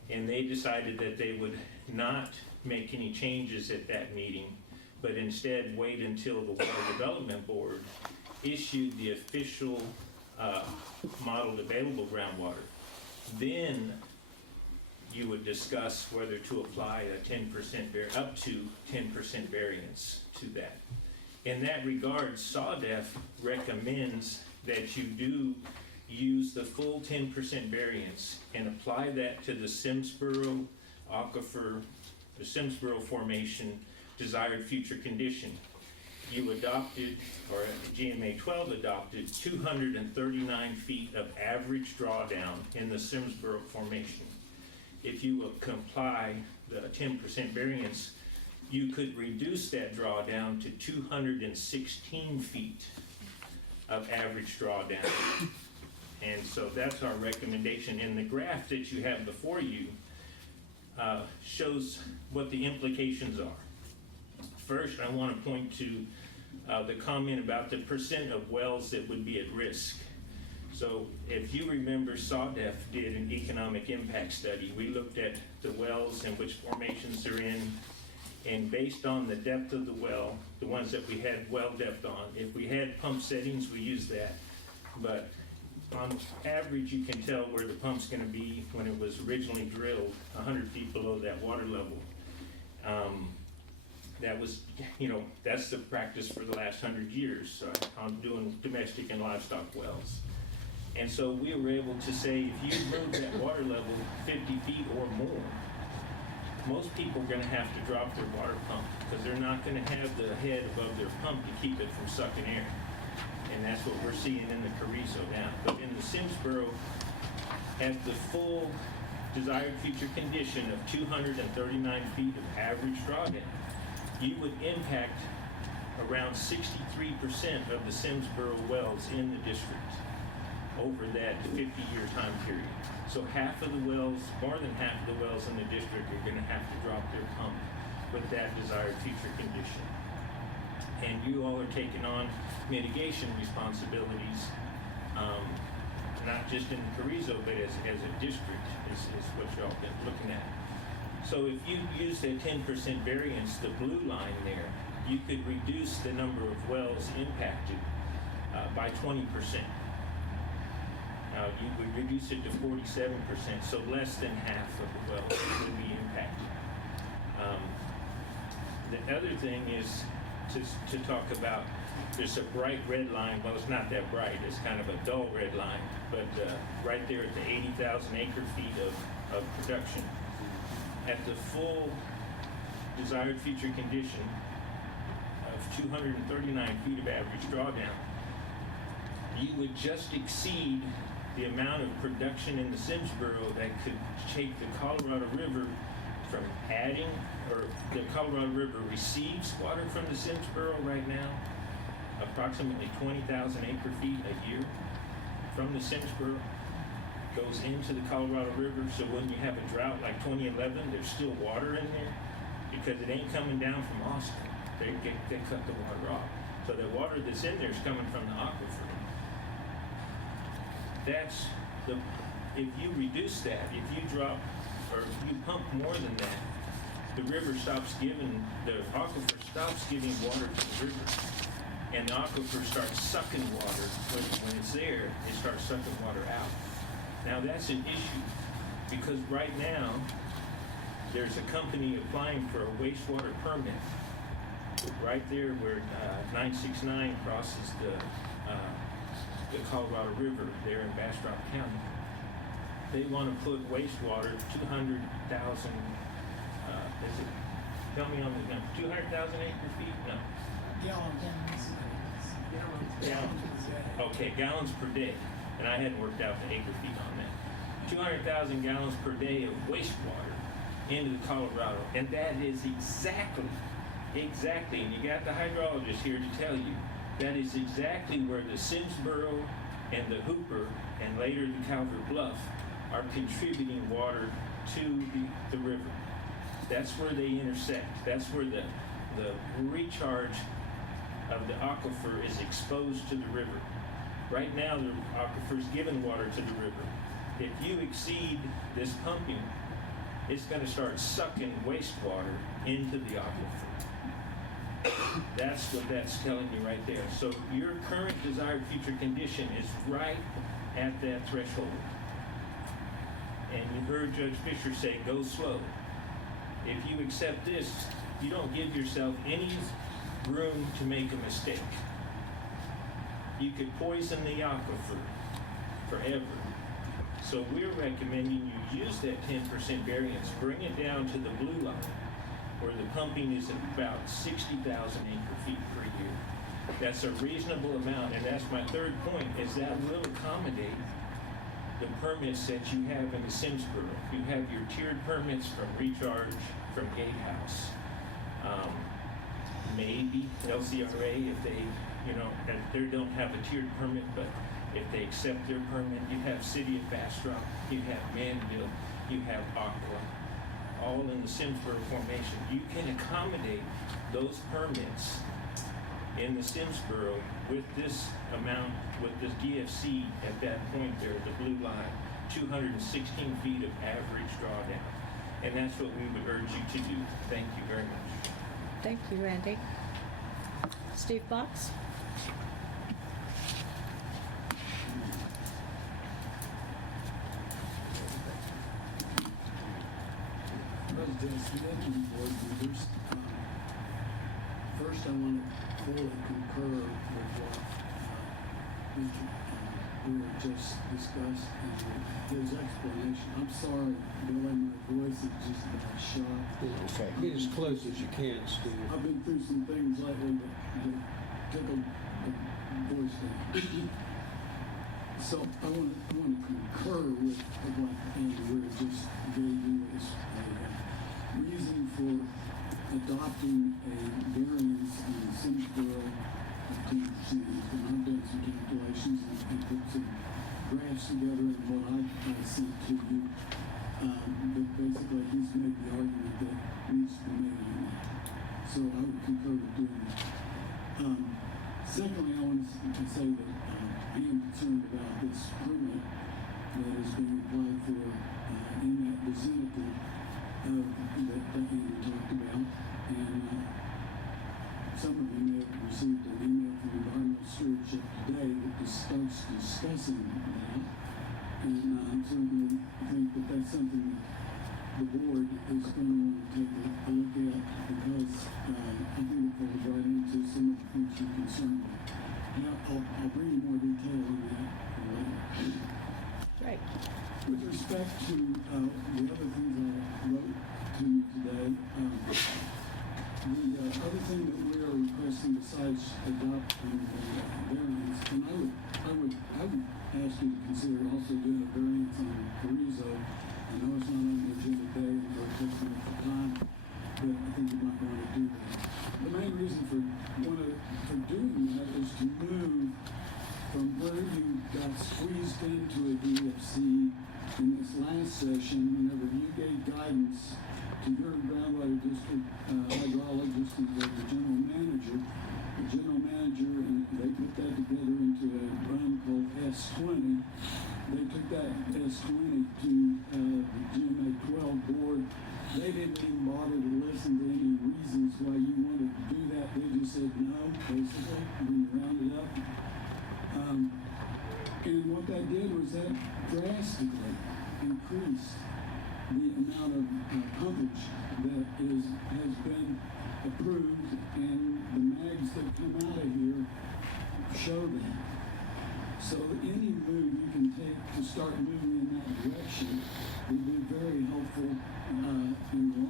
and they decided that they would not make any changes at that meeting, but instead wait until the Water Development Board issued the official modeled available groundwater. Then you would discuss whether to apply a 10% up to 10% variance to that. In that regard, SAWDEF recommends that you do use the full 10% variance and apply that to the Simsboro aquifer, the Simsboro Formation desired future condition. You adopted, or GMA 12 adopted, 239 feet of average drawdown in the Simsboro Formation. If you will comply the 10% variance, you could reduce that drawdown to 216 feet of average drawdown. And so that's our recommendation. And the graph that you have before you shows what the implications are. First, I want to point to the comment about the percent of wells that would be at risk. So if you remember, SAWDEF did an economic impact study. We looked at the wells and which formations they're in, and based on the depth of the well, the ones that we had well depth on, if we had pump settings, we used that. But on average, you can tell where the pump's going to be when it was originally drilled, 100 feet below that water level. That was, that's the practice for the last 100 years on doing domestic and livestock wells. And so we were able to say, if you move that water level 50 feet or more, most people are going to have to drop their water pump because they're not going to have the head above their pump to keep it from sucking air. And that's what we're seeing in the Carrizo now. But in the Simsboro, at the full desired future condition of 239 feet of average drawdown, you would impact around 63% of the Simsboro wells in the district over that 50-year time period. So half of the wells, more than half of the wells in the district are going to have to drop their pump with that desired future condition. And you all are taking on mitigation responsibilities, not just in the Carrizo, but as a district is what y'all been looking at. So if you use a 10% variance, the blue line there, you could reduce the number of wells impacted by 20%. You would reduce it to 47%, so less than half of the wells would be impacted. The other thing is to talk about, there's a bright red line. Well, it's not that bright, it's kind of a dull red line, but right there at the 80,000 acre feet of production, at the full desired future condition of 239 feet of average drawdown, you would just exceed the amount of production in the Simsboro that could take the Colorado River from adding, or the Colorado River receives water from the Simsboro right now, approximately 20,000 acre feet a year from the Simsboro goes into the Colorado River. So when you have a drought like 2011, there's still water in there because it ain't coming down from Austin. They cut the water off. So the water that's in there is coming from the aquifer. That's if you reduce that, if you drop, or if you pump more than that, the river stops giving, the aquifer stops giving water to the river. And the aquifer starts sucking water. When it's there, it starts sucking water out. Now that's an issue because right now there's a company applying for a wastewater permit right there where 969 crosses the Colorado River there in Bastrop County. They want to put wastewater 200,000. Tell me on the number. 200,000 acre feet? No. Gallons. Okay, gallons per day. And I hadn't worked out the acre feet on that. 200,000 gallons per day of wastewater into the Colorado. And that is exactly, and you got the hydrologist here to tell you, that is exactly where the Simsboro and the Hooper, and later the Calvert Bluff, are contributing water to the river. That's where they intersect. That's where the recharge of the aquifer is exposed to the river. Right now, the aquifer is giving water to the river. If you exceed this pumping, it's going to start sucking wastewater into the aquifer. That's what that's telling you right there. So your current desired future condition is right at that threshold. And you heard Judge Fisher say, go slow. If you accept this, you don't give yourself any room to make a mistake. You could poison the aquifer forever. So we're recommending you use that 10% variance, bring it down to the blue line, where the pumping is about 60,000 acre-feet per year. That's a reasonable amount, and that's my third point, is that will accommodate the permits that you have in the Simsboro. You have your tiered permits from Recharge, from Gatehouse, maybe LCRA if they, if they don't have a tiered permit, but if they accept their permit, you have City of Bastrop, you have Manville, you have Aqua, all in the Simsboro formation. You can accommodate those permits in the Simsboro with this amount, with this DFC at that point there, the blue line, 216 feet of average drawdown. And that's what we would urge you to do. Thank you very much. Thank you, Randy. Steve Box? President Smith and board members, first I want to fully concur with what Mr. Brewer just discussed and his explanation. I'm sorry, Billy, my voice is just about shot. Okay. Get as close as you can, Steve. I've been through some things lately that tickled the voice down. So I want to concur with what Andy Brewer just gave you as a reason for adopting a variance in the Simsboro of 10%. And I've done some calculations and put some graphs together and what I sent to you. But basically he's made the argument that needs to be made on that. So I would concur with doing that. Secondly, I want to say that I am concerned about this permit that is being applied for in that vicinity that Andy talked about. And some of you may have received an email from Environmental Stewardship today that starts discussing that. And certainly think that that's something that the board is going to want to take a look at because I think it falls right into some of the things you're concerned with. Now, I'll bring you more detail on that later. Right. With respect to the other things I wrote to you today, the other thing that we are requesting besides adopting the variance, and I would ask you to consider also doing a variance on Carrizo. I know it's not on the agenda today and we're taking up the time, but I think you might want to do that. The main reason for doing that is to move from where you got squeezed into a DFC in this last session, whenever you gave guidance to your groundwater district hydrologist and the general manager, and they put that together into a run called S20. They took that S20 to the GMA 12 board. They didn't even bother to listen to any reasons why you wanted to do that. They just said no, basically, when you round it up. And what that did was that drastically increased the amount of pumpage that has been approved, and the mags that come out of here show that. So any move you can take to start moving in that direction will be very helpful in the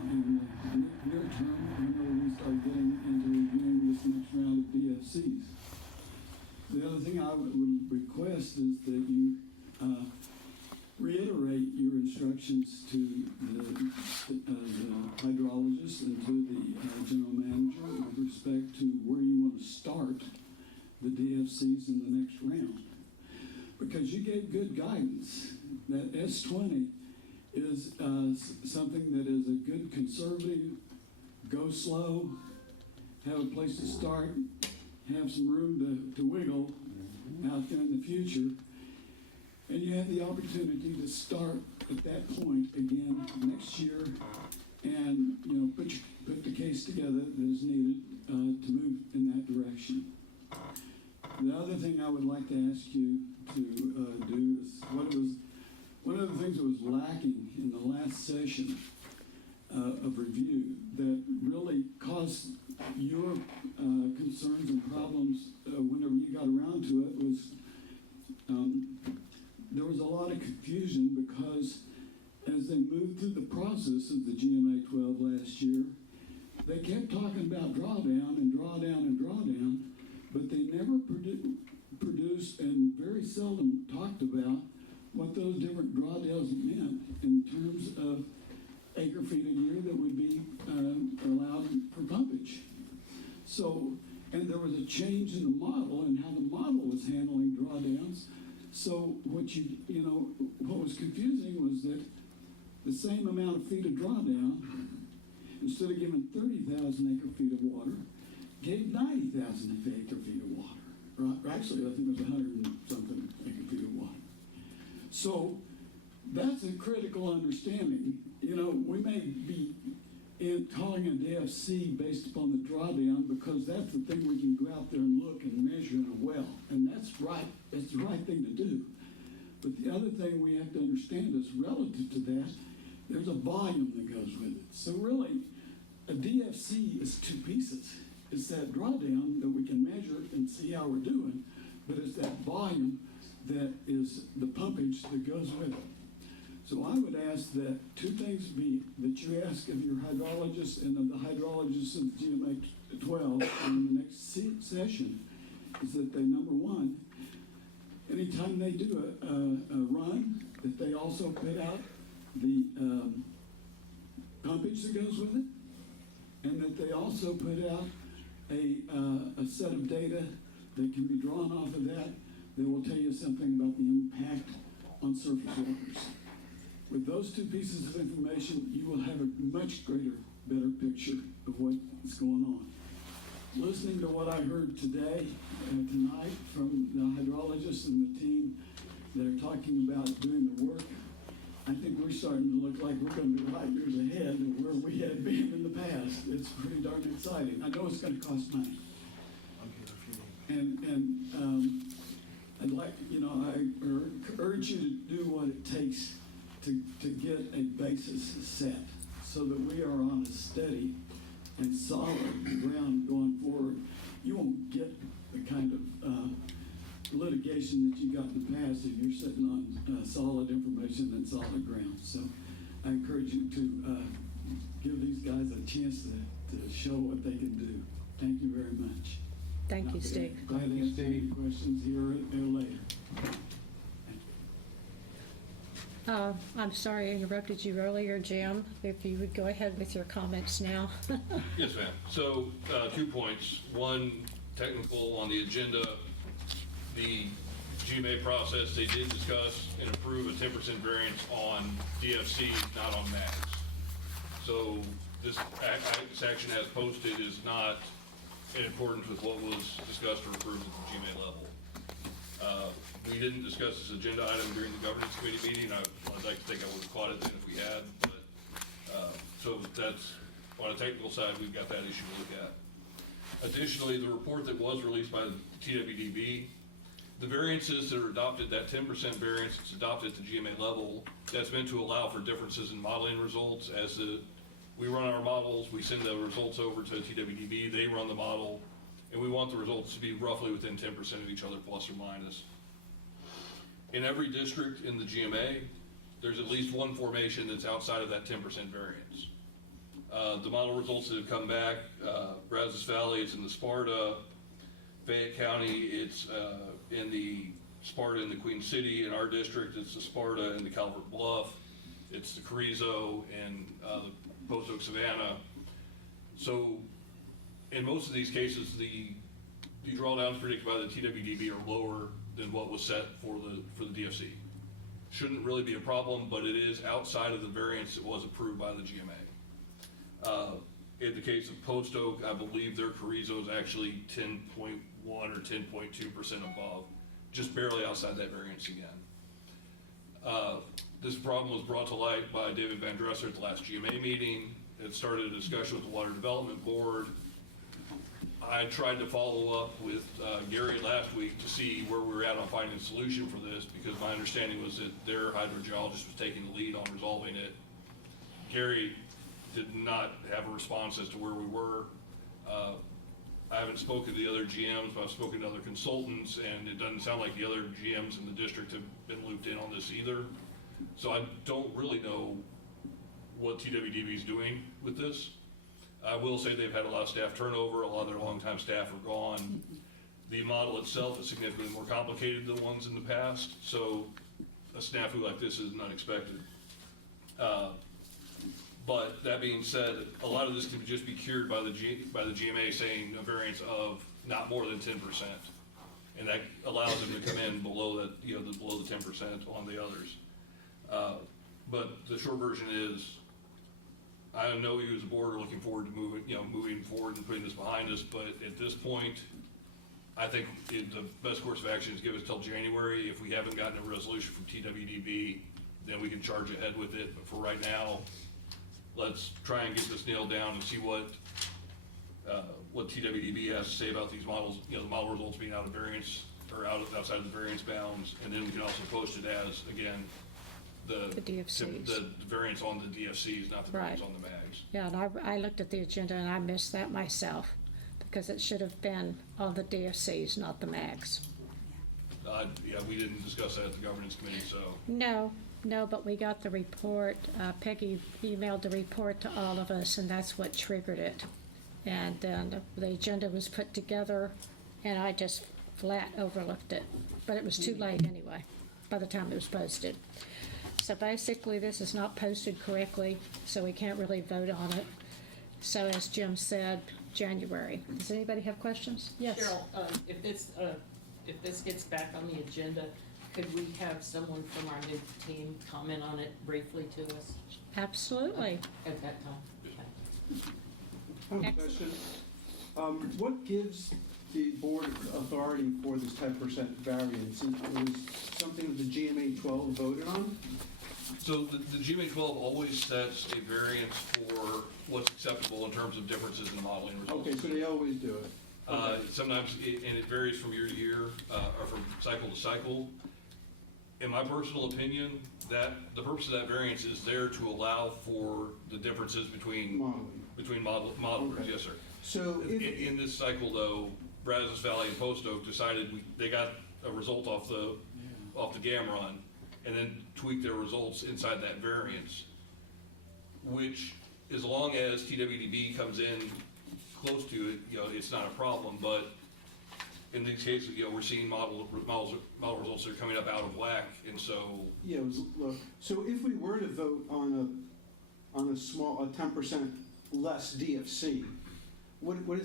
near term whenever we start getting into reviewing this next round of DFCs. The other thing I would request is that you reiterate your instructions to the hydrologist and to the general manager with respect to where you want to start the DFCs in the next round. because you gave good guidance. That S20 is something that is a good conservative, go slow, have a place to start, have some room to wiggle out there in the future. And you have the opportunity to start at that point again next year and, you know, put the case together that is needed to move in that direction. The other thing I would like to ask you to do is one of the things that was lacking in the last session of review that really caused your concerns and problems whenever you got around to it was there was a lot of confusion because as they moved through the process of the GMA 12 last year, they kept talking about drawdown and drawdown and drawdown, but they never produced and very seldom talked about what those different drawdowns meant in terms of acre feet a year that would be allowed for pumpage. So, and there was a change in the model and how the model was handling drawdowns. So what what was confusing was that the same amount of feet of drawdown, instead of giving 30,000 acre feet of water, gave 90,000 acre feet of water. Right? Actually, I think it was 100 and something acre feet of water. So that's a critical understanding. You know, we may be calling a DFC based upon the drawdown because that's the thing we can go out there and look and measure in a well. And that's right. That's the right thing to do. But the other thing we have to understand is relative to that, there's a volume that goes with it. So really, a DFC is two pieces. It's that drawdown that we can measure and see how we're doing, but it's that volume that is the pumpage that goes with it. So I would ask that two things be that you ask of your hydrologists and of the hydrologists of the GMA 12 in the next session is that they, number one, anytime they do a run, that they also put out the pumpage that goes with it, and that they also put out a set of data that can be drawn off of that will tell you something about the impact on surface waters. With those two pieces of information, you will have a much better picture of what's going on. Listening to what I heard today and tonight from the hydrologists and the team that are talking about doing the work, I think we're starting to look like we're going to be light years ahead of where we had been in the past. It's pretty darn exciting. I know it's going to cost money. And I'd like, I urge you to do what it takes to get a basis set so that we are on a steady and solid ground going forward. You won't get the kind of litigation that you got in the past if you're sitting on solid information and solid ground. So I encourage you to give these guys a chance to show what they can do. Thank you very much. Thank you, Steve. Glad to answer any questions here or later. I'm sorry I interrupted you earlier, Jim. If you would go ahead with your comments now. Yes, ma'am. So, 2 points. One, technical on the agenda. The GMA process, they did discuss and approve a 10% variance on DFC, not on MAGs. So this action as posted is not in accordance with what was discussed or approved at the GMA level. We didn't discuss this agenda item during the governance committee meeting. I'd like to think I would have caught it then if we had, but so that's, on a technical side, we've got that issue to look at. Additionally, the report that was released by the TWDB, the variances that are adopted, that 10% variance that's adopted at the GMA level, that's meant to allow for differences in modeling results. As we run our models, we send the results over to TWDB, they run the model, and we want the results to be roughly within 10% of each other, plus or minus. In every district in the GMA, there's at least one formation that's outside of that 10% variance. The model results that have come back, Brazos Valley, it's in the Sparta. Fayette County, it's in the Sparta in the Queen City. In our district, it's the Sparta and the Calvert Bluff. It's the Carrizo and the Post Oak Savannah. So in most of these cases, the drawdowns predicted by the TWDB are lower than what was set for the DFC. Shouldn't really be a problem, but it is outside of the variance that was approved by the GMA. In the case of Post Oak, I believe their Carrizo is actually 10.1 or 10.2% above, just barely outside that variance again. This problem was brought to light by David Van Dresser at the last GMA meeting. It started a discussion with the Water Development Board. I tried to follow up with Gary last week to see where we were at on finding a solution for this, because my understanding was that their hydrogeologist was taking the lead on resolving it. Gary did not have a response as to where we were. I haven't spoken to the other GMs, but I've spoken to other consultants, and it doesn't sound like the other GMs in the district have been looped in on this either. So I don't really know what TWDB is doing with this. I will say they've had a lot of staff turnover, a lot of their longtime staff are gone. The model itself is significantly more complicated than ones in the past, so a snafu like this isn't unexpected. But that being said, a lot of this can just be cured by the GMA saying a variance of not more than 10%, and that allows them to come in below that, below the 10% on the others. But the short version is, I know you as a board are looking forward to moving forward and putting this behind us, but at this point, I think the best course of action is give us till January. If we haven't gotten a resolution from TWDB, then we can charge ahead with it. But for right now, let's try and get this nailed down and see what TWDB has to say about these models, the model results being out of variance or outside of the variance bounds, and then we can also post it as, again, the DFCs. The variance on the DFCs, not the variance on the MAGs. Yeah, and I looked at the agenda and I missed that myself, because it should have been on the DFCs, not the MAGs. Yeah, we didn't discuss that at the governance committee, so. No, but we got the report. Peggy emailed the report to all of us, and that's what triggered it. And then the agenda was put together, and I just flat overlooked it. But it was too late anyway, by the time it was posted. So basically, this is not posted correctly, so we can't really vote on it. So as Jim said, January. Does anybody have questions? Yes. Cheryl, if this gets back on the agenda, could we have someone from our new team comment on it briefly to us? Absolutely. At that time. I have a question. What gives the board authority for this 10% variance? It was something that the GMA 12 voted on? So the GMA 12 always sets a variance for what's acceptable in terms of differences in the modeling results. Okay, so they always do it. Okay. Sometimes, and it varies from year to year, or from cycle to cycle. In my personal opinion, that the purpose of that variance is there to allow for the differences between modelers. Okay. Yes, sir. So in this cycle, though, Brazos Valley and Post Oak decided they got a result off the GAM run, and then tweaked their results inside that variance, which, as long as TWDB comes in close to it, it's not a problem. But in these cases, we're seeing model results that are coming up out of whack, and so. Yeah, look. So if we were to vote on a 10% less DFC, what would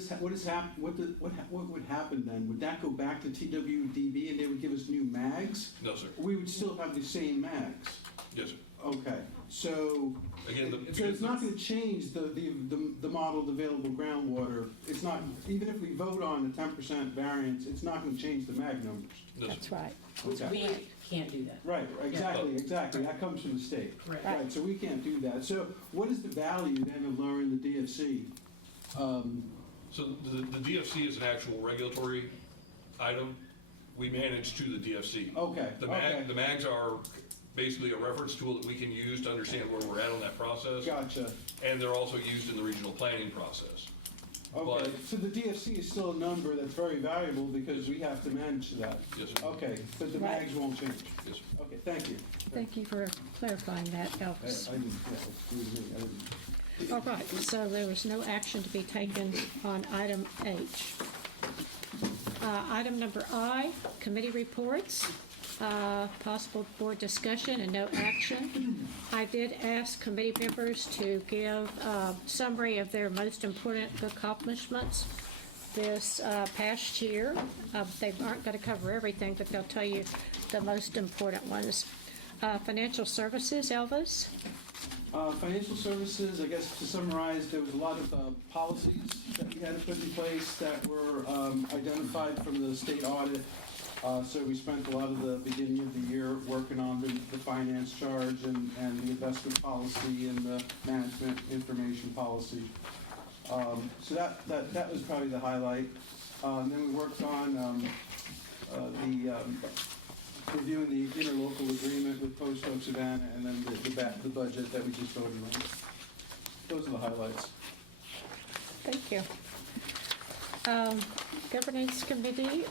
happen then? Would that go back to TWDB and they would give us new mags? No, sir. We would still have the same mags? Yes, sir. Okay, so again, so it's not going to change the modeled available groundwater. It's not, even if we vote on a 10% variance, it's not going to change the mag numbers. That's right. Okay. We can't do that. Right, exactly. That comes from the state. Right, so we can't do that. So what is the value then of lowering the DFC? So the DFC is an actual regulatory item. We manage to the DFC. Okay. The mags are basically a reference tool that we can use to understand where we're at on that process. Gotcha. And they're also used in the regional planning process. Okay, so the DFC is still a number that's very valuable because we have to manage that. Yes, sir. Okay, but the mags won't change. Yes, sir. Okay, thank you. Thank you for clarifying that, Elvis. All right, so there was no action to be taken on item H. Item number I, committee reports. Possible board discussion and no action. I did ask committee members to give a summary of their most important accomplishments this past year. They aren't going to cover everything, but they'll tell you the most important ones. Financial services, Elvis? Financial services, I guess to summarize, there was a lot of policies that we had to put in place that were identified from the state audit. So we spent a lot of the beginning of the year working on the finance charge and the investment policy and the management information policy. So that was probably the highlight. And then we worked on reviewing the interlocal agreement with Post Oak Savannah, and then the budget that we just voted on. Those are the highlights. Thank you. Governance Committee.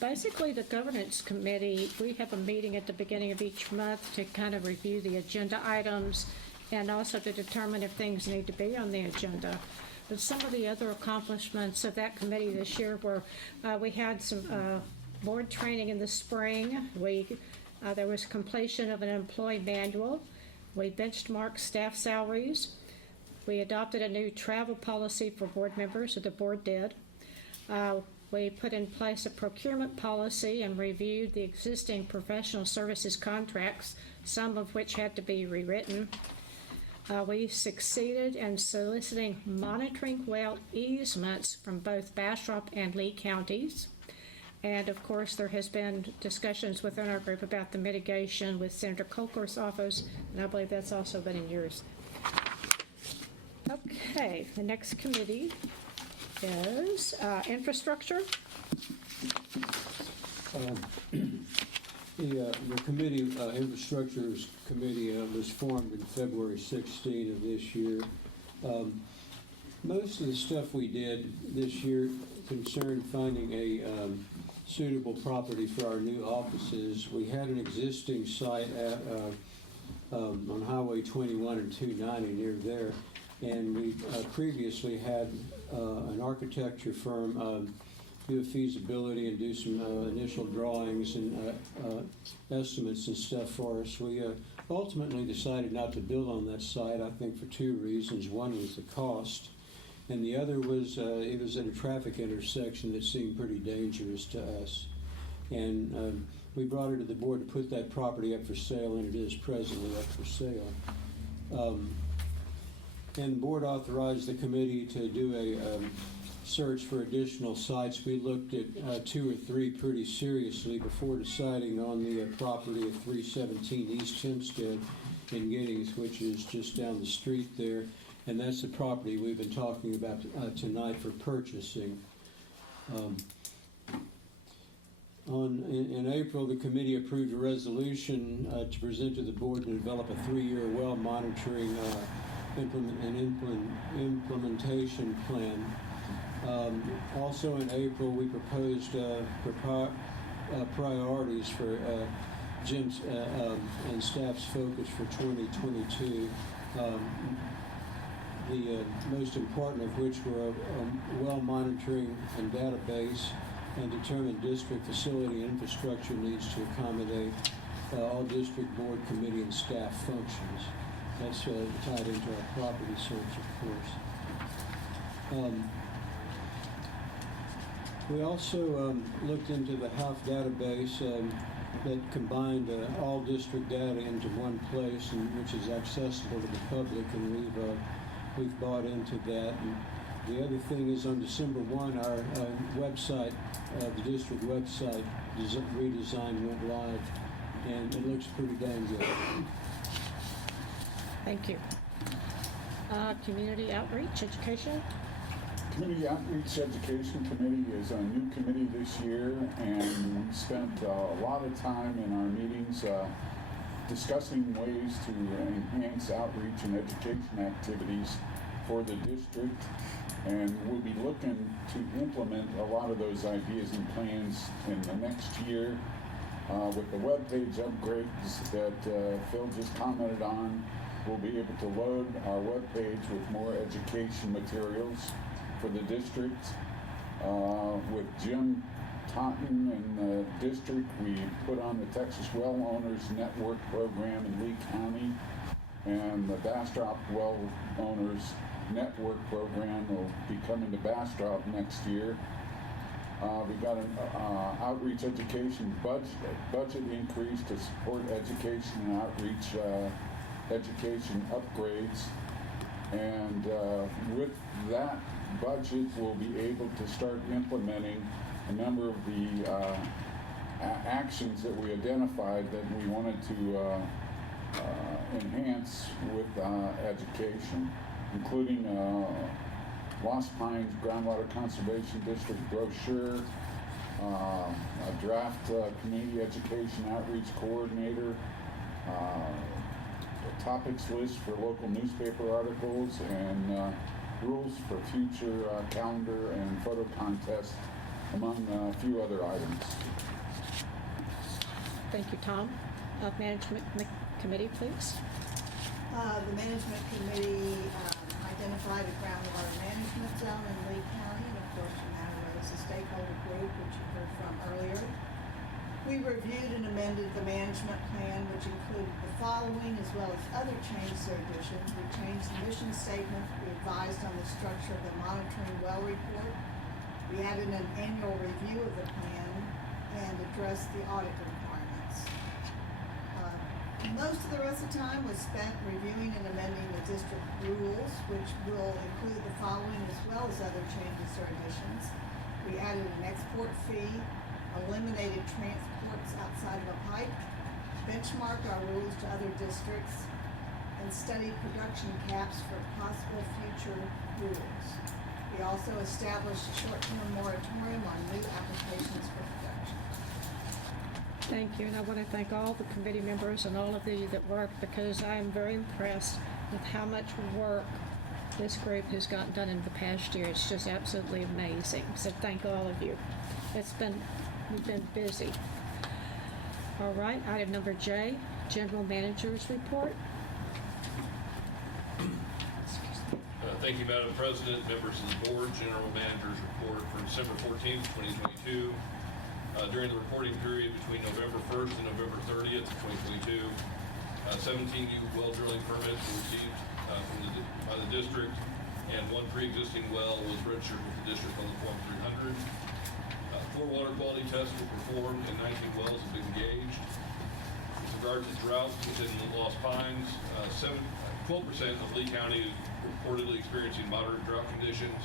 Basically, the Governance Committee, we have a meeting at the beginning of each month to kind of review the agenda items and also to determine if things need to be on the agenda. But some of the other accomplishments of that committee this year were we had some board training in the spring. There was completion of an employee manual. We benchmarked staff salaries. We adopted a new travel policy for board members, or the board did. We put in place a procurement policy and reviewed the existing professional services contracts, some of which had to be rewritten. We succeeded in soliciting monitoring well easements from both Bastrop and Lee counties. And of course, there has been discussions within our group about the mitigation with Senator Colker's office, and I believe that's also been in yours. Okay, the next committee is infrastructure. The committee, Infrastructures Committee, was formed in February 16 of this year. Most of the stuff we did this year concerned finding a suitable property for our new offices. We had an existing site at, on Highway 21 and 290 near there, and we previously had an architecture firm do a feasibility and do some initial drawings and estimates and stuff for us. We ultimately decided not to build on that site, I think for two reasons. One was the cost, and the other was it was at a traffic intersection that seemed pretty dangerous to us. And we brought it to the board to put that property up for sale, and it is presently up for sale. And the board authorized the committee to do a search for additional sites. We looked at 2 or 3 pretty seriously before deciding on the property of 317 East Hempstead in Giddings, which is just down the street there. And that's the property we've been talking about tonight for purchasing. In April, the committee approved a resolution to present to the board to develop a 3-year well monitoring implementation plan. Also in April, we proposed priorities for Jim's and staff's focus for 2022. The most important of which were well monitoring and database, and determine district facility and infrastructure needs to accommodate all district board, committee, and staff functions. That's tied into our property search, of course. We also looked into the HALF database that combined all district data into one place, and which is accessible to the public, and we've bought into that. And the other thing is, on December 1, our website, the district website redesign went live, and it looks pretty dang good. Thank you. Community outreach, education. Community Outreach Education Committee is a new committee this year, and we spent a lot of time in our meetings discussing ways to enhance outreach and education activities for the district, and we'll be looking to implement a lot of those ideas and plans in the next year. With the webpage upgrades that Phil just commented on, we'll be able to load our webpage with more education materials for the district. With Jim Totten and the district, we put on the Texas Well Owners Network program in Lee County, and the Bastrop Well Owners Network program will be coming to Bastrop next year. We got an outreach education budget increase to support education and outreach education upgrades. And with that budget, we'll be able to start implementing a number of the actions that we identified that we wanted to enhance with education, including Lost Pines Groundwater Conservation District brochure, a draft community education outreach coordinator, a topics list for local newspaper articles, and rules for future calendar and photo contests, among a few other items. Thank you, Tom. Management Committee, please. The Management Committee identified a groundwater management zone in Lee County, and of course, that was a stakeholder group, which you heard from earlier. We reviewed and amended the management plan, which included the following, as well as other changes or additions. We changed the mission statement. We advised on the structure of the monitoring well report. We added an annual review of the plan and addressed the audit requirements. Most of the rest of the time was spent reviewing and amending the district rules, which will include the following as well as other changes or additions. We added an export fee, eliminated transports outside of a pipe, benchmarked our rules to other districts, and studied production caps for possible future rules. We also established a short-term moratorium on new applications for production. Thank you, and I want to thank all the committee members and all of you that worked, because I am very impressed with how much work this group has gotten done in the past year. It's just absolutely amazing. So thank all of you. We've been busy. All right, item number J, General Manager's Report. Thank you, Madam President, members of the board. General Manager's Report for December 14th, 2022. During the reporting period between November 1st and November 30th, 2022, 17 new well drilling permits were received by the district, and one pre-existing well was registered with the district on the Form 300. 4 water quality tests were performed and 19 wells have been engaged. With regard to drought within the Lost Pines, 12% of Lee County is reportedly experiencing moderate drought conditions,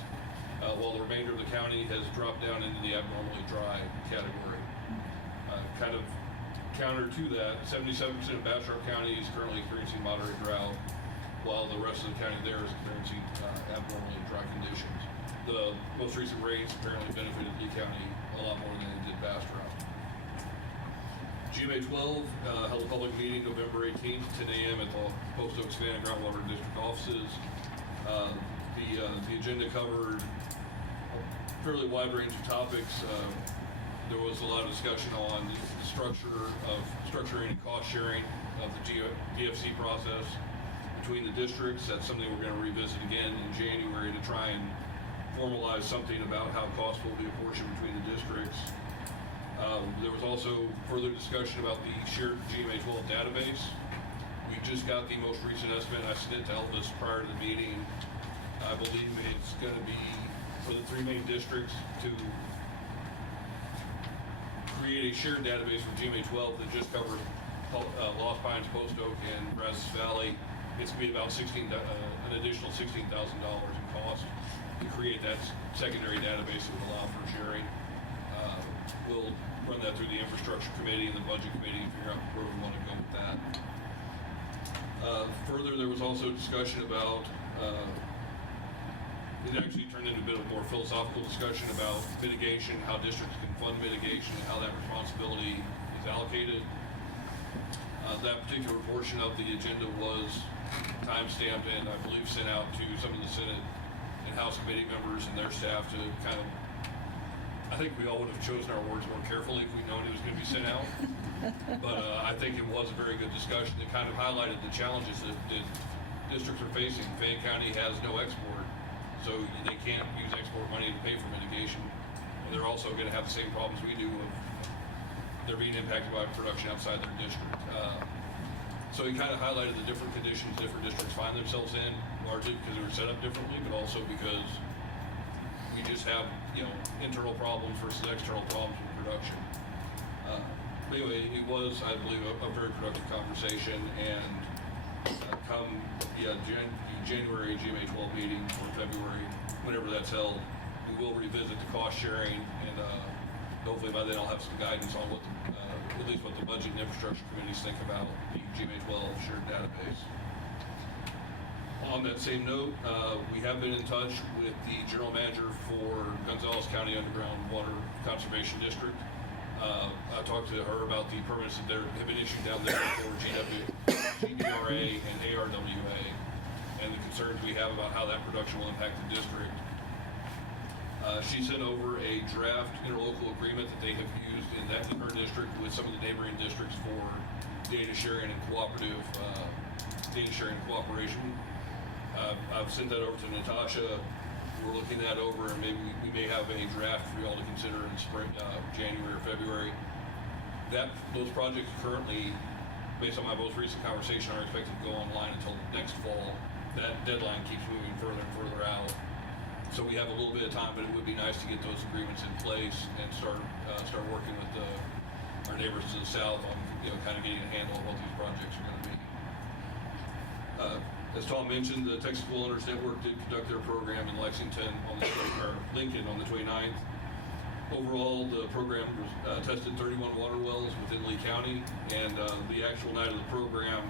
while the remainder of the county has dropped down into the abnormally dry category. Kind of counter to that, 77% of Bastrop County is currently experiencing moderate drought, while the rest of the county there is experiencing abnormally dry conditions. The most recent rains apparently benefited Lee County a lot more than it did Bastrop. GMA 12 held a public meeting November 18th, 10 a.m. at the Post Oak Savannah Groundwater District offices. The agenda covered a fairly wide range of topics. There was a lot of discussion on the structuring and cost sharing of the DFC process between the districts. That's something we're going to revisit again in January to try and formalize something about how costs will be apportioned between the districts. There was also further discussion about the shared GMA 12 database. We just got the most recent estimate. I sent it to Elvis prior to the meeting. I believe it's going to be for the 3 main districts to create a shared database for GMA 12 that just covers Lost Pines, Post Oak, and Brazos Valley. It's going to be about an additional $16,000 in cost to create that secondary database that would allow for sharing. We'll run that through the infrastructure committee and the budget committee and figure out where we want to go with that. Further, there was also discussion about, it actually turned into a bit of a more philosophical discussion about mitigation, how districts can fund mitigation, and how that responsibility is allocated. That particular portion of the agenda was time-stamped and I believe sent out to some of the Senate and House committee members and their staff to kind of, I think we all would have chosen our words more carefully if we'd known it was going to be sent out. But I think it was a very good discussion that kind of highlighted the challenges that districts are facing. Fayette County has no export, so they can't use export money to pay for mitigation. And they're also going to have the same problems we do of they're being impacted by production outside their district. So he kind of highlighted the different conditions different districts find themselves in, largely because they were set up differently, but also because we just have internal problems versus external problems with production. But anyway, it was, I believe, a very productive conversation, and come January GMA 12 meeting or February, whenever that's held, we will revisit the cost sharing, and hopefully by then I'll have some guidance on what at least what the budget and infrastructure committees think about the GMA 12 shared database. On that same note, we have been in touch with the general manager for Gonzales County Underground Water Conservation District. I talked to her about the permits that have been issued down there for GDRA and ARWA, and the concerns we have about how that production will impact the district. She sent over a draft interlocal agreement that they have used in her district with some of the neighboring districts for data sharing and cooperative data sharing and cooperation. I've sent that over to Natasha. We're looking that over, and maybe we may have a draft for y'all to consider in spring, January or February. Those projects currently, based on my most recent conversation, are expected to go online until next fall. That deadline keeps moving further and further out. So we have a little bit of time, but it would be nice to get those agreements in place and start working with our neighbors to the south on kind of getting a handle on what these projects are going to be. As Tom mentioned, the Texas Well Owners Network did conduct their program in Lincoln on the 29th. Overall, the program tested 31 water wells within Lee County, and the actual night of the program,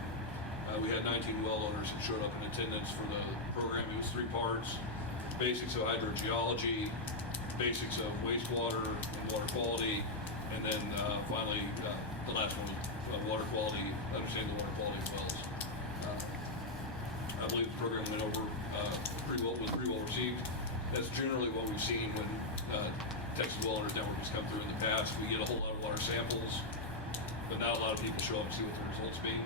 we had 19 well owners who showed up in attendance for the program. It was 3 parts: basics of hydrogeology, basics of wastewater and water quality, and then finally the last one was water quality, understanding the water quality of wells. I believe the program went over was pretty well received. That's generally what we've seen when Texas Well Owners Network has come through in the past. We get a whole lot of water samples, but not a lot of people show up and see what the results mean.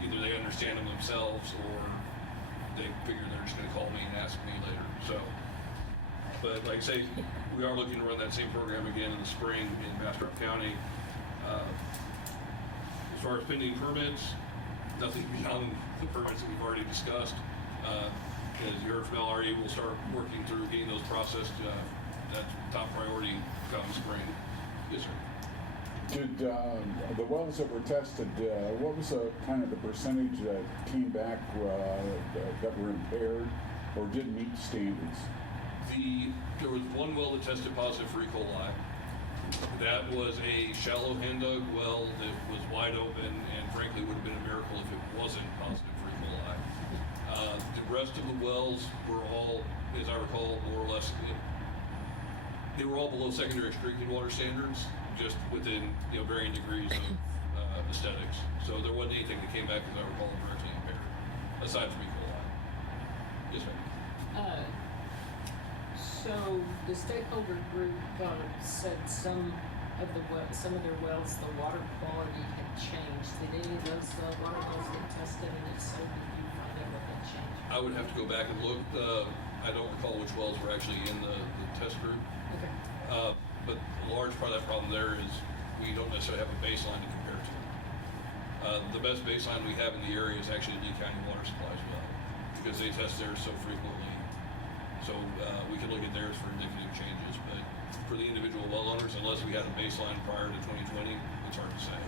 Either they understand them themselves, or they figure they're just going to call me and ask me later. So, but like I say, we are looking to run that same program again in the spring in Bastrop County. As far as pending permits, nothing beyond the permits that we've already discussed. As you heard from LRE, we'll start working through getting those processed. That's top priority come spring. Yes, sir. Did the wells that were tested, what was kind of the percentage that came back that were impaired or didn't meet standards? There was one well that tested positive for E. coli. That was a shallow hand dug well that was wide open, and frankly would have been a miracle if it wasn't positive for E. coli. The rest of the wells were all, as I recall, more or less, they were all below secondary drinking water standards, just within varying degrees of aesthetics. So there wasn't anything that came back, as I recall, directly impaired, aside from E. coli. Yes, ma'am. So the stakeholder group said some of their wells, the water quality had changed. Did any of those water wells get tested, and if so, did you find out what had changed? I would have to go back and look. I don't recall which wells were actually in the test group. Okay. But a large part of that problem there is we don't necessarily have a baseline to compare to. The best baseline we have in the area is actually Lee County Water Supply's well, because they test theirs so frequently. So we can look at theirs for indicative changes, but for the individual well owners, unless we had a baseline prior to 2020, it's hard to say.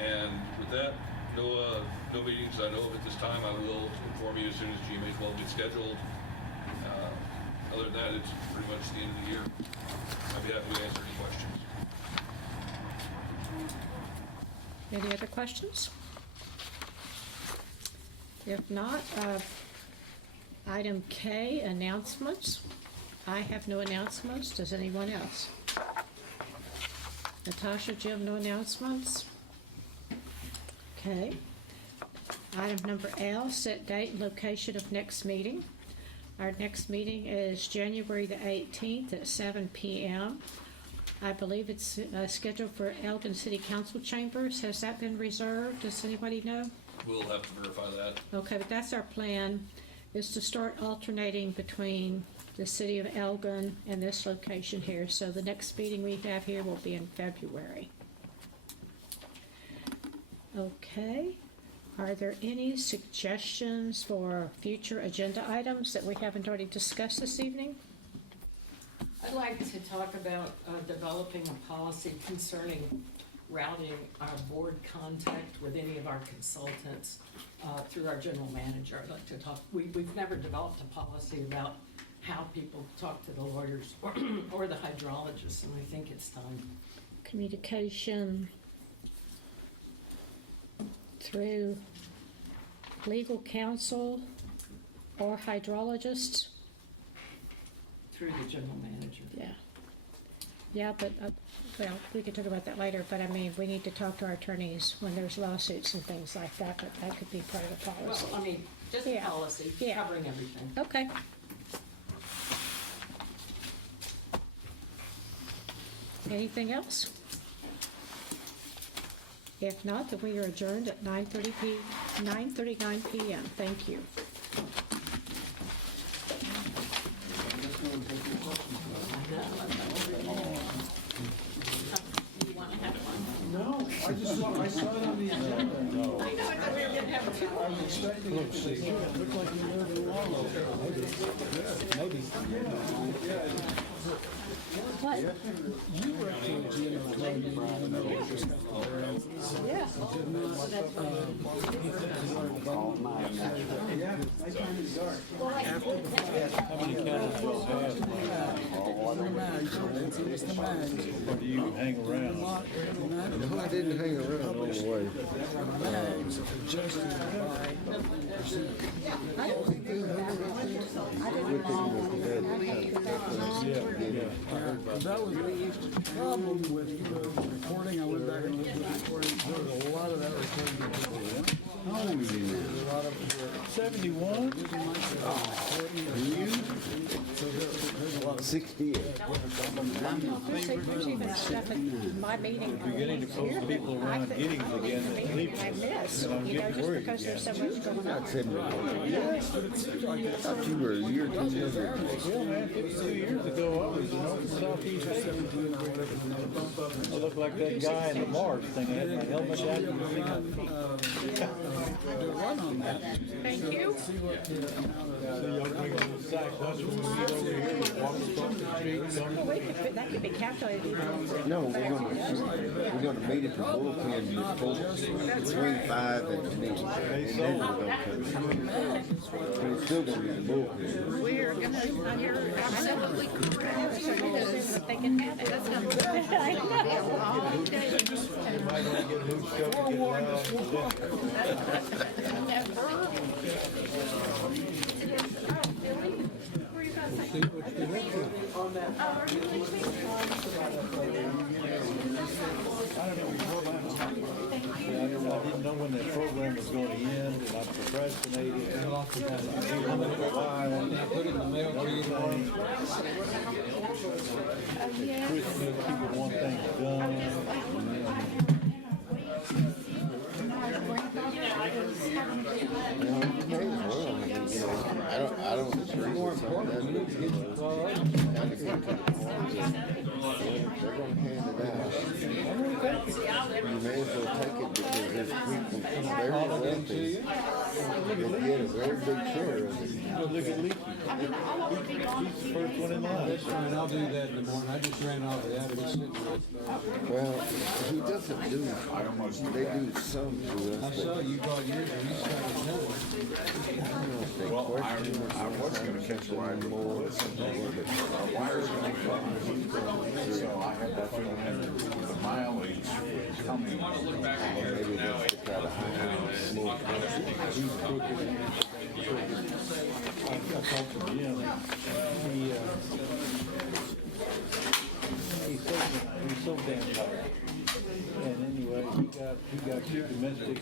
And with that, no meetings I know of at this time. I will inform you as soon as GMA 12 gets scheduled. Other than that, it's pretty much the end of the year. I'd be happy to answer any questions. Any other questions? If not, item K, announcements. I have no announcements. Does anyone else? Natasha, Jim, no announcements? Okay. Item number L, set date and location of next meeting. Our next meeting is January the 18th at 7 p.m. I believe it's scheduled for Elgin City Council Chambers. Has that been reserved? Does anybody know? We'll have to verify that. Okay, but that's our plan, is to start alternating between the city of Elgin and this location here. So the next meeting we have here will be in February. Okay. Are there any suggestions for future agenda items that we haven't already discussed this evening? I'd like to talk about developing a policy concerning routing our board contact with any of our consultants through our general manager. I'd like to talk, we've never developed a policy about how people talk to the lawyers or the hydrologists, and I think it's time. Communication through legal counsel or hydrologists? Through the general manager. Yeah. Yeah, but, well, we could talk about that later, but I mean, we need to talk to our attorneys when there's lawsuits and things like that, but that could be part of the policy. Well, I mean, just a policy covering everything. Okay. Anything else? If not, then we are adjourned at 9:39 p.m. Thank you. No, I saw it on the agenda. I know, I thought we were gonna have two. I was expecting it to look like you moved along over there. Maybe. What? You were at the Yeah. Yeah, I find it dark. How many candles do you have? Or do you hang around? No, I didn't hang around all the way. That was the problem with the recording. I went back and looked at the recording. There was a lot of that recording. How old are you now? A lot of 71? so there's a lot of 68. There's even stuff at my meeting. You're beginning to post people around Giddings again that leave I miss, and I'm you know, getting just worried because there's so again. much going Not on. 71. Yes. I thought you were a year too younger. Well, man, 52 years ago, I was in North Southeast Asia. I look like that guy in the Mars thing. I had my helmet down and you see my run on that. Thank you. So y'all bring a little sack lunch when we meet over here, walk across the street, Well, we could, that could be calculated even. No, we're gonna meet at the bullpen between 5 and the meeting. And then we're gonna come. We're still gonna be in the bullpen. We're gonna, you're absolutely correct. So we're gonna see if they can have it. That's not. I know. I didn't know when that program was going to end, and I procrastinated. I put it in the mail to you. Christmas, people want things done. I don't disagree with some of that. They're gonna hand it out. You may as well take it because there's people very wealthy that get a very big share of it. Look at Leaky. He's the first one in line. That's fine, I'll do that in the morning. I just ran off of that. It was sitting right there. Well, he doesn't do, they do some to I us, saw but you brought yours and you started another. Well, I was gonna catch a ride more, our wires gonna be cut, so I had that feeling the mileage coming. maybe that's to try to hide more. I talked to Jim. He's so damn tired. And anyway, he got 2 domestic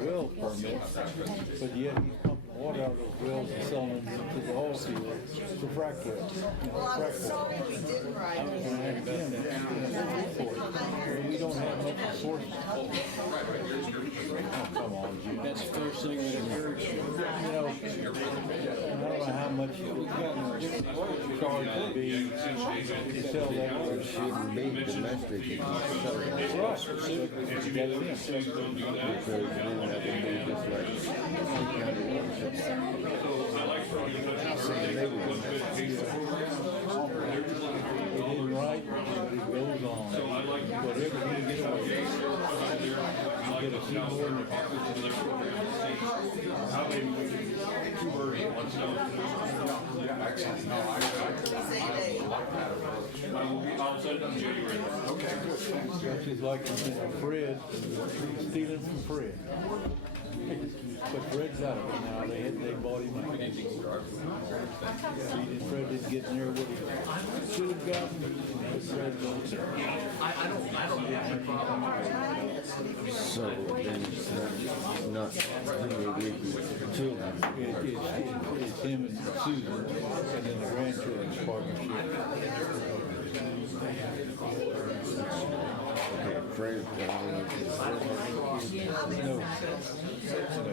well permits, but yet he's pumping water out of those wells and selling them to the oil field. So frack well. Well, I'm sorry we didn't write it. We don't have much resources. Oh, come on, Jim. That's the first thing that occurred. You know, I don't know how much charge would be to sell that water. Shouldn't be domestic. Right. Specifically, that's it. Because then that would be just like some kind of ownership. Saying they would. It isn't right, but it goes on. Whatever you get away with, you get a few more in the I'll set it up January. Okay, good. That's just like Fred, stealing from Fred. But Fred's out of it now. They bought him out. Fred didn't get in there with him. Should have gotten, but Fred don't. So then it's not Henry Ricky's children. It's him and Susan, and then the grandchildren's partnership. Okay, Fred, no. He had a stepson.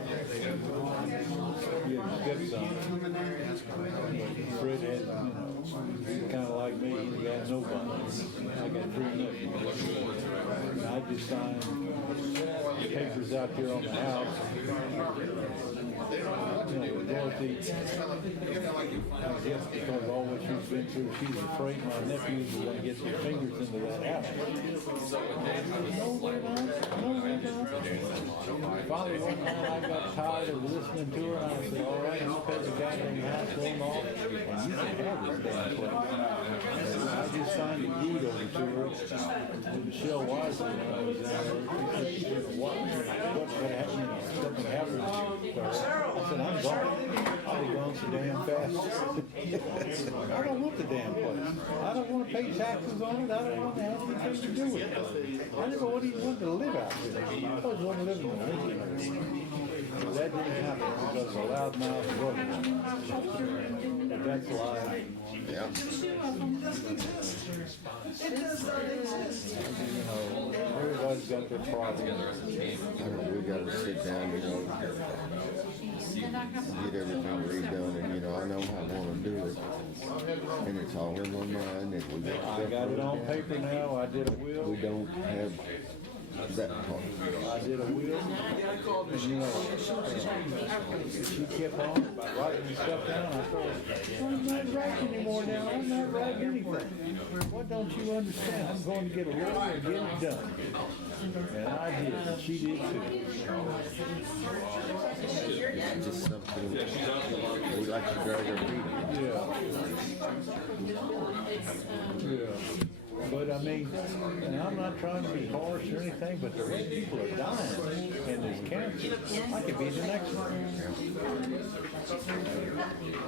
Fred had, kind of like me, he got nobody. I got 3 nothing. I just signed papers out there on the house. Royalty, I guess because of all what she's been through, she's afraid my nephews are going to get their fingers into that house. No, we're not. Finally, one night I got tired of listening to her, and I said, all right, I'll pay the goddamn house loan off, and you can have this damn place. I just signed a deed over to her, to Michelle Wisely, when I was down there. She said, something happened to her. I said, I'm gone. I'll be gone so damn fast. I don't want the damn place. I don't want to pay taxes on it. I don't want to have anything to do with it. I never even wanted to live out there. I always wanted to live in the region. But that didn't happen because of a loudmouth brother. But that's life. yeah. You know, everybody's got their problems. I know we got to sit down, you know, get everything redone, and you know, I know how I want to do it, and it's all in my mind, and we got. I got it on paper now. I did a will. We don't have that part. I did a will, and you know, she kept on about writing stuff down. I thought, I'm not writing anymore now. I'm not writing anything. What don't you understand? I'm going to get a lawyer and get it done. And I did, and she did too. Just something we like to drag our feet. Yeah. But I mean, and I'm not trying to be harsh or anything, but the way people are dying and there's cancer, I could be the next one.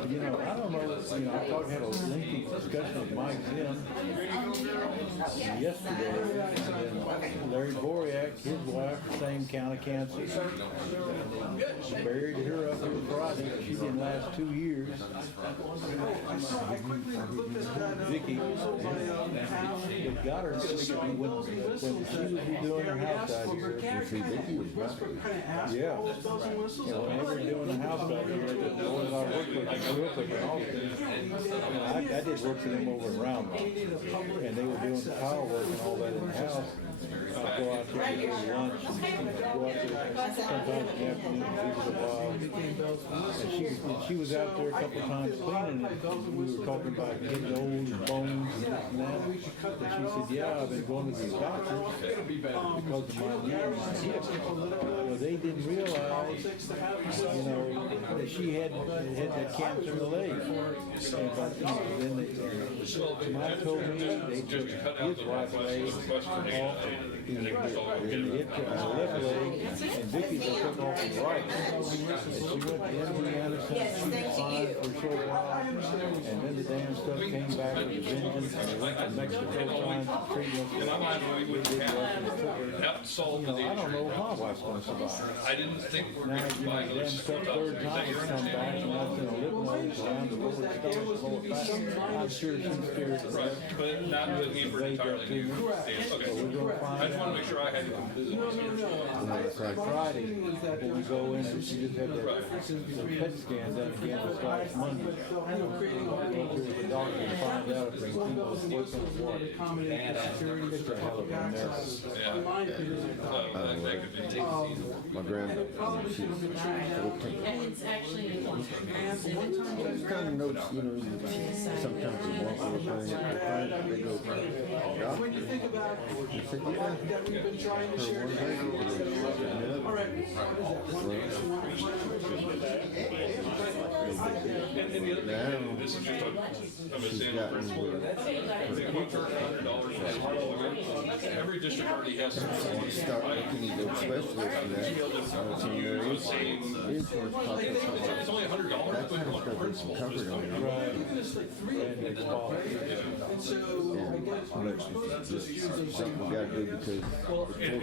You know, I don't know, you know, I had a lengthy discussion with Mike Zim yesterday, and Larry Boriak, his wife, the same kind of cancer. Buried her up here Friday. She didn't last 2 years. Vicky, they got her when she was redoing her house out here. See, Vicky was right. Yeah. And when they were doing the house out here, the Lord that I worked with, I grew up with them also. I did work for them over in Round Rock. And they were doing the tile work and all that in the house. I'd go out there and go to lunch, and go out there sometimes in the afternoon and visit a while. And she was out there a couple times cleaning, and we were talking about getting old and bones and this and that. And she said, yeah, I've been going to these doctors because of my knee and my hip. Well, they didn't realize, you know, that she had that cancer in the leg. And then Mike told me they took his wife's leg off in the left leg, and Vicky they took off the right. And she went to MD Anderson, she was fine for a short while, and then the damn stuff came back with a vengeance, and they went to Mexico trying to treat us. in my mind, we would have solved the I don't issue. know how that's gonna survive. I didn't think we were Now, going to buy them those stuff stuff. third time it's come back and that's in a little nose around the road, stuff, blow it back. I'm sure she's scared of Right, that. but not with me for entirely new. Okay, I just want to make sure I had the complete. Friday, when we go in, and she just had the PET scan done again this last Monday. Go to the doctor and find out if there's chemos working or what. It's a hell of a mess. My granddaughter, she's 14. And it's actually. Those kind of notes, you know, sometimes they walk over the thing, they go, When you think about you say, the life that we've been trying to share today. All right. This is just a standard principle. If we charge $100 for employment, every district already has some. start looking at those specialists and that. So there is insurance pockets. It's only $100, That but kind of stuff is principles. covered on it. And so, But it's something we gotta do because they're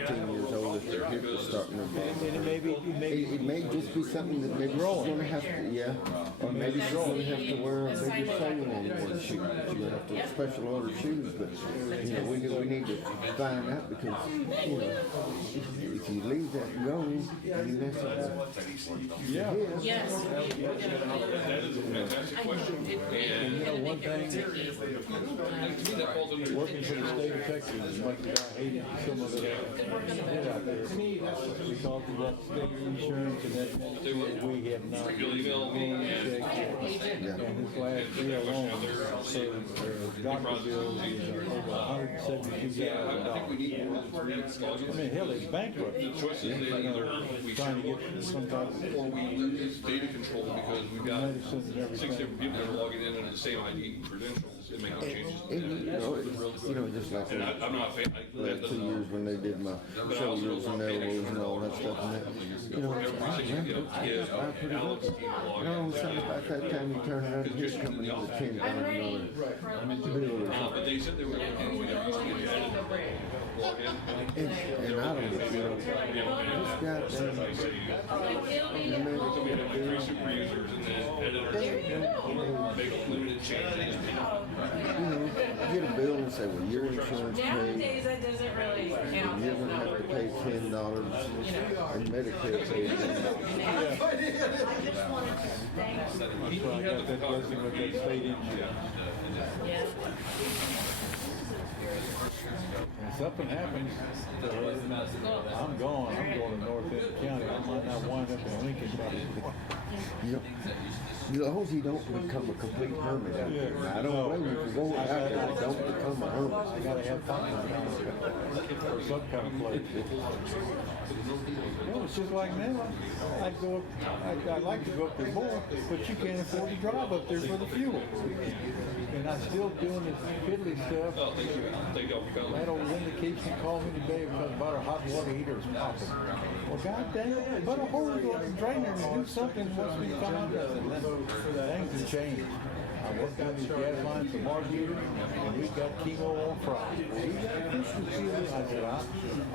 14 years old, if their hip is starting to bump. It may just be something that maybe she's gonna have to, yeah, or maybe she's gonna have to wear a bigger sole on one shoe. She's gonna have to special order shoes, but, you know, we need to find out because, you know, if you leave that going, you mess up. Yeah. Yes. That is a fantastic question. And you know, one thing, To me, that falls under. working for the state of Texas, as much as I hated some of it did out there, because of that state insurance and that, we have not. You'll email me and. And this last year alone, so doctor bills is over $172,000. I think we need more than 3 weeks. I mean, hell, it's bankrupt. The choice is they either we Trying to share get some type of or we lose data control because we've got medicine and 6 everything. different people that are logging in under the same ID credentials and making changes. And, you know, just like And I'm not a fan. last 2 years when they did my shoulders and elbows and all that stuff and that, you know, Every single, you know, kid, Alex team you log know, in. something about that time you turn around, here's coming in the $10 bill or something. But they said they were going to do it. Log in. And I don't, you know, this goddamn, Three super users and then editors. Make limited changes. you know, get a bill and say, well, your insurance pays, Nowadays, that doesn't really count. you're gonna have to pay $10 and Medicare pays $10. I just wanted to thank you. That's why I got that blessing with that state insurance. And something happens, I'm gone, I'm going to North End County, I might not wind up in Lincoln by then. As long as you don't become a complete hermit out there. Now, I don't blame you for going out there, but don't become a hermit. I gotta have something or some kind of place. Well, it's just like now, I'd like to go up there more, but you can't afford to drive up there for the fuel. And I'm still doing this piddly stuff. Oh, thank you. Thank y'all for coming. That old Linda keeps called me today because about her hot water heater is popping. Well, goddamn, put a hose on the drainer and do something once we come out there. And then things have changed. I worked on these gas lines for Margita, and we got chemo on Friday. Well, we got this and see this. I said,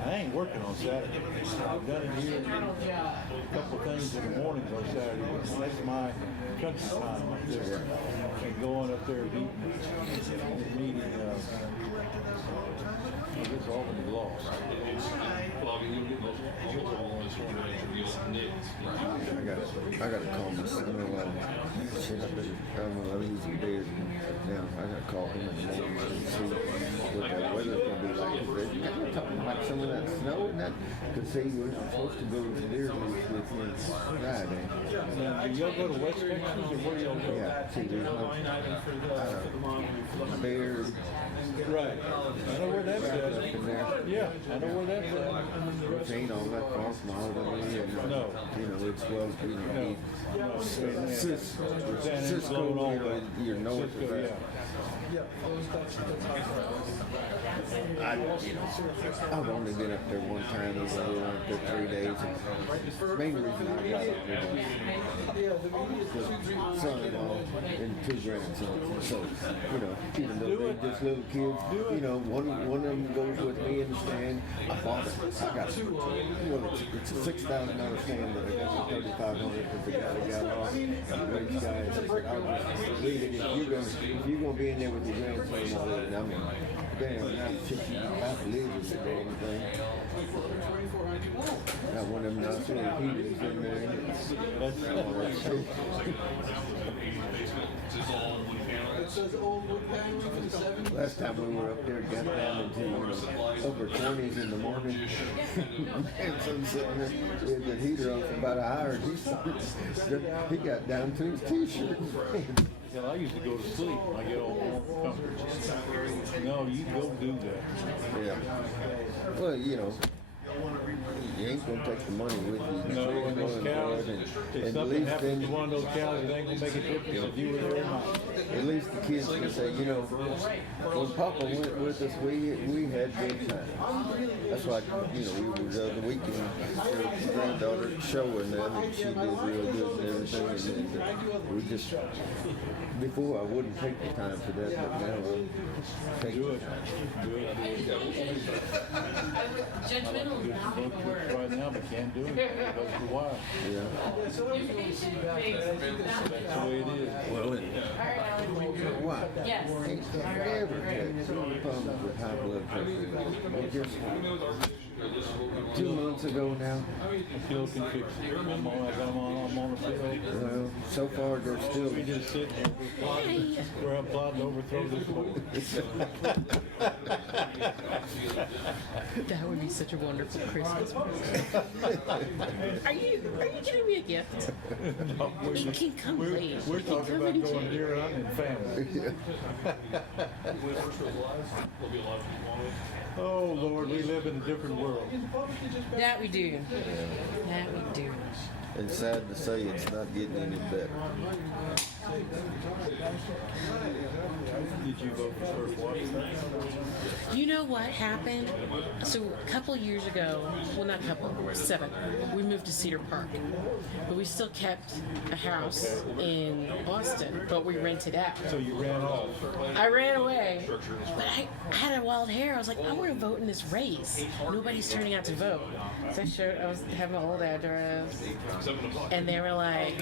I ain't working on Saturday. I've done it here, a couple of things in the mornings on Saturday. That's my country time up there. And going up there meeting, I guess Albany lost. Well, I mean, you'll get almost all of us from the interview on Nick. I gotta call my son-in-law. Shit, I better, he's in bed now. I gotta call him in the morning and see what that weather's gonna be like. We're talking about some of that snow and that, cause see, we're supposed to go to the deer lease with me Friday. Now, do y'all go to West Texas or where do y'all go? Yeah, see, there's no, bears. Right. I know where that's at. Yeah, I know where that's at. It ain't all that far from Albany and, No. you know, it's well, you know, Cisco, you know it. I've only been up there one time, we were up there 3 days. The main reason I got up there was son-in-law and 2 grandsons. So, you know, even though just little kids, you know, one of them goes with me in the stand. I bought it. I got it. Well, it's a $6,000 stand that I got for $3,500 because the guy that got off. Rich guy. I said, I'll just leave it. If you're gonna be in there with your grandson, I'll leave it. I mean, damn, now about to leave with the damn thing. Got one of them nice little heaters in there. It says old wood paneling from the 70s. Last time we were up there, it got down into, you know, upper 20s in the morning. And so sitting there with the heater on for about an hour. He got down to his t-shirt. Well, I used to go to sleep when I get all comfortable. No, you go do that. Yeah. Well, you know, you ain't gonna take the money with you. No, and those cows, if something happens to one of those cows, it ain't gonna make a difference if you were there or not. At least the kids can say, you know, when Papa went with us, we had good times. That's why, you know, we were the weekend, your granddaughter showing them, and she did real good and everything. And we just, before I wouldn't take the time for that, but now we'll take the time. Do it. Judgmental is not a word. Right now, but can't do it because of the wire. Yeah. Impatient makes That's the way it is. Well, why? Yes. Ain't ever had problems with high blood pressure. It just 2 months ago now. The pill can fix it. I'm on a pill. Well, so far they're still. We just sitting here. We're up plotting to overthrow this board. That would be such a wonderful Christmas present. Are you giving me a gift? No, It can come late. We're It can talking come about in going June. deer hunting and family. Oh, Lord, we live in a different world. That we do. That we do. And sad to say, it's not getting any better. Did you vote for Surf Water? You know what happened? So a couple years ago, well not a couple, 7, we moved to Cedar Park. But we still kept a house in Austin, but we rented out. So you ran off. I ran away, but I had a wild hair. I was like, I want to vote in this race. Nobody's turning out to vote. So I was having my old address, and they were like,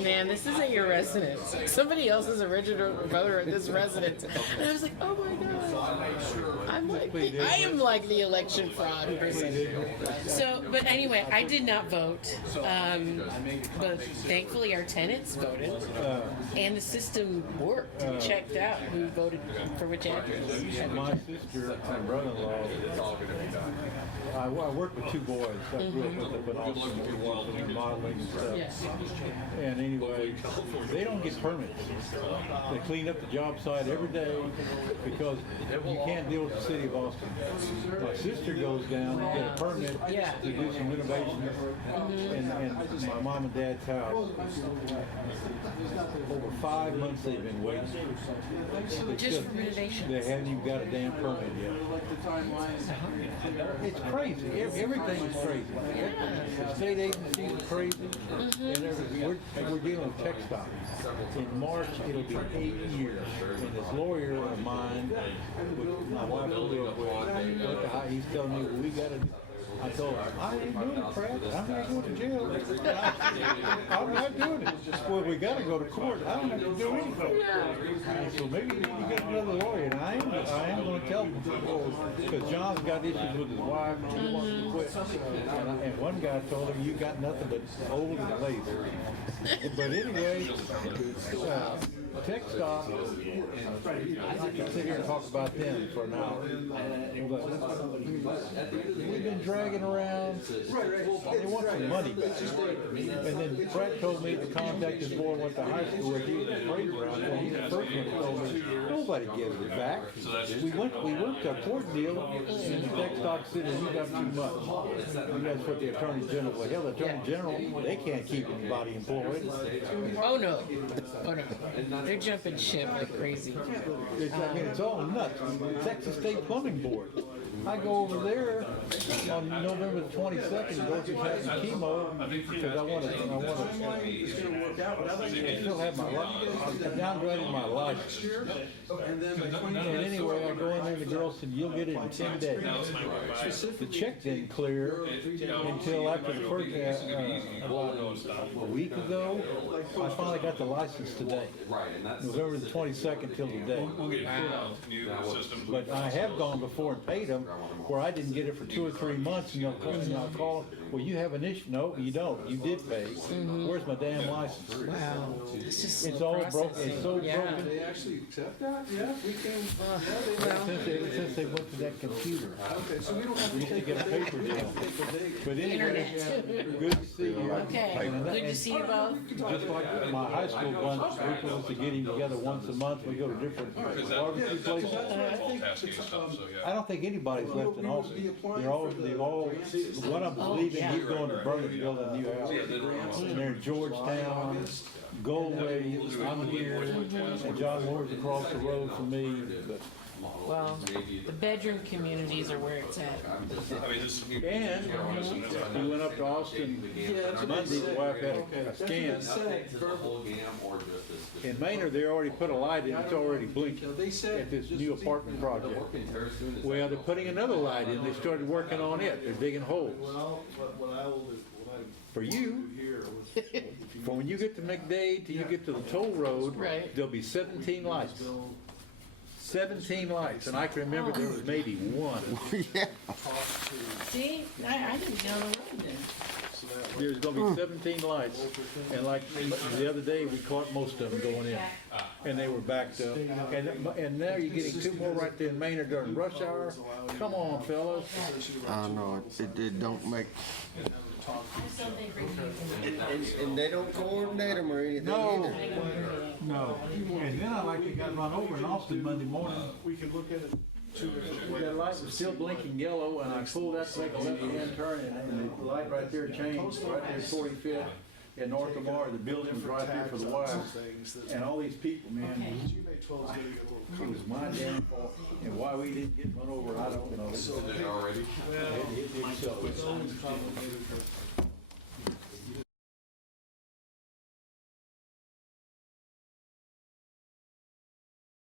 man, this isn't your residence. Somebody else is a registered voter at this residence. And I was like, oh my God. I am like the election fraud person. So, but anyway, I did not vote. But thankfully our tenants voted. And the system worked. It checked out who voted for which address. My sister and brother-in-law, I work with 2 boys. I grew up with them, but also doing modeling and stuff. Yes. And anyway, they don't get permits. They clean up the job site every day because you can't deal with the city of Austin. My sister goes down and get a permit to do some renovations in my mom and dad's house. Over 5 months they've been waiting. Just for renovations. They haven't even got a damn permit yet. It's crazy. Everything is crazy. The state agencies are crazy. And everything. We're dealing with textiles. In March, it'll be 8 years. And this lawyer of mine, which my wife grew up with, he's telling me, well, we got to. I told him, I ain't doing it, Pratt. I'm not going to jail. I'm not doing it. Well, we got to go to court. I don't have to do anything. So maybe you need to get another lawyer. And I am going to tell him. Because John's got issues with his wife and he wants to quit. And one guy told him, you got nothing but old and lazy. But anyway, TechStop, I can sit here and talk about them for an hour. We've been dragging around. They want some money back. And then Brett told me to contact his boy went to high school with you and prayed around. And he's the first one that told me, nobody gives it back. We worked a court deal and the TechStop said, you got too much. And that's what the Attorney General, well, hell, the Attorney General, they can't keep anybody employed. Oh no. Oh no. They're jumping ship like crazy. It's all nuts. Texas State Plumbing Board. I go over there on November the 22nd, and go through having chemo, because I wanna, I still have my, I'm downgrading my license. And then by And anyway, I go in there and the girl said, you'll get it in 10 days. The check didn't clear until after the first, about a week ago, I finally got the license today. November the 22nd till today. We'll get new system. But I have gone before and paid them where I didn't get it for 2 or 3 months, and they'll call, well, you have an issue. No, you don't. You did pay. Where's my damn license? Wow. It's just It's slow all broken. processing. It's so Yeah. broken. They actually accept that? Yeah, we can, Since they went to that computer. okay, so we don't have We to used to take get a paper deal. But anyway, Internet. good to see you. Okay, good to see you both. Just like my high school bunch, we used to get him together once a month. We go to different barbecue places. I don't think anybody's left in Austin. They've all, one of them's leaving, he's going to Vernon to build a new house. And they're in Georgetown, Galway, I'm here, and John Moore's across the road from me, but. Well, the bedroom communities are where it's at. And we went up to Austin Monday, the wife had a scan. In Maynard, they already put a light in, it's already blinking at this new apartment project. Well, they're putting another light in, they started working on it, they're digging holes. Well, what I will do, For you, from when you get to McDade till you get to the toll road, there'll be 17 lights. 17 lights, and I can remember there was maybe one. Yeah. See, I didn't know the road then. There's gonna be 17 lights, and like the other day, we caught most of them going in, and they were backed up. And now you're getting 2 more right there in Maynard during rush hour. Come on, fellas. I know, it don't make, and they don't coordinate them or anything either. No. And then I like to got run over in Austin Monday morning. we can look at it two different That light was still blinking yellow, and I pulled out to make a left-hand turn, and the light right there changed, right there, 45th in North Lamar. The building was right there for the wire. And all these people, man, it was my damn fault. And why we didn't get run over, I don't know. So, It sucked.